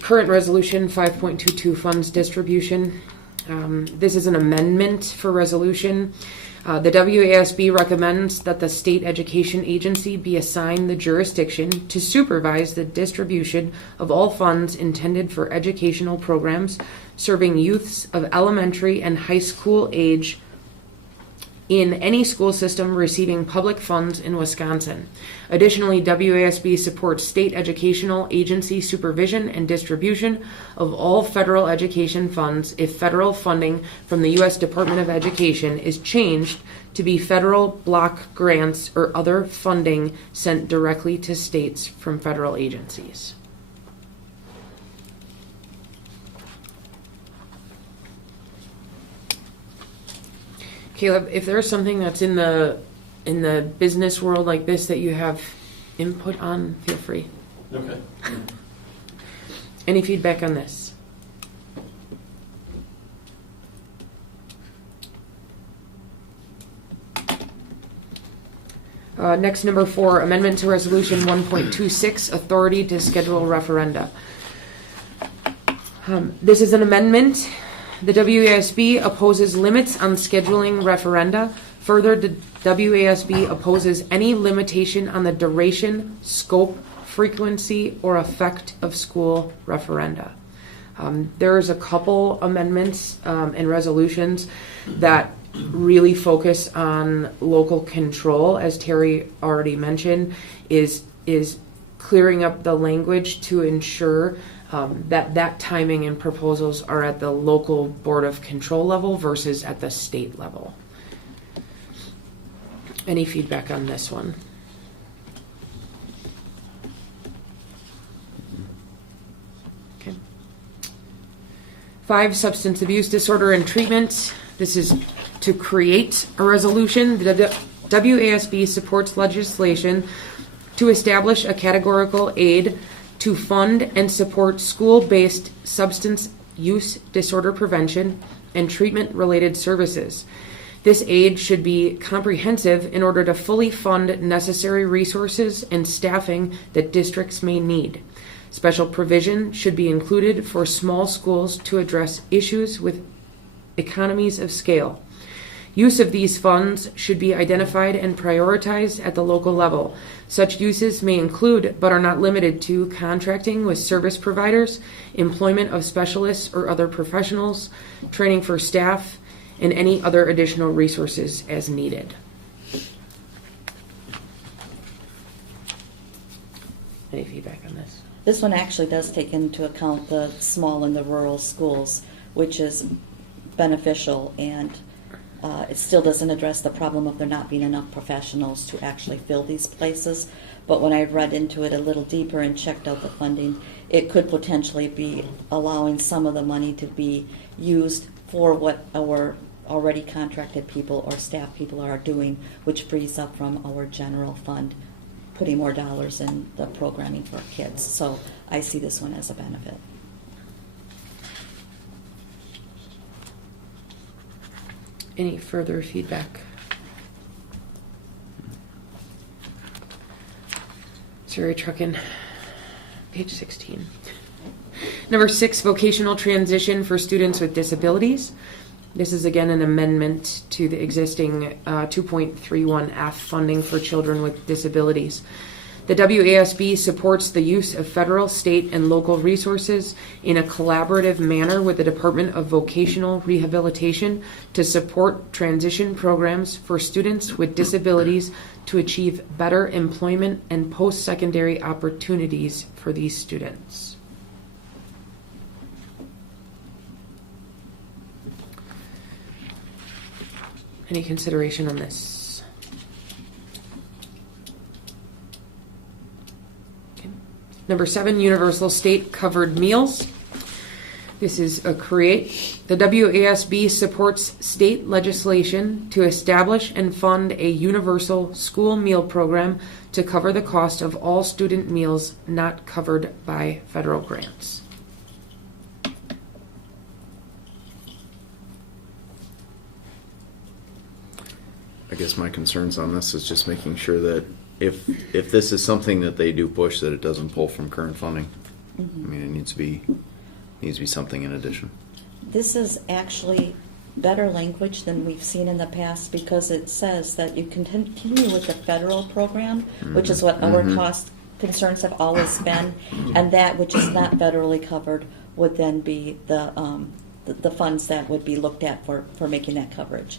current resolution 5.22 funds distribution. This is an amendment for resolution. The WASB recommends that the state education agency be assigned the jurisdiction to supervise the distribution of all funds intended for educational programs serving youths of elementary and high school age in any school system receiving public funds in Wisconsin. Additionally, WASB supports state educational agency supervision and distribution of all federal education funds if federal funding from the U.S. Department of Education is changed to be federal block grants or other funding sent directly to states from federal agencies. Caleb, if there's something that's in the business world like this that you have input on, feel free. Okay. Any feedback on this? Next, number 4, amendment to resolution 1.26, authority to schedule referenda. This is an amendment. The WASB opposes limits on scheduling referenda. Further, the WASB opposes any limitation on the duration, scope, frequency, or effect of school referenda. There's a couple amendments and resolutions that really focus on local control, as Terry already mentioned, is clearing up the language to ensure that timing and proposals are at the local board of control level versus at the state level. Any feedback on this one? Okay. 5, substance abuse disorder and treatment. This is to create a resolution. The WASB supports legislation to establish a categorical aid to fund and support school-based substance use disorder prevention and treatment-related services. This aid should be comprehensive in order to fully fund necessary resources and staffing that districts may need. Special provision should be included for small schools to address issues with economies of scale. Use of these funds should be identified and prioritized at the local level. Such uses may include, but are not limited to, contracting with service providers, employment of specialists or other professionals, training for staff, and any other additional resources as needed. Any feedback on this? This one actually does take into account the small and the rural schools, which is beneficial, and it still doesn't address the problem of there not being enough professionals to actually fill these places. But when I read into it a little deeper and checked out the funding, it could potentially be allowing some of the money to be used for what our already contracted people or staff people are doing, which frees up from our general fund, putting more dollars in the programming for kids. So I see this one as a benefit. Any further feedback? Sorry, trucking. Page 16. Number 6, vocational transition for students with disabilities. This is again an amendment to the existing 2.31F funding for children with disabilities. The WASB supports the use of federal, state, and local resources in a collaborative manner with the Department of Vocational Rehabilitation to support transition programs for students with disabilities to achieve better employment and post-secondary opportunities for these students. Any consideration on this? Okay. Number 7, universal state covered meals. This is a create. The WASB supports state legislation to establish and fund a universal school meal program to cover the cost of all student meals not covered by federal grants. I guess my concerns on this is just making sure that if this is something that they do push, that it doesn't pull from current funding. I mean, it needs to be something in addition. This is actually better language than we've seen in the past because it says that you can continue with the federal program, which is what our cost concerns have always been, and that which is not federally covered would then be the funds that would be looked at for making that coverage.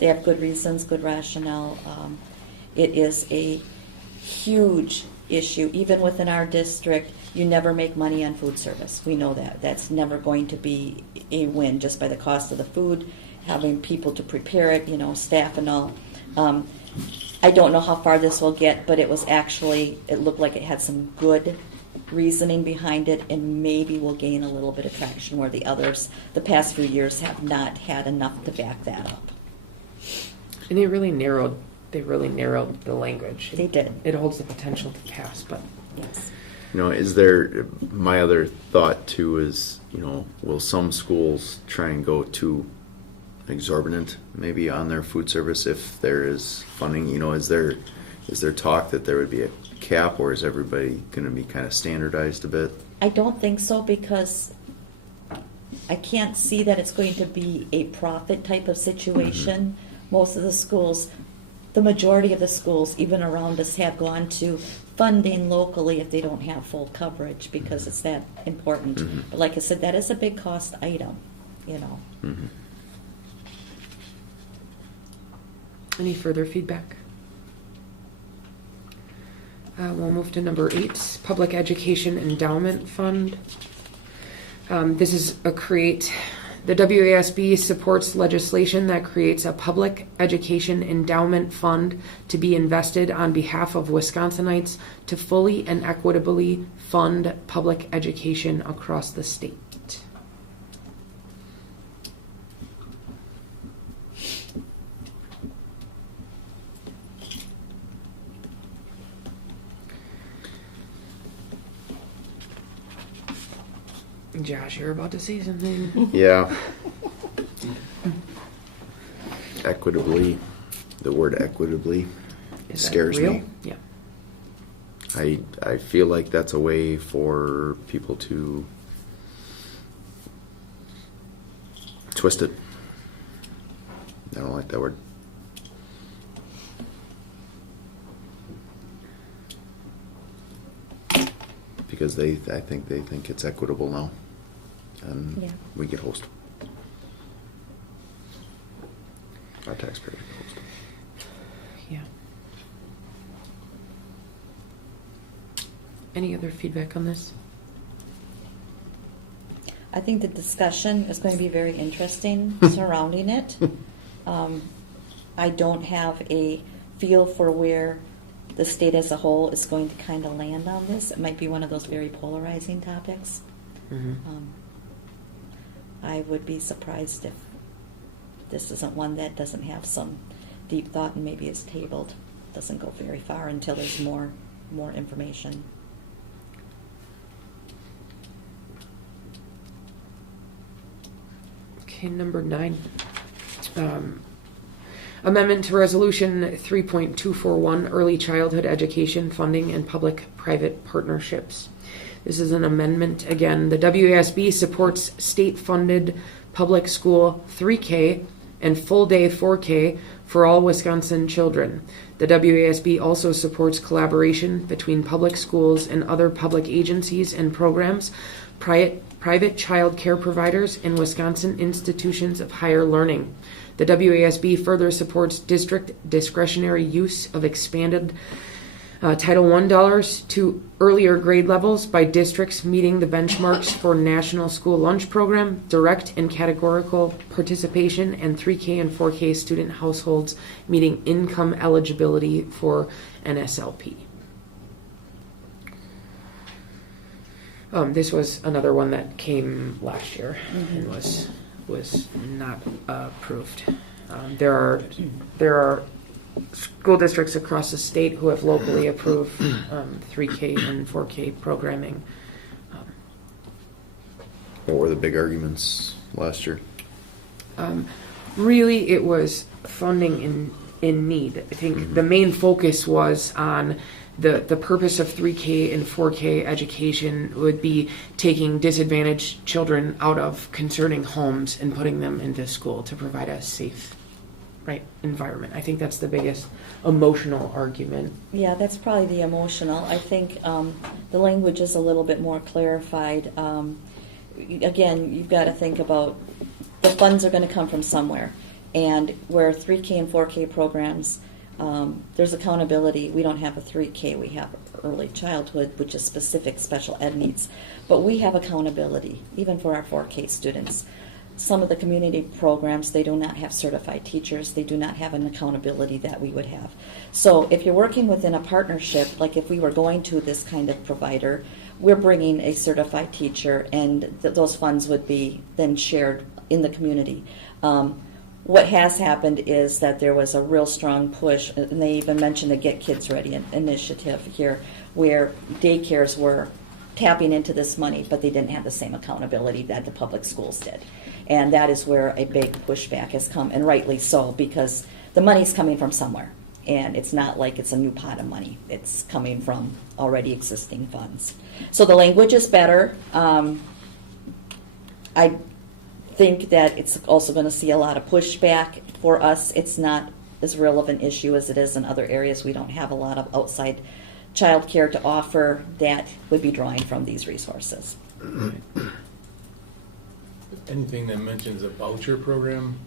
They have good reasons, good rationale. It is a huge issue. Even within our district, you never make money on food service. We know that. That's never going to be a win just by the cost of the food, having people to prepare it, staff and all. I don't know how far this will get, but it looked like it had some good reasoning behind it and maybe will gain a little bit of traction where the others, the past few years, have not had enough to back that up. And they really narrowed the language. They did. It holds the potential to pass, but yes. My other thought too is, will some schools try and go too exorbitant maybe on their food service if there is funding? Is there talk that there would be a cap, or is everybody going to be kind of standardized a bit? I don't think so because I can't see that it's going to be a profit type of situation. Most of the schools, the majority of the schools, even around us, have gone to funding locally if they don't have full coverage because it's that important. But like I said, that is a big cost item, Any further feedback? We'll move to number 8, Public Education Endowment Fund. This is a create. The WASB supports legislation that creates a public education endowment fund to be invested on behalf of Wisconsinites to fully and equitably fund public education across the state. Josh, you're about to say something. Yeah. Equitably, the word equitably scares me. Yeah. I feel like that's a way for people to twist it. I don't like that word. Because I think they think it's equitable now, and we get host. Our taxpayers get host. Yeah. Any other feedback on this? I think the discussion is going to be very interesting surrounding it. I don't have a feel for where the state as a whole is going to kind of land on this. It might be one of those very polarizing topics. I would be surprised if this isn't one that doesn't have some deep thought and maybe is tabled. Doesn't go very far until there's more information. Okay, number 9. Amendment to Resolution 3.241, Early Childhood Education Funding and Public-Private Partnerships. This is an amendment. Again, the WASB supports state-funded public school 3K and full-day 4K for all Wisconsin children. The WASB also supports collaboration between public schools and other public agencies and programs, private child care providers, and Wisconsin institutions of higher learning. The WASB further supports district discretionary use of expanded Title I dollars to earlier grade levels by districts meeting the benchmarks for National School Lunch Program, direct and categorical participation, and 3K and 4K student households meeting income eligibility for NSLP. This was another one that came last year and was not approved. There are school districts across the state who have locally approved 3K and 4K programming. What were the big arguments last year? Really, it was funding in need. I think the main focus was on the purpose of 3K and 4K education would be taking disadvantaged children out of concerning homes and putting them into school to provide a safe, environment. I think that's the biggest emotional argument. Yeah, that's probably the emotional. I think the language is a little bit more clarified. Again, you've got to think about the funds are going to come from somewhere. And where 3K and 4K programs, there's accountability. We don't have a 3K, we have early childhood, which is specific special ed needs. But we have accountability, even for our 4K students. Some of the community programs, they do not have certified teachers. They do not have an accountability that we would have. So if you're working within a partnership, like if we were going to this kind of provider, we're bringing a certified teacher, and those funds would be then shared in the community. What has happened is that there was a real strong push, and they even mentioned the Get Kids Ready initiative here, where daycares were tapping into this money, but they didn't have the same accountability that the public schools did. And that is where a big pushback has come, and rightly so, because the money's coming from somewhere. And it's not like it's a new pot of money. It's coming from already existing funds. So the language is better. I think that it's also going to see a lot of pushback. For us, it's not as real of an issue as it is in other areas. We don't have a lot of outside child care to offer that would be drawing from these resources. Anything that mentions a voucher program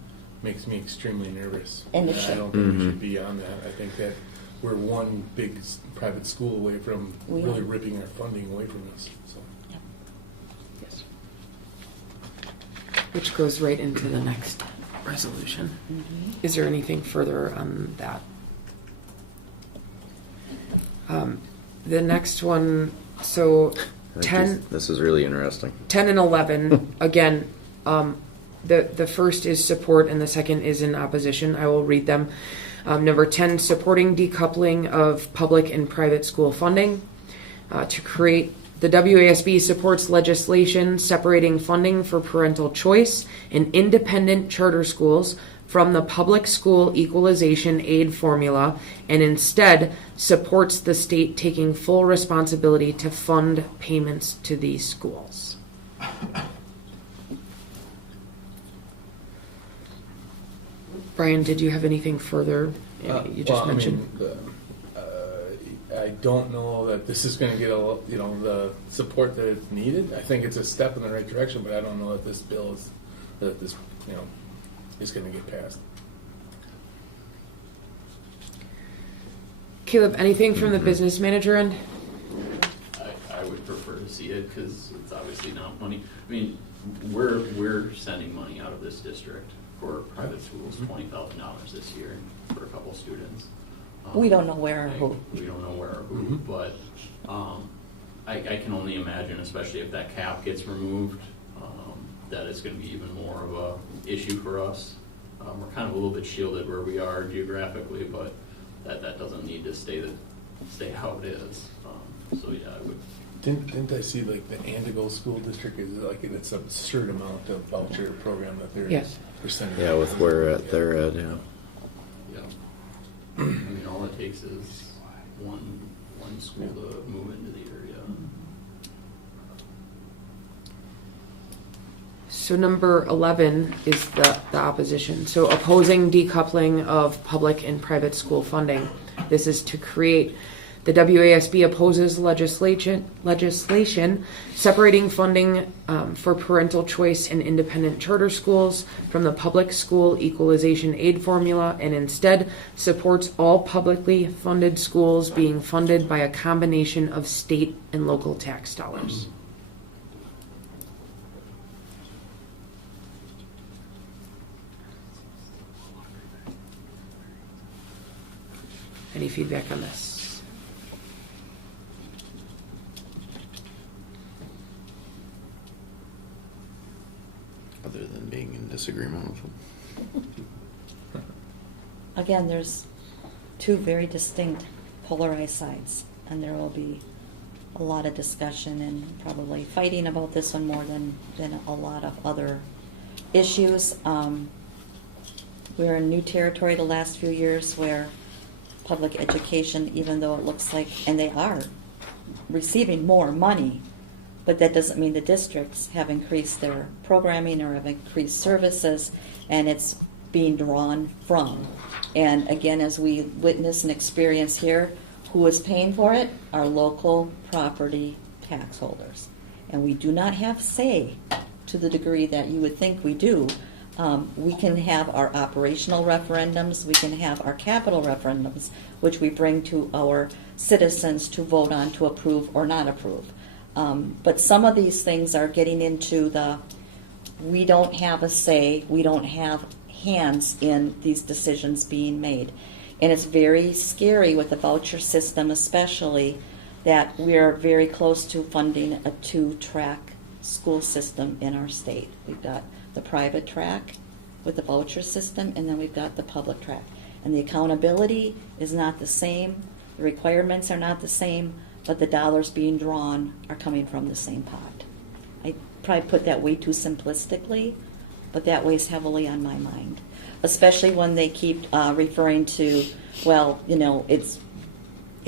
makes me extremely nervous. And I it should. don't think we should be on that. I think that we're one big private school away from really ripping our funding away from us. So. Yep. Yes. Which goes right into the next resolution. Is there anything further on that? The next one, so 10. This is really interesting. 10 and 11, again, the first is support and the second is in opposition. I will read them. Number 10, supporting decoupling of public and private school funding. To create, the WASB supports legislation separating funding for parental choice in independent charter schools from the public school equalization aid formula, and instead supports the state taking full responsibility to fund payments to these schools. Brian, did you have anything further? You just mentioned. I don't know that this is going to get the support that it's needed. I think it's a step in the right direction, but I don't know that this bill is is going to get passed. Caleb, anything from the business manager end? I would prefer to see it because it's obviously not money. I mean, we're sending money out of this district for private schools, $20,000 this year for a couple students. We don't know where or who. We don't know where or who, but I can only imagine, especially if that cap gets removed, that it's going to be even more of a issue for us. We're kind of a little bit shielded where we are geographically, but that doesn't need to stay how it is. So yeah, I would. Didn't I see like the Antigo School District is like it's an absurd amount of voucher program that they're sending? Yeah, with where they're at, yeah. I mean, all it takes is one school to move into the area. So number 11 is the opposition. So opposing decoupling of public and private school funding. This is to create, the WASB opposes legislation separating funding for parental choice and independent charter schools from the public school equalization aid formula, and instead supports all publicly funded schools being funded by a combination of state and local tax dollars. Any feedback on this? Other than being in disagreement with them. Again, there's two very distinct polarized sides, and there will be a lot of discussion and probably fighting about this one more than a lot of other issues. We're in new territory the last few years where public education, even though it looks like, and they are receiving more money, but that doesn't mean the districts have increased their programming or have increased services, and it's being drawn from. And again, as we witness and experience here, who is paying for it? Our local property tax holders. And we do not have say to the degree that you would think we do. We can have our operational referendums, we can have our capital referendums, which we bring to our citizens to vote on to approve or not approve. But some of these things are getting into we don't have a say, we don't have hands in these decisions being made. And it's very scary with the voucher system especially, that we're very close to funding a 2-track school system in our state. We've got the private track with the voucher system, and then we've got the public track. And the accountability is not the same, the requirements are not the same, but the dollars being drawn are coming from the same pot. I probably put that way too simplistically, but that weighs heavily on my mind, especially when they keep referring to, well, it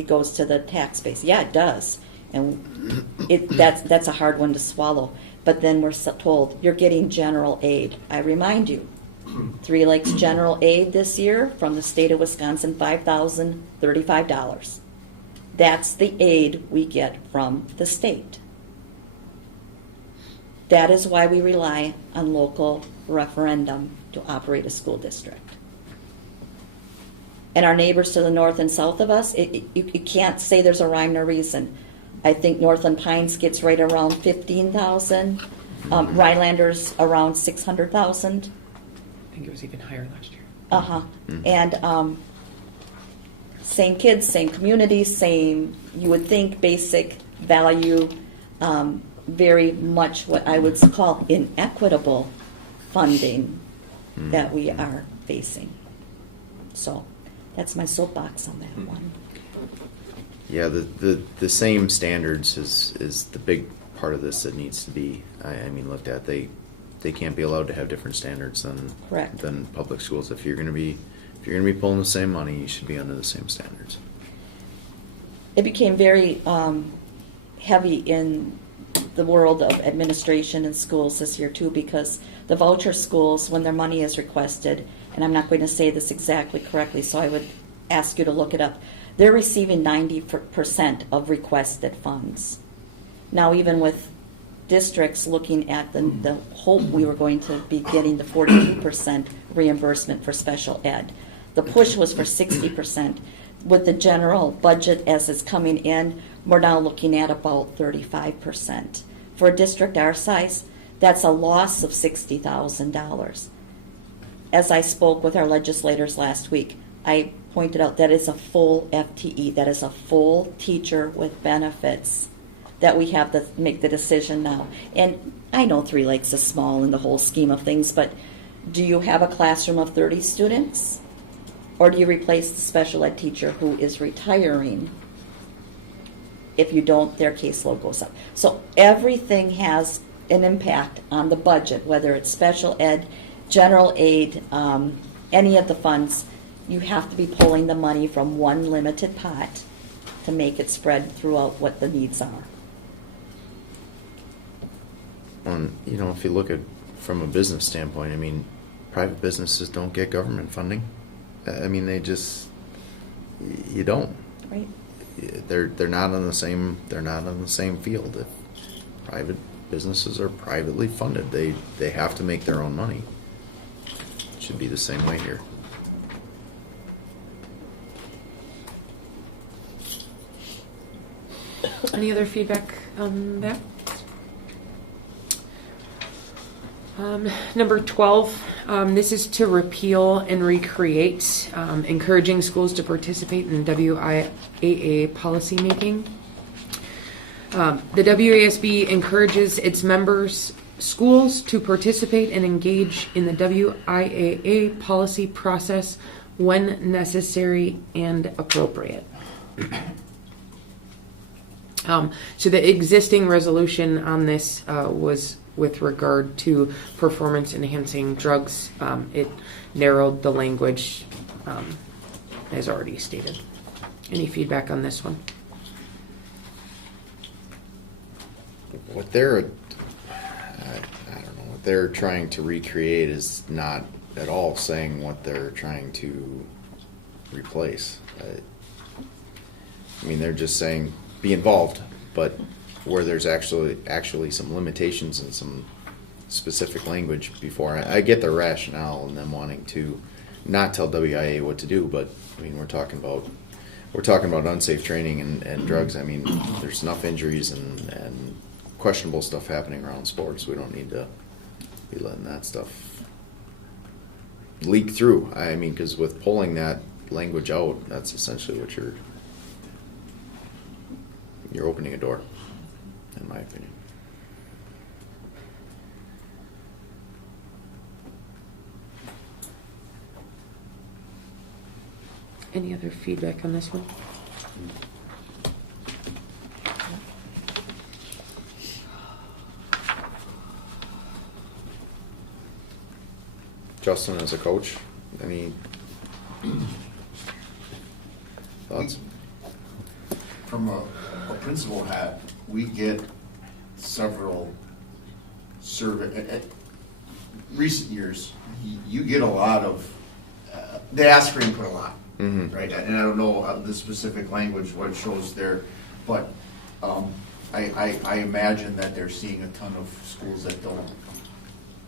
goes to the tax base. Yeah, it does, and that's a hard one to swallow. But then we're told you're getting general aid. I remind you, Three Lakes general aid this year from the state of Wisconsin, $5,035. That's the aid we get from the state. That is why we rely on local referendum to operate a school district. And our neighbors to the north and south of us, you can't say there's a rhyme or reason. I think Northland Pines gets right around 15,000. Rhinelanders around 600,000. I think it was even higher last year. And same kids, same community, same, you would think, basic value, very much what I would call inequitable funding that we are facing. So that's my soapbox on that one. Yeah, the same standards is the big part of this that needs to be, I mean, looked at. They can't be allowed to have different standards than public schools. If you're going to be pulling the same money, you should be under the same standards. It became very heavy in the world of administration and schools this year too, because the voucher schools, when their money is requested, and I'm not going to say this exactly correctly, so I would ask you to look it up, they're receiving 90% of requested funds. Now, even with districts looking at the hope we were going to be getting the 42% reimbursement for special ed. The push was for 60%. With the general budget as it's coming in, we're now looking at about 35%. For a district our size, that's a loss of $60,000. As I spoke with our legislators last week, I pointed out that is a full FTE, that is a full teacher with benefits that we have to make the decision now. And I know Three Lakes is small in the whole scheme of things, but do you have a classroom of 30 students? Or do you replace the special ed teacher who is retiring? If you don't, their caseload goes up. So everything has an impact on the budget, whether it's special ed, general aid, any of the funds. you have to be pulling the money from one limited pot to make it spread throughout what the needs are. You know, if you look at from a business standpoint, I mean, private businesses don't get government funding. I mean, you don't. Right. They're not on the same field. If private businesses are privately funded, they have to make their own money. It should be the same way here. Any other feedback on that? Number 12, this is to repeal and recreate, encouraging schools to participate in WIAA policymaking. The WASB encourages its members, schools, to participate and engage in the WIAA policy process when necessary and appropriate. So the existing resolution on this was with regard to performance-enhancing drugs. It narrowed the language, as already stated. Any feedback on this one? What they're, I don't know, what they're trying to recreate is not at all saying what they're trying to replace. I mean, they're just saying be involved, but where there's actually some limitations and some specific language before. I get the rationale and them wanting to not tell WIA what to do, but I mean, we're talking about unsafe training and drugs. I mean, there's enough injuries and questionable stuff happening around sports. We don't need to be letting that stuff leak through. I mean, because with pulling that language out, that's essentially what you're opening a door, in my opinion. Any other feedback on this one? Justin, as a coach, any thoughts? From a principal hat, we get several survey. Recent years, you get a lot of, they ask for input a lot, right? And I don't know the specific language, what it shows there, but I imagine that they're seeing a ton of schools that don't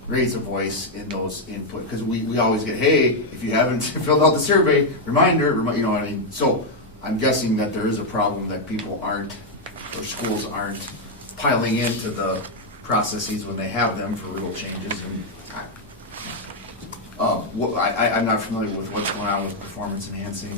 raise a voice in those input, because we always get, hey, if you haven't filled out the survey, reminder, you know what I mean? So I'm guessing that there is a problem that people aren't, or schools aren't piling into the processes when they have them for real changes. And I'm not familiar with what's going on with performance enhancing.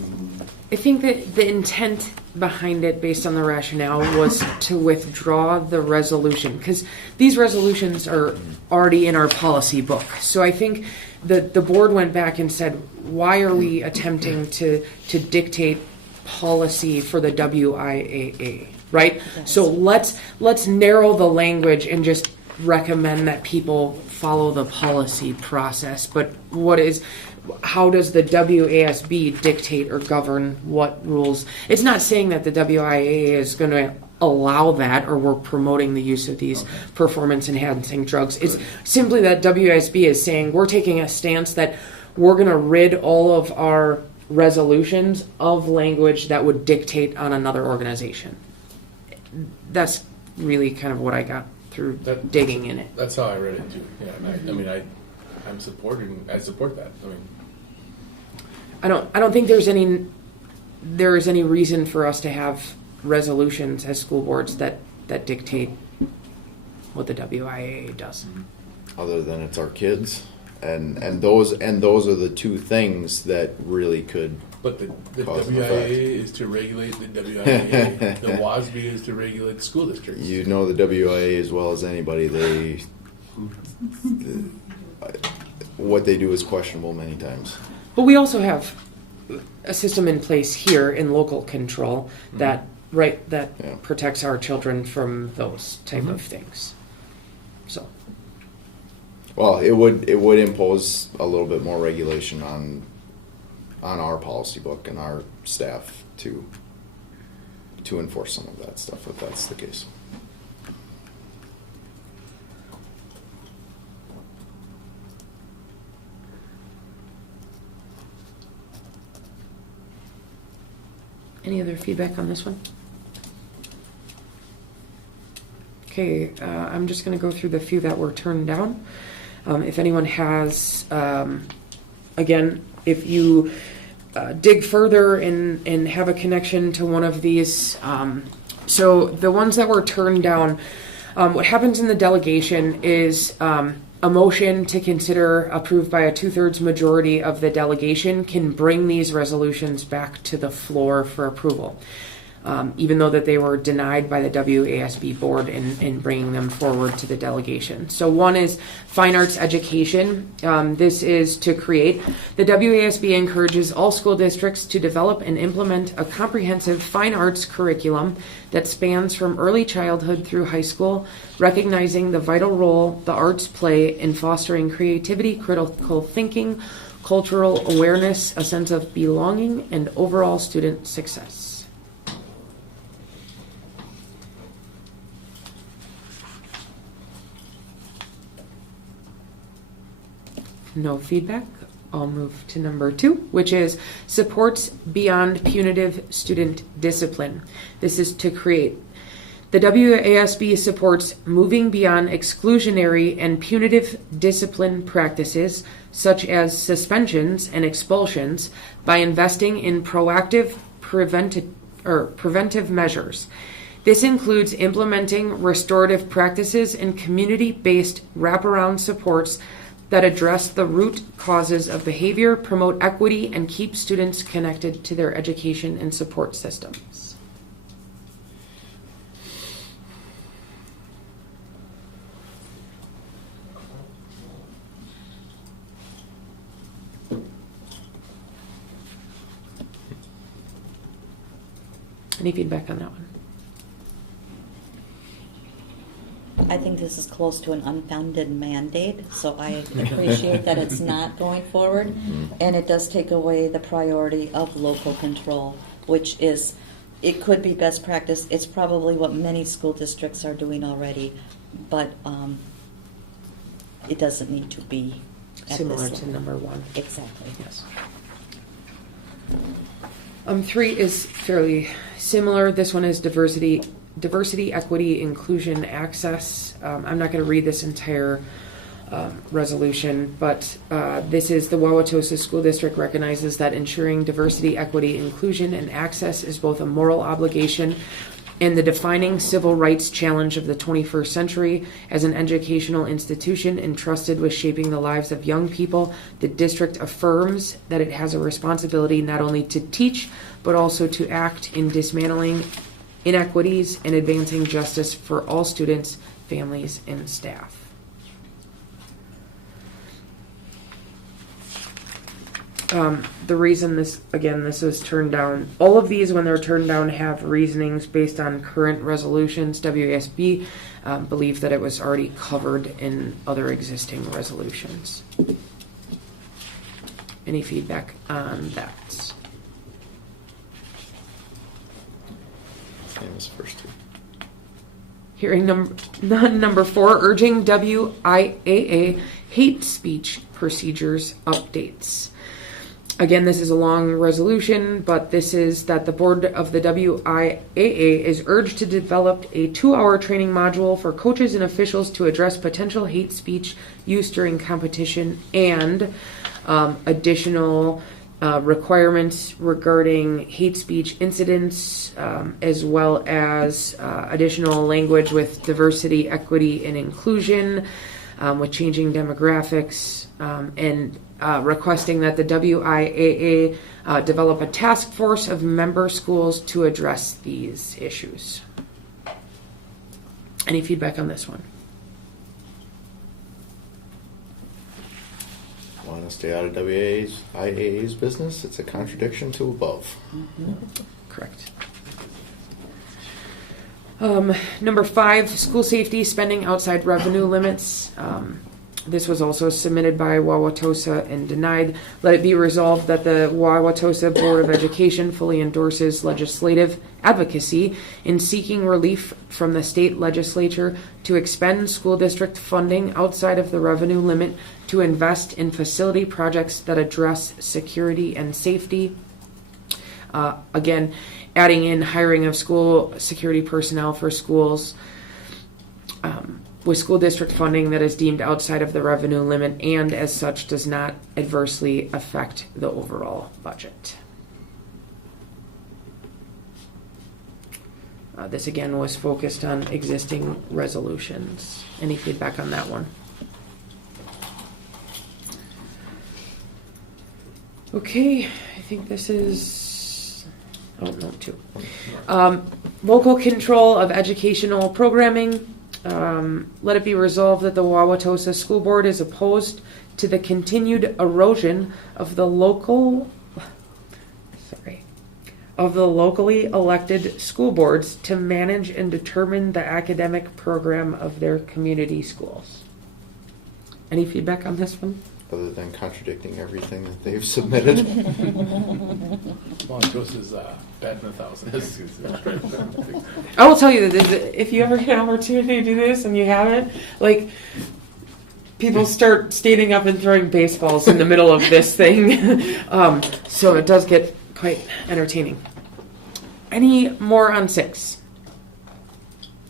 I think that the intent behind it, based on the rationale, was to withdraw the resolution, because these resolutions are already in our policy book. So I think the board went back and said, why are we attempting to dictate policy for the WIAA, right? Yes. So let's narrow the language and just recommend that people follow the policy process. But how does the WASB dictate or govern what rules? It's not saying that the WIAA is going to allow that, or we're promoting the use of these performance enhancing drugs. It's simply that WASB is saying we're taking a stance that we're going to rid all of our resolutions of language that would dictate on another organization. That's really kind of what I got through digging in it. That's how I read it too. Yeah, I support that. I don't think there is any reason for us to have resolutions as school boards that dictate what the WIAA does. Other than it's our kids, and those are the two things that really could. But the WIAA is to regulate the WIAA. The WASB is to regulate the school districts. You know the WIA as well as anybody. What they do is questionable many times. But we also have a system in place here in local control that protects our children from those type of things. So. Well, it would impose a little bit more regulation on on our policy book and our staff to enforce some of that stuff if that's the case. Any other feedback on this one? Okay, I'm just going to go through the few that were turned down. If anyone has, again, if you dig further and have a connection to one of these, so the ones that were turned down, what happens in the delegation is a motion to consider approved by a 2/3 majority of the delegation can bring these resolutions back to the floor for approval. Even though that they were denied by the WASB board in bringing them forward to the delegation. So one is fine arts education. This is to create. The WASB encourages all school districts to develop and implement a comprehensive fine arts curriculum that spans from early childhood through high school, recognizing the vital role the arts play in fostering creativity, critical thinking, cultural awareness, a sense of belonging, and overall student success. No feedback. I'll move to number 2, which is supports beyond punitive student discipline. This is to create. The WASB supports moving beyond exclusionary and punitive discipline practices, such as suspensions and expulsions, by investing in proactive preventive measures. This includes implementing restorative practices and community-based wraparound supports that address the root causes of behavior, promote equity, and keep students connected to their education and support systems. Any feedback on that one? I think this is close to an unfounded mandate, so I appreciate that it's not going forward. And it does take away the priority of local control, which is, it could be best practice. It's probably what many school districts are doing already, but it doesn't need to be at Similar this to level. number 1. Exactly. Yes. 3 is fairly similar. This one is diversity, equity, inclusion, access. I'm not going to read this entire resolution, but this is the Wauwatosa School District recognizes that ensuring diversity, equity, inclusion, and access is both a moral obligation and the defining civil rights challenge of the 21st century. As an educational institution entrusted with shaping the lives of young people, the district affirms that it has a responsibility not only to teach, but also to act in dismantling inequities and advancing justice for all students, families, and staff. The reason this was turned down, all of these when they're turned down have reasonings based on current resolutions. WASB believed that it was already covered in other existing resolutions. Any feedback on that? Same as the first 2. Hearing number 4, urging WIAA hate speech procedures updates. Again, this is a long resolution, but this is that the board of the WIAA is urged to develop a 2-hour training module for coaches and officials to address potential hate speech use during competition and additional requirements regarding hate speech incidents, as well as additional language with diversity, equity, and inclusion, with changing demographics, and requesting that the WIAA develop a task force of member schools to address these issues. Any feedback on this one? Want to stay out of WIAA's business? It's a contradiction to above. Correct. Number 5, school safety spending outside revenue limits. This was also submitted by Wauwatosa and denied. Let it be resolved that the Wauwatosa Board of Education fully endorses legislative advocacy in seeking relief from the state legislature to expend school district funding outside of the revenue limit to invest in facility projects that address security and safety. Again, adding in hiring of school security personnel for schools with school district funding that is deemed outside of the revenue limit and as such does not adversely affect the overall budget. This again was focused on existing resolutions. Any feedback on that one? Okay, I think this is, oh no, two. Local control of educational programming. Let it be resolved that the Wauwatosa School Board is opposed to the continued erosion of the locally elected school boards to manage and determine the academic program of their community schools. Any feedback on this one? Other than contradicting everything that they've submitted. Well, Joseph is batting 1,000. I will tell you that if you ever get an opportunity to do this and you haven't, like, people start standing up and throwing baseballs in the middle of this thing. So it does get quite entertaining. Any more on 6?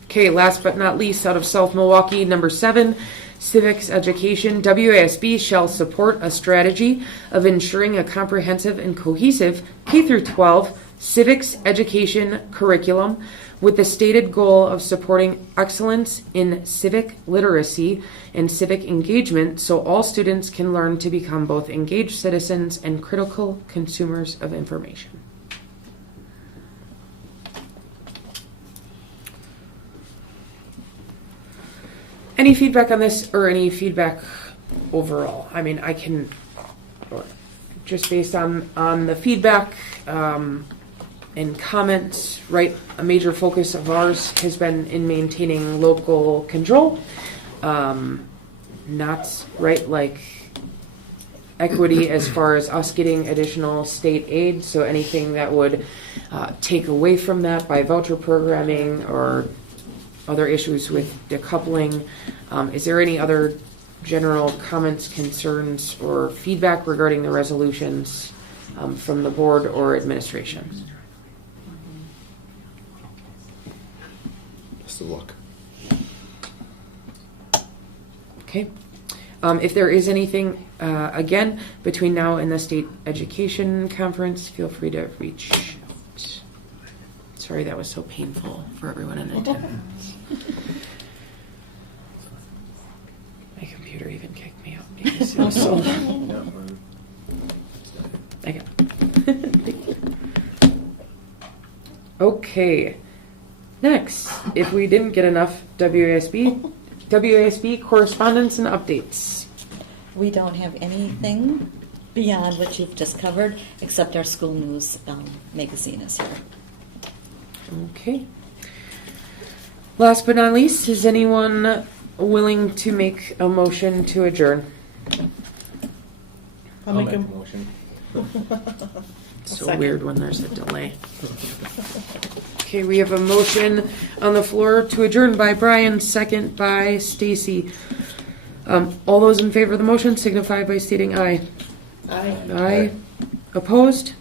Okay, last but not least, out of South Milwaukee, number 7. Civics education. WASB shall support a strategy of ensuring a comprehensive and cohesive K-12 civics education curriculum with the stated goal of supporting excellence in civic literacy and civic engagement so all students can learn to become both engaged citizens and critical consumers of information. Any feedback on this or any feedback overall? I mean, I can, just based on the feedback and comments, right, a major focus of ours has been in maintaining local control. Not, right, like equity as far as us getting additional state aid. So anything that would take away from that by voucher programming or other issues with decoupling. Is there any other general comments, concerns, or feedback regarding the resolutions from the board or administration? Best of luck. Okay. If there is anything, again, between now and the state education conference, feel free to reach out. Sorry that was so painful for everyone in attendance. My computer even kicked me out because it was so long. I got it. Okay. Next, if we didn't get enough WASB correspondence and updates. We don't have anything beyond what you've just covered, except our school news magazine is here. Okay. Last but not least, is anyone willing to make a motion to adjourn? I'll make a motion. So second. weird when there's a delay. Okay, we have a motion on the floor to adjourn by Brian, second by Stacy. All those in favor of the motion signify by stating aye. Aye. Aye. Opposed?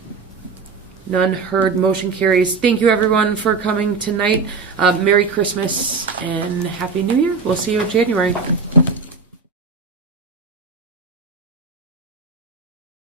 None heard. Motion carries. Thank you everyone for coming tonight. Merry Christmas and Happy New Year. We'll see you in January.